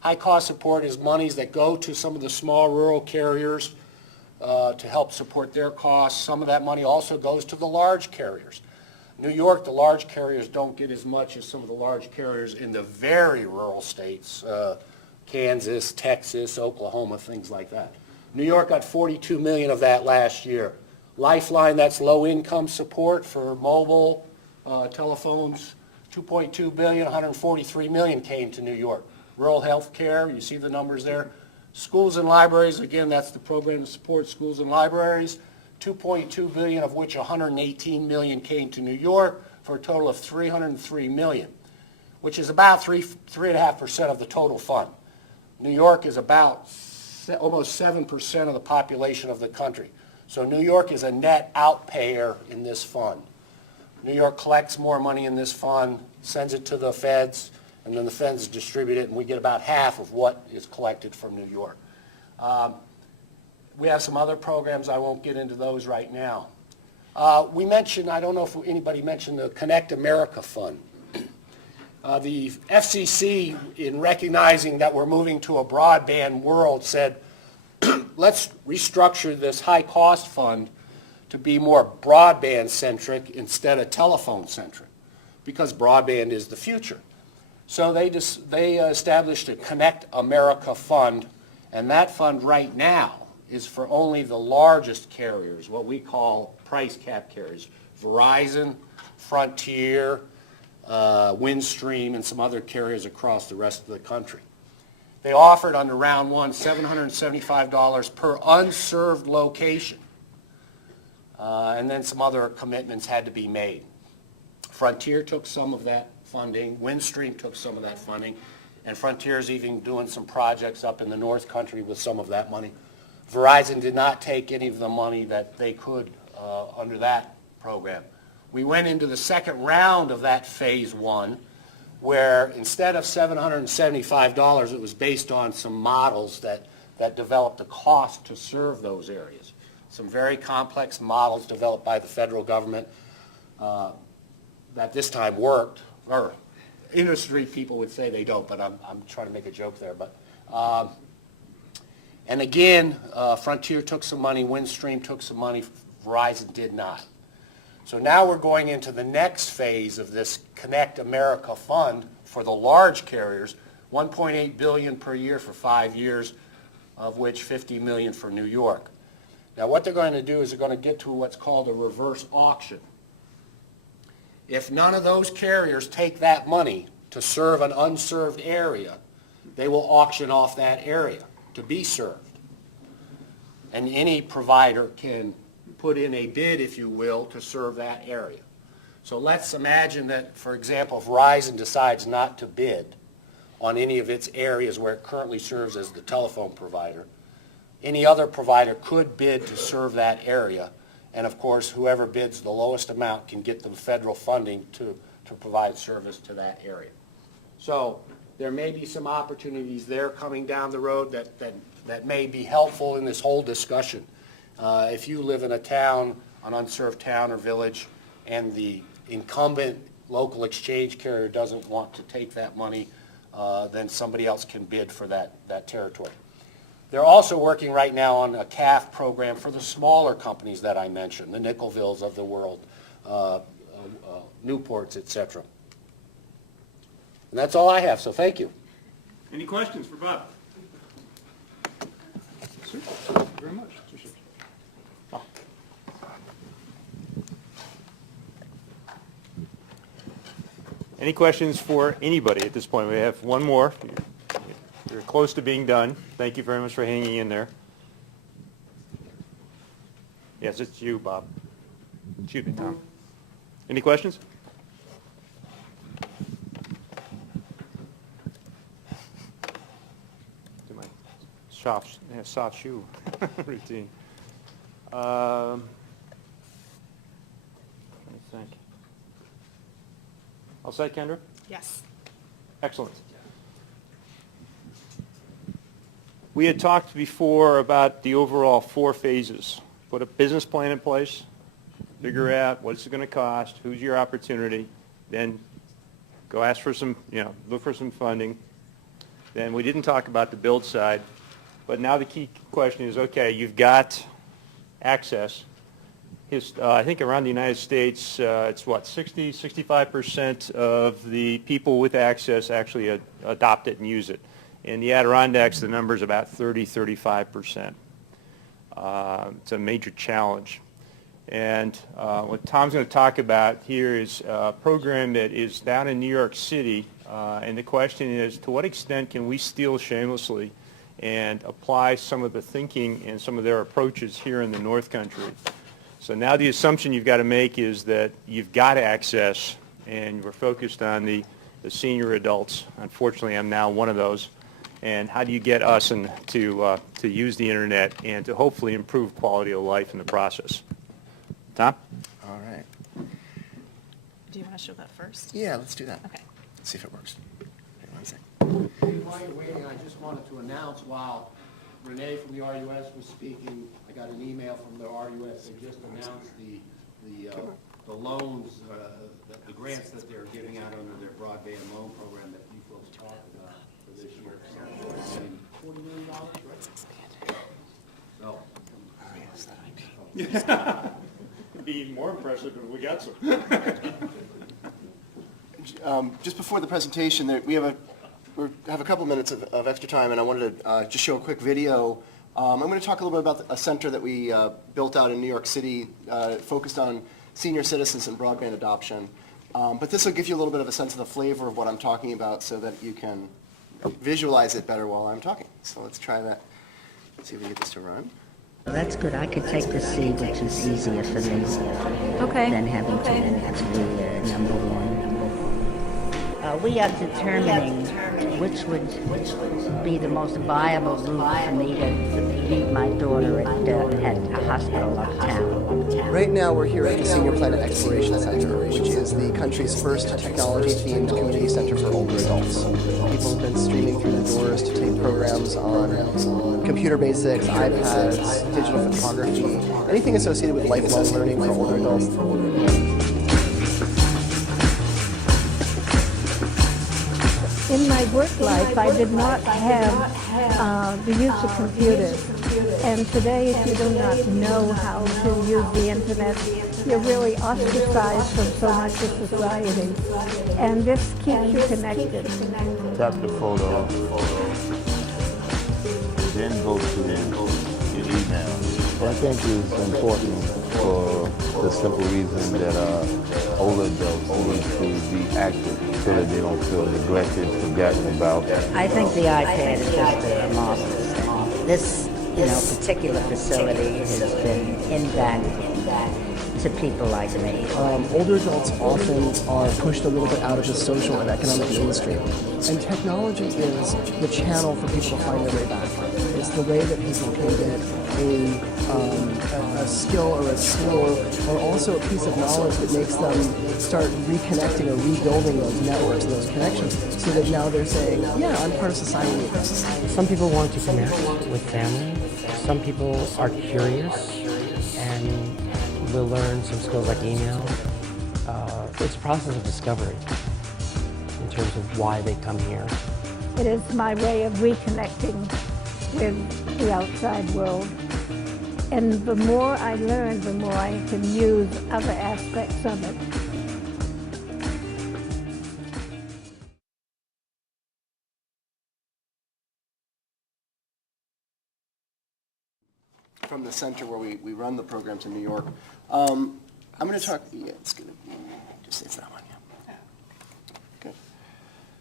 High cost support is monies that go to some of the small rural carriers to help support their costs. Some of that money also goes to the large carriers. New York, the large carriers don't get as much as some of the large carriers in the very rural states, Kansas, Texas, Oklahoma, things like that. New York got $42 million of that last year. Lifeline, that's low-income support for mobile telephones, $2.2 billion, $143 million came to New York. Rural health care, you see the numbers there. Schools and libraries, again, that's the program to support schools and libraries. $2.2 billion, of which $118 million came to New York, for a total of $303 million, which is about 3.5% of the total fund. New York is about almost 7% of the population of the country. So New York is a net outpayer in this fund. New York collects more money in this fund, sends it to the feds, and then the feds distribute it, and we get about half of what is collected from New York. We have some other programs. I won't get into those right now. We mentioned, I don't know if anybody mentioned the Connect America Fund. The FCC, in recognizing that we're moving to a broadband world, said, let's restructure this high-cost fund to be more broadband-centric instead of telephone-centric, because broadband is the future. So they established a Connect America Fund, and that fund right now is for only the largest carriers, what we call price cap carriers, Verizon, Frontier, Windstream, and some other carriers across the rest of the country. They offered under round one $775 per unserved location, and then some other commitments had to be made. Frontier took some of that funding, Windstream took some of that funding, and Frontier's even doing some projects up in the North Country with some of that money. Verizon did not take any of the money that they could under that program. We went into the second round of that phase one, where instead of $775, it was based on some models that developed a cost to serve those areas. Some very complex models developed by the federal government that this time worked, or industry people would say they don't, but I'm trying to make a joke there. But and again, Frontier took some money, Windstream took some money, Verizon did not. So now we're going into the next phase of this Connect America Fund for the large carriers, $1.8 billion per year for 5 years, of which $50 million for New York. Now what they're going to do is they're going to get to what's called a reverse auction. If none of those carriers take that money to serve an unserved area, they will auction off that area to be served. And any provider can put in a bid, if you will, to serve that area. So let's imagine that, for example, Verizon decides not to bid on any of its areas where it currently serves as the telephone provider. Any other provider could bid to serve that area, and of course, whoever bids the lowest amount can get the federal funding to provide service to that area. So there may be some opportunities there coming down the road that may be helpful in this whole discussion. If you live in a town, an unserved town or village, and the incumbent local exchange carrier doesn't want to take that money, then somebody else can bid for that territory. They're also working right now on a CAF program for the smaller companies that I mentioned, the Nickelvilles of the world, Newports, et cetera. And that's all I have, so thank you. Any questions for Bob? Sir, thank you very much. Oh. Any questions for anybody at this point? We have one more. You're close to being done. Thank you very much for hanging in there. Yes, it's you, Bob. Excuse me, Tom. Any questions? Do my soft shoe routine. Let me think. All set, Kendra? Yes. Excellent. We had talked before about the overall 4 phases. Put a business plan in place, figure out what's it going to cost, who's your opportunity, then go ask for some, look for some funding. Then we didn't talk about the build side, but now the key question is, okay, you've got access. I think around the United States, it's what, 65% of the people with access actually adopt it and use it. In the Adirondacks, the number is about 35%. It's a major challenge. And what Tom's going to talk about here is a program that is down in New York City, and the question is, to what extent can we steal shamelessly and apply some of the thinking and some of their approaches here in the North Country? So now the assumption you've got to make is that you've got access, and we're focused on the senior adults. Unfortunately, I'm now one of those. And how do you get us to use the internet and to hopefully improve quality of life in the process? Tom? All right. Do you want to show that first? Yeah, let's do that. Okay. Let's see if it works. Hang on a second. While you're waiting, I just wanted to announce while Renee from the RUS was speaking, I got an email from the RUS. They just announced the loans, the grants that they're giving out under their broadband loan program that you folks talked about for this year. $40 million, right? So. It'd be even more impressive if we got some. Just before the presentation, we have a couple minutes of extra time, and I wanted to just show a quick video. I'm going to talk a little bit about a center that we built out in New York City, focused on senior citizens and broadband adoption. But this will give you a little bit of a sense of the flavor of what I'm talking about so that you can visualize it better while I'm talking. So let's try that. Let's see if we can get this to run. Well, that's good. I could take the C, which is easier for me than having to the number one. We are determining which would be the most viable route for me to meet my daughter at a hospital uptown. Right now we're here at the Senior Planet Exploration Center, which is the country's first technology-themed community center for older adults. People have been streaming through the doors to take programs on computer basics, iPads, digital photography, anything associated with lifelong learning for older adults. In my work life, I did not have the use of computers. And today, if you do not know how to use the internet, you're really ostracized from so much of society. And this keeps you connected. Tap the photo, then go to your email. I think it's important for the simple reason that older adults need to be active so that they don't feel neglected, forgotten about. I think the iPad is just a marvelous thing. This, particular facility has been invaluable to people like me. Older adults often are pushed a little bit out of the social and economic mainstream. And technology is the channel for people to find their way back. It's the way that people can get a skill or a tool or also a piece of knowledge that makes them start reconnecting or rebuilding those networks and those connections so that now they're saying, yeah, I'm part of society. Some people want to connect with family. Some people are curious and will learn some skills like email. It's a process of discovery in terms of why they come here It is my way of reconnecting with the outside world. And the more I learn, the more I can use other aspects of it. From the center where we run the programs in New York. I'm going to talk, yeah, it's going to be, just it's that one, yeah. Good.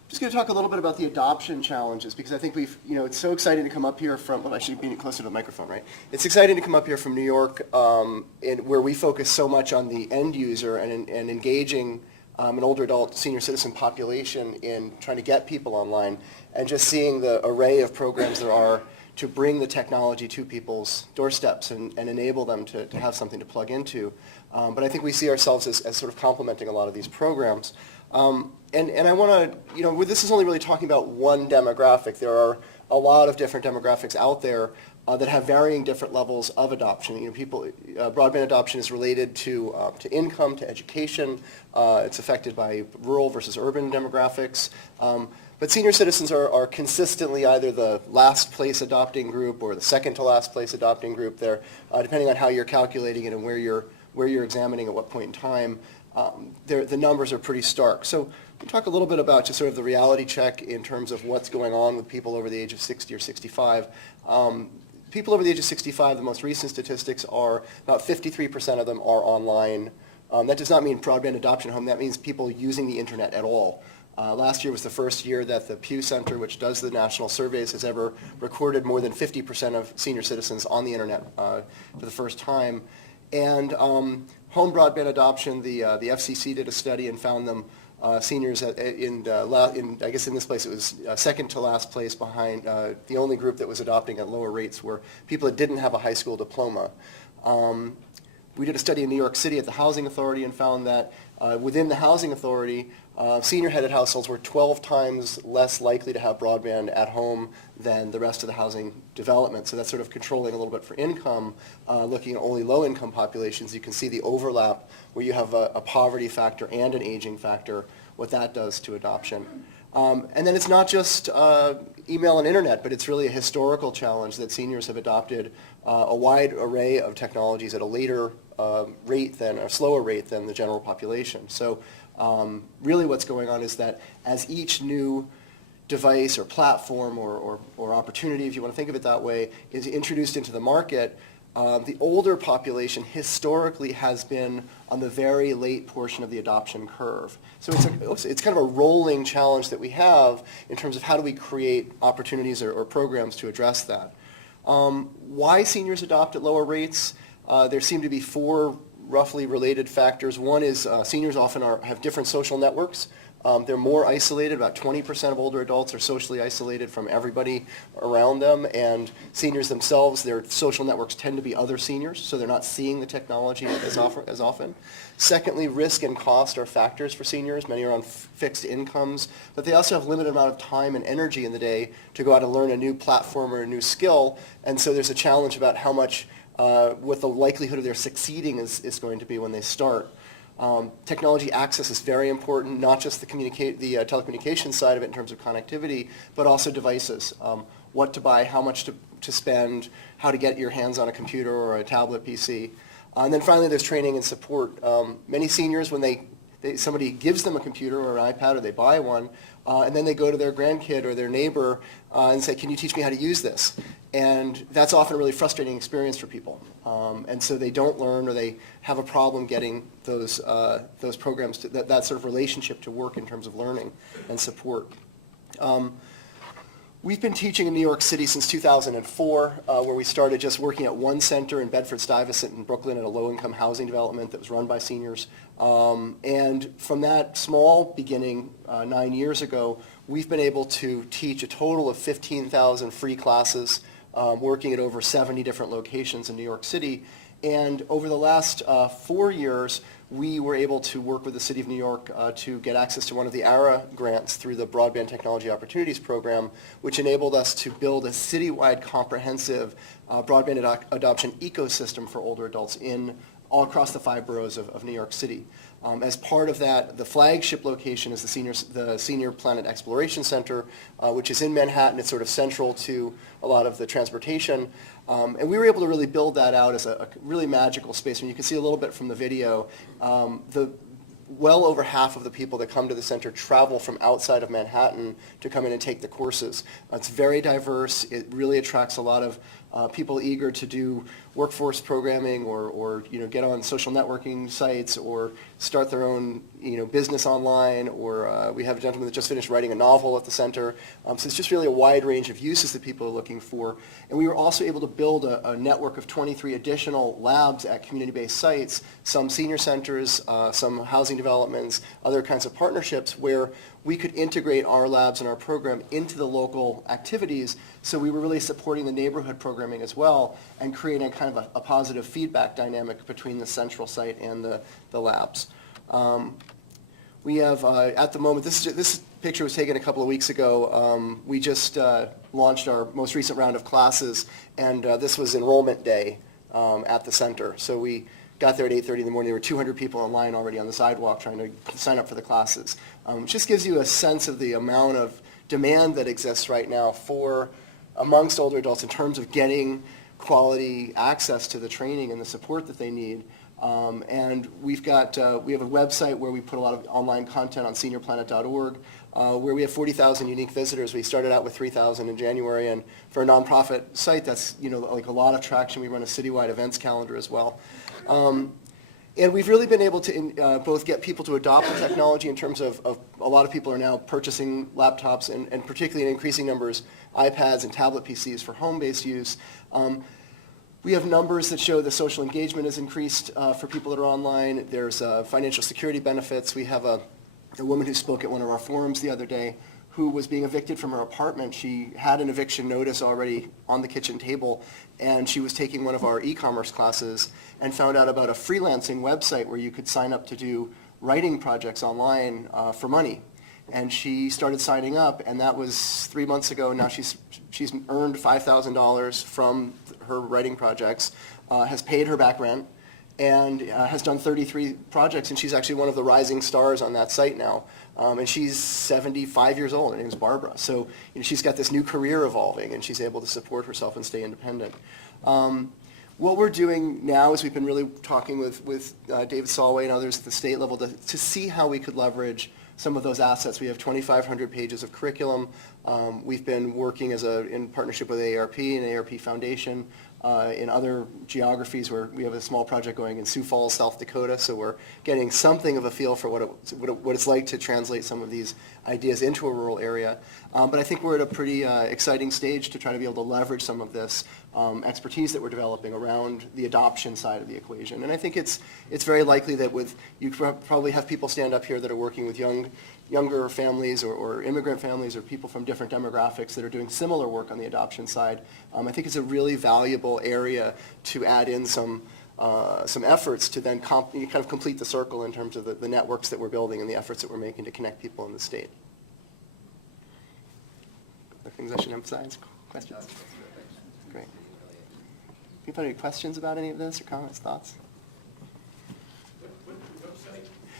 Just going to talk a little bit about the adoption challenges, because I think it's so exciting to come up here from, well, I should be closer to the microphone, right? It's exciting to come up here from New York, where we focus so much on the end user and engaging an older adult senior citizen population in trying to get people online, and just seeing the array of programs there are to bring the technology to people's doorsteps and enable them to have something to plug into. But I think we see ourselves as sort of complementing a lot of these programs. And I want to, this is only really talking about one demographic. There are a lot of different demographics out there that have varying different levels of adoption. Broadband adoption is related to income, to education. It's affected by rural versus urban demographics. But senior citizens are consistently either the last place adopting group or the second to last place adopting group. There, depending on how you're calculating it and where you're examining at what point in time, the numbers are pretty stark. So we talk a little bit about just sort of the reality check in terms of what's going on with people over the age of 60 or 65. People over the age of 65, the most recent statistics are about 53% of them are online. That does not mean broadband adoption home. That means people using the internet at all. Last year was the first year that the Pew Center, which does the national surveys, has ever recorded more than 50% of senior citizens on the internet for the first time. And home broadband adoption, the FCC did a study and found them seniors I guess in this place it was second to last place behind the only group that was adopting at lower rates were people that didn't have a high school diploma. We did a study in New York City at the Housing Authority and found that within the Housing Authority, senior-headed households were 12 times less likely to have broadband at home than the rest of the housing development. So that's sort of controlling a little bit for income. Looking at only low-income populations, you can see the overlap where you have a poverty factor and an aging factor, what that does to adoption. And then it's not just email and internet, but it's really a historical challenge that seniors have adopted a wide array of technologies at a later rate than, or slower rate than the general population. So really what's going on is that as each new device or platform or opportunity, if you want to think of it that way, is introduced into the market, the older population historically has been on the very late portion of the adoption curve. So it's kind of a rolling challenge that we have in terms of how do we create opportunities or programs to address that. Why seniors adopt at lower rates? There seem to be four roughly related factors. One is seniors often have different social networks. They're more isolated. About 20% of older adults are socially isolated from everybody around them, and seniors themselves, their social networks tend to be other seniors, so they're not seeing the technology as often. Secondly, risk and cost are factors for seniors. Many are on fixed incomes, but they also have limited amount of time and energy in the day to go out and learn a new platform or a new skill, and so there's a challenge about how much what the likelihood of their succeeding is going to be when they start. Technology access is very important, not just the telecommunications side of it in terms of connectivity, but also devices. What to buy, how much to spend, how to get your hands on a computer or a tablet PC. And then finally, there's training and support. Many seniors, when somebody gives them a computer or an iPad or they buy one, and then they go to their grandkid or their neighbor and say, can you teach me how to use this? And that's often a really frustrating experience for people. And so they don't learn or they have a problem getting those programs, that sort of relationship to work in terms of learning and support. We've been teaching in New York City since 2004, where we started just working at one center in Bedford-Stuyvesant in Brooklyn at a low-income housing development that was run by seniors. And from that small beginning 9 years ago, we've been able to teach a total of 15,000 free classes, working at over 70 different locations in New York City. And over the last 4 years, we were able to work with the City of New York to get access to one of the ARA grants through the Broadband Technology Opportunities Program, which enabled us to build a citywide comprehensive broadband adoption ecosystem for older adults all across the 5 boroughs of New York City. As part of that, the flagship location is the Senior Planet Exploration Center, which is in Manhattan. It's sort of central to a lot of the transportation. And we were able to really build that out as a really magical space. And you can see a little bit from the video, well over half of the people that come to the center travel from outside of Manhattan to come in and take the courses. It's very diverse. It really attracts a lot of people eager to do workforce programming or get on social networking sites or start their own business online, or we have a gentleman that just finished writing a novel at the center. So it's just really a wide range of uses that people are looking for. And we were also able to build a network of 23 additional labs at community-based sites, some senior centers, some housing developments, other kinds of partnerships where we could integrate our labs and our program into the local activities. So we were really supporting the neighborhood programming as well and creating kind of a positive feedback dynamic between the central site and the labs. We have, at the moment, this picture was taken a couple of weeks ago. We just launched our most recent round of classes, and this was enrollment day at the center. So we got there at 8:30 in the morning. There were 200 people in line already on the sidewalk trying to sign up for the classes. Just gives you a sense of the amount of demand that exists right now for amongst older adults in terms of getting quality access to the training and the support that they need. And we have a website where we put a lot of online content on seniorplanet.org, where we have 40,000 unique visitors. We started out with 3,000 in January, and for a nonprofit site, that's like a lot of traction. We run a citywide events calendar as well. And we've really been able to both get people to adopt the technology in terms of a lot of people are now purchasing laptops and particularly in increasing numbers iPads and tablet PCs for home-based use. We have numbers that show the social engagement has increased for people that are online. There's financial security benefits. We have a woman who spoke at one of our forums the other day who was being evicted from her apartment. She had an eviction notice already on the kitchen table, and she was taking one of our e-commerce classes and found out about a freelancing website where you could sign up to do writing projects online for money. And she started signing up, and that was 3 months ago. Now she's earned $5,000 from her writing projects, has paid her back rent, and has done 33 projects, and she's actually one of the rising stars on that site now. And she's 75 years old. Her name's Barbara. So she's got this new career evolving, and she's able to support herself and stay independent. What we're doing now is we've been really talking with David Solway and others at the state level to see how we could leverage some of those assets. We have 2,500 pages of curriculum. We've been working in partnership with AARP and AARP Foundation in other geographies where we have a small project going in Sioux Falls, South Dakota, so we're getting something of a feel for what it's like to translate some of these ideas into a rural area. But I think we're at a pretty exciting stage to try to be able to leverage some of this expertise that we're developing around the adoption side of the equation. And I think it's very likely that you probably have people stand up here that are working with younger families or immigrant families or people from different demographics that are doing similar work on the adoption side. I think it's a really valuable area to add in some efforts to then kind of complete the circle in terms of the networks that we're building and the efforts that we're making to connect people in the state. Other things I should emphasize? Questions? Great. People have any questions about any of this or comments, thoughts?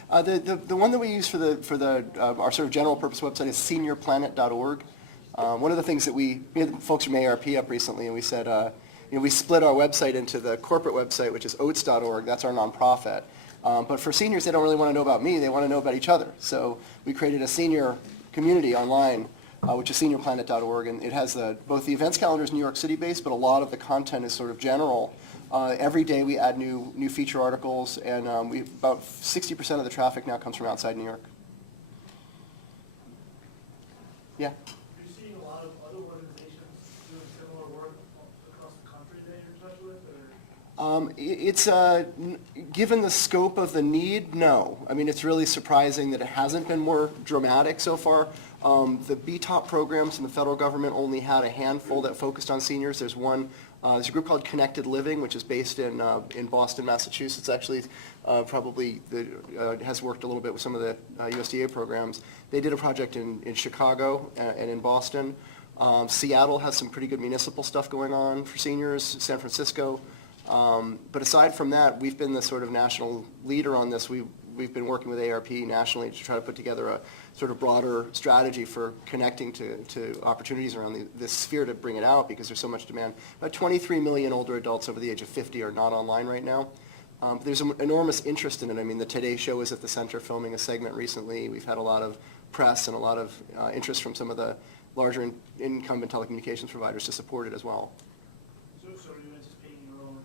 The one that we use for our sort of general purpose website is seniorplanet.org. One of the things that we had folks from AARP up recently, and we said, we split our website into the corporate website, which is oats.org. That's our nonprofit. But for seniors, they don't really want to know about me. They want to know about each other. So we created a senior community online, which is seniorplanet.org, and it has both the events calendar is New York City based, but a lot of the content is sort of general. Every day we add new feature articles, and about 60% of the traffic now comes from outside New York. Yeah? Are you seeing a lot of other organizations doing similar work across the country that you're in touch with? Or? Given the scope of the need, no. I mean, it's really surprising that it hasn't been more dramatic so far. The BTOP programs in the federal government only had a handful that focused on seniors. There's a group called Connected Living, which is based in Boston, Massachusetts. Actually, probably has worked a little bit with some of the USDA programs. They did a project in Chicago and in Boston. Seattle has some pretty good municipal stuff going on for seniors. San Francisco. But aside from that, we've been the sort of national leader on this. We we've been working with ARP nationally to try to put together a sort of broader strategy for connecting to opportunities around this sphere to bring it out, because there's so much demand. About 23 million older adults over the age of 50 are not online right now. There's an enormous interest in it. I mean, the Today Show was at the center filming a segment recently. We've had a lot of press and a lot of interest from some of the larger incumbent telecommunications providers to support it as well. So are you anticipating your own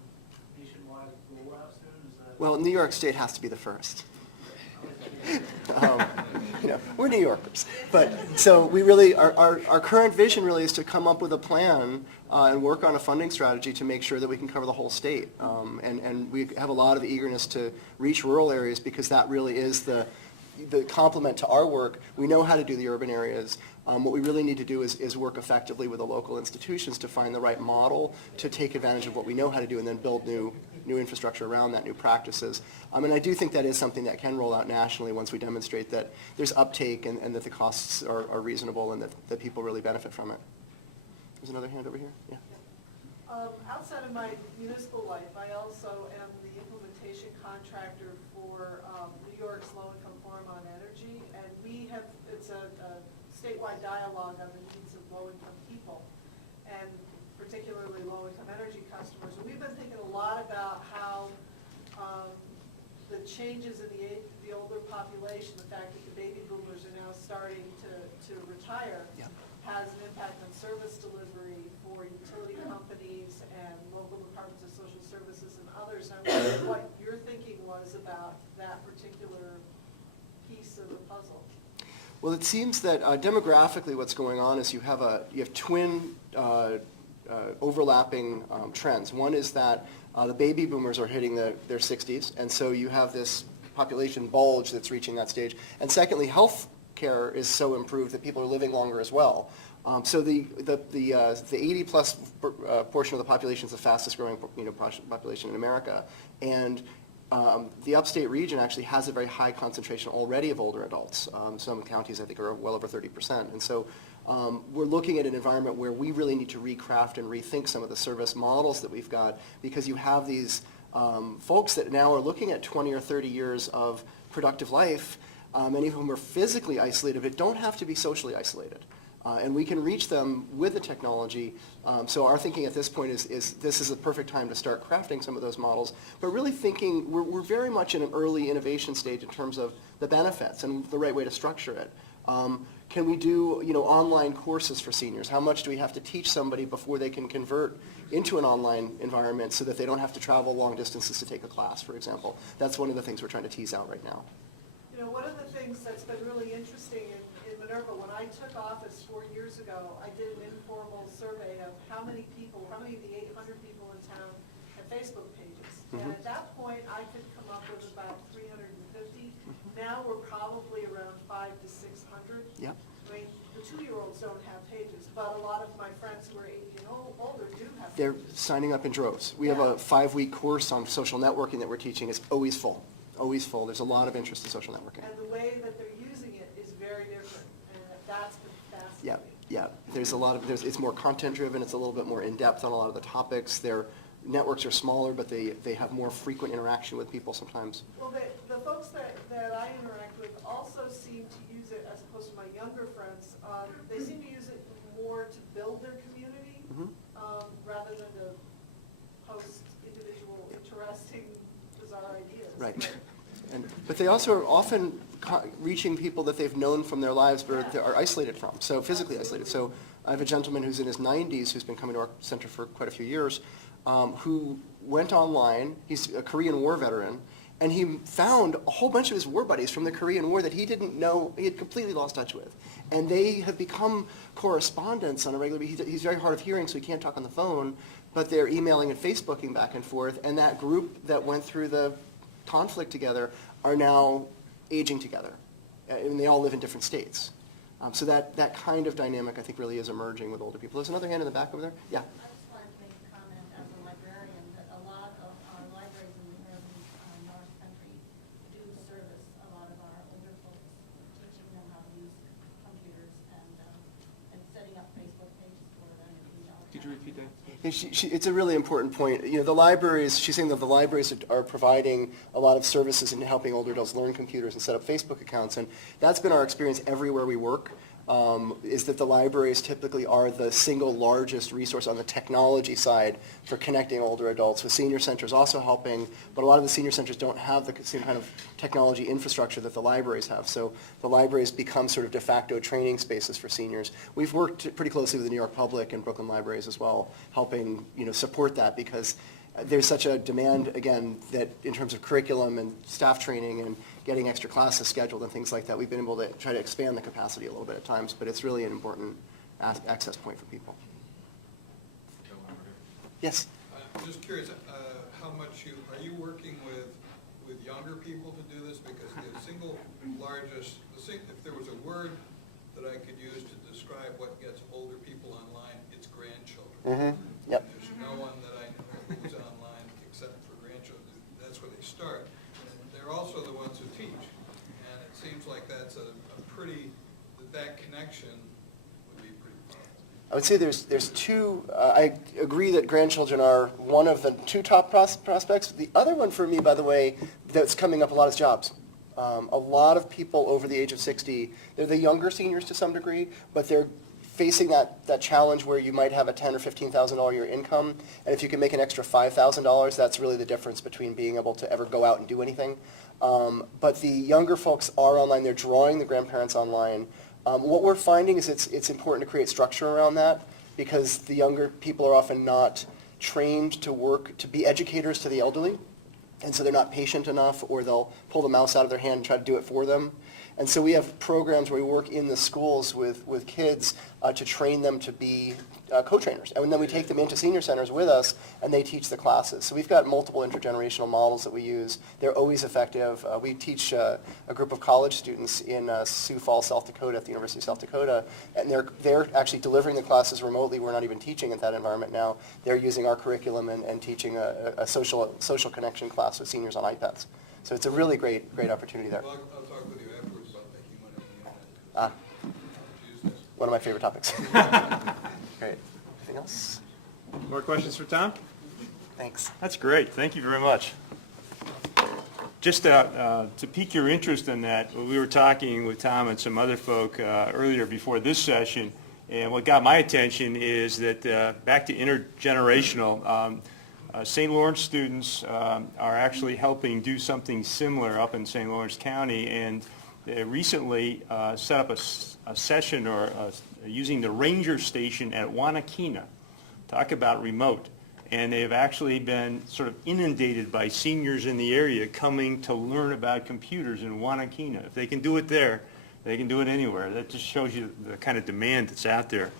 nationwide rollout soon? Is that? Well, New York State has to be the first. We're New Yorkers. But so we really, our current vision really is to come up with a plan and work on a funding strategy to make sure that we can cover the whole state. And we have a lot of eagerness to reach rural areas, because that really is the complement to our work. We know how to do the urban areas. What we really need to do is work effectively with the local institutions to find the right model to take advantage of what we know how to do, and then build new infrastructure around that, new practices. And I do think that is something that can roll out nationally once we demonstrate that there's uptake and that the costs are reasonable and that people really benefit from it. There's another hand over here. Yeah. Outside of my municipal life, I also am the implementation contractor for New York's Low-Income Forum on Energy, and it's a statewide dialogue on the needs of low-income people, and particularly low-income energy customers. And we've been thinking a lot about how the changes in the older population, the fact that the baby boomers are now starting to retire, has an impact on service delivery for utility companies and local departments of social services and others. And I wonder what your thinking was about that particular piece of the puzzle. Well, it seems that demographically what's going on is you have twin overlapping trends. One is that the baby boomers are hitting their 60s, and so you have this population bulge that's reaching that stage. And secondly, health care is so improved that people are living longer as well. So the 80-plus portion of the population is the fastest growing population in America, and the upstate region actually has a very high concentration already of older adults. Some counties, I think, are well over 30%. And so we're looking at an environment where we really need to recraft and rethink some of the service models that we've got, because you have these folks that now are looking at 20 or 30 years of productive life, many of whom are physically isolated but don't have to be socially isolated. And we can reach them with the technology. So our thinking at this point is this is a perfect time to start crafting some of those models, but really thinking we're very much in an early innovation stage in terms of the benefits and the right way to structure it. Can we do online courses for seniors? How much do we have to teach somebody before they can convert into an online environment so that they don't have to travel long distances to take a class, for example? That's one of the things we're trying to tease out right now. One of the things that's been really interesting in Minerva, when I took office 4 years ago, I did an informal survey of how many of the 800 people in town have Facebook pages. And at that point, I could come up with about 350. Now we're probably around 500 to 600. Yep. I mean, the 2-year-olds don't have pages, but a lot of my friends who are 80 and older do have They're pages. signing up in droves. We have a 5-week course on social networking that we're teaching. It's always full. Always full. There's a lot of interest in social networking. And the way that they're using it is very different, and that's been fascinating. Yeah. There's a lot of, it's more content driven. It's a little bit more in depth on a lot of the topics. Their networks are smaller, but they have more frequent interaction with people sometimes. Well, the folks that I interact with also seem to use it, as opposed to my younger friends, they seem to use it more to build their community, rather than to post individual interesting, bizarre ideas. Right. But they also are often reaching people that they've known from their lives but they are isolated from, so physically isolated. So I have a gentleman who's in his 90s who's been coming to our center for quite a few years, who went online. He's a Korean War veteran, and he found a whole bunch of his war buddies from the Korean War that he didn't know, he had completely lost touch with. And they have become correspondents on a regular basis. He's very hard of hearing, so he can't talk on the phone, but they're emailing and Facebooking back and forth, and that group that went through the conflict together are now aging together, and they all live in different states. So that kind of dynamic, I think, really is emerging with older people. There's another hand in the back over there. Yeah. I just wanted to make a comment as a librarian that a lot of our libraries in the urban North Country do service a lot of our older folks, teaching them how to use computers and setting up Facebook pages for them and email accounts. Could you repeat that? It's a really important point. You know, the libraries, she's saying that the libraries are providing a lot of services in helping older adults learn computers and set up Facebook accounts, and that's been our experience everywhere we work. Is that the libraries typically are the single largest resource on the technology side for connecting older adults, with senior centers also helping, but a lot of the senior centers don't have the same kind of technology infrastructure that the libraries have. So the libraries become sort of de facto training spaces for seniors. We've worked pretty closely with the New York Public and Brooklyn Libraries as well, helping support that, because there's such a demand, again, that in terms of curriculum and staff training and getting extra classes scheduled and things like that, we've been able to try to expand the capacity a little bit at times, but it's really an important access point for people. Yes? I'm just curious, how much are you working with younger people to do this? Because the single largest, if there was a word that I could use to describe what gets older people online, it's grandchildren. Mm-hmm. Yep. There's no one that I know who's online except for grandchildren. That's where they start. And they're also the ones who teach. And it seems like that's that connection would be pretty powerful. I would say there's two, I agree that grandchildren are one of the two top prospects. The other one for me, by the way, that's coming up a lot is jobs. A lot of people over the age of 60, they're the younger seniors to some degree, but they're facing that challenge where you might have a $10,000 or $15,000 a year income, and if you can make an extra $5,000, that's really the difference between being able to ever go out and do anything. But the younger folks are online, they're drawing the grandparents online. What we're finding is it's important to create structure around that, because the younger people are often not trained to work, to be educators to the elderly, and so they're not patient enough, or they'll pull the mouse out of their hand and try to do it for them. And so we have programs where we work in the schools with kids to train them to be co-trainers. And then we take them into senior centers with us, and they teach the classes. So we've got multiple intergenerational models that we use. They're always effective. We teach a group of college students in Sioux Falls, South Dakota, at the University of South Dakota, and they're actually delivering the classes remotely. We're not even teaching in that environment now. They're using our curriculum and teaching a social connection class with seniors on iPads. So it's a really great opportunity there. Well, I'll talk with you afterwards about making money on the internet. One of my favorite topics. Great. Anything else? More questions for Tom? Thanks. That's great. Thank you very much. Just to pique your interest in that, we were talking with Tom and some other folk earlier before this session, and what got my attention is that back to intergenerational, St. Lawrence students are actually helping do something similar up in St. Lawrence County, and they recently set up a session using the ranger station at Wanakina. Talk about remote. And they've actually been sort of inundated by seniors in the area coming to learn about computers in Wanakina. If they can do it there, they can do it anywhere. That just shows you the kind of demand that's out there.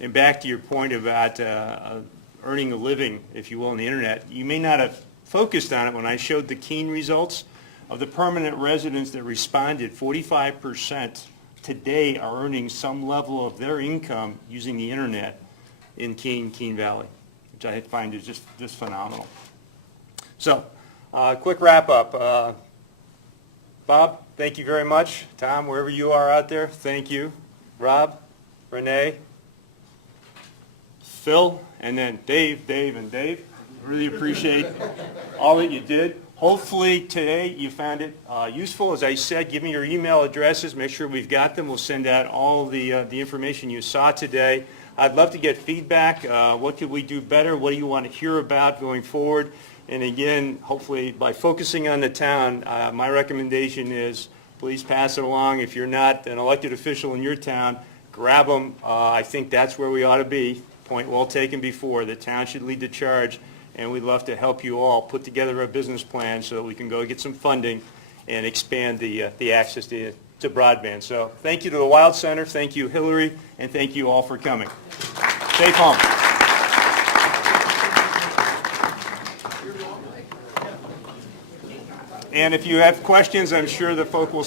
And back to your point about earning a living, if you will, on the internet, you may not have focused on it when I showed the Keene results. Of the permanent residents that responded, 45% today are earning some level of their income using the internet in Keene Valley, which I find is just phenomenal. So, quick wrap up. Bob, thank you very much. Tom, wherever you are out there, thank you. Rob, Renee, Phil, and then Dave, and Dave. Really appreciate all that you did. Hopefully today you found it useful. As I said, give me your email addresses. Make sure we've got them. We'll send out all the information you saw today. I'd love to get feedback. What could we do better? What do you want to hear about going forward? And again, hopefully by focusing on the town, my recommendation is please pass it along. If you're not an elected official in your town, grab them. I think that's where we ought to be. Point well taken before. The town should lead the charge. And we'd love to help you all put together a business plan so that we can go get some funding and expand the access to broadband. So thank you to the Wild Center, thank you Hillary, and thank you all for coming. Safe home. And if you have questions, I'm sure the folk will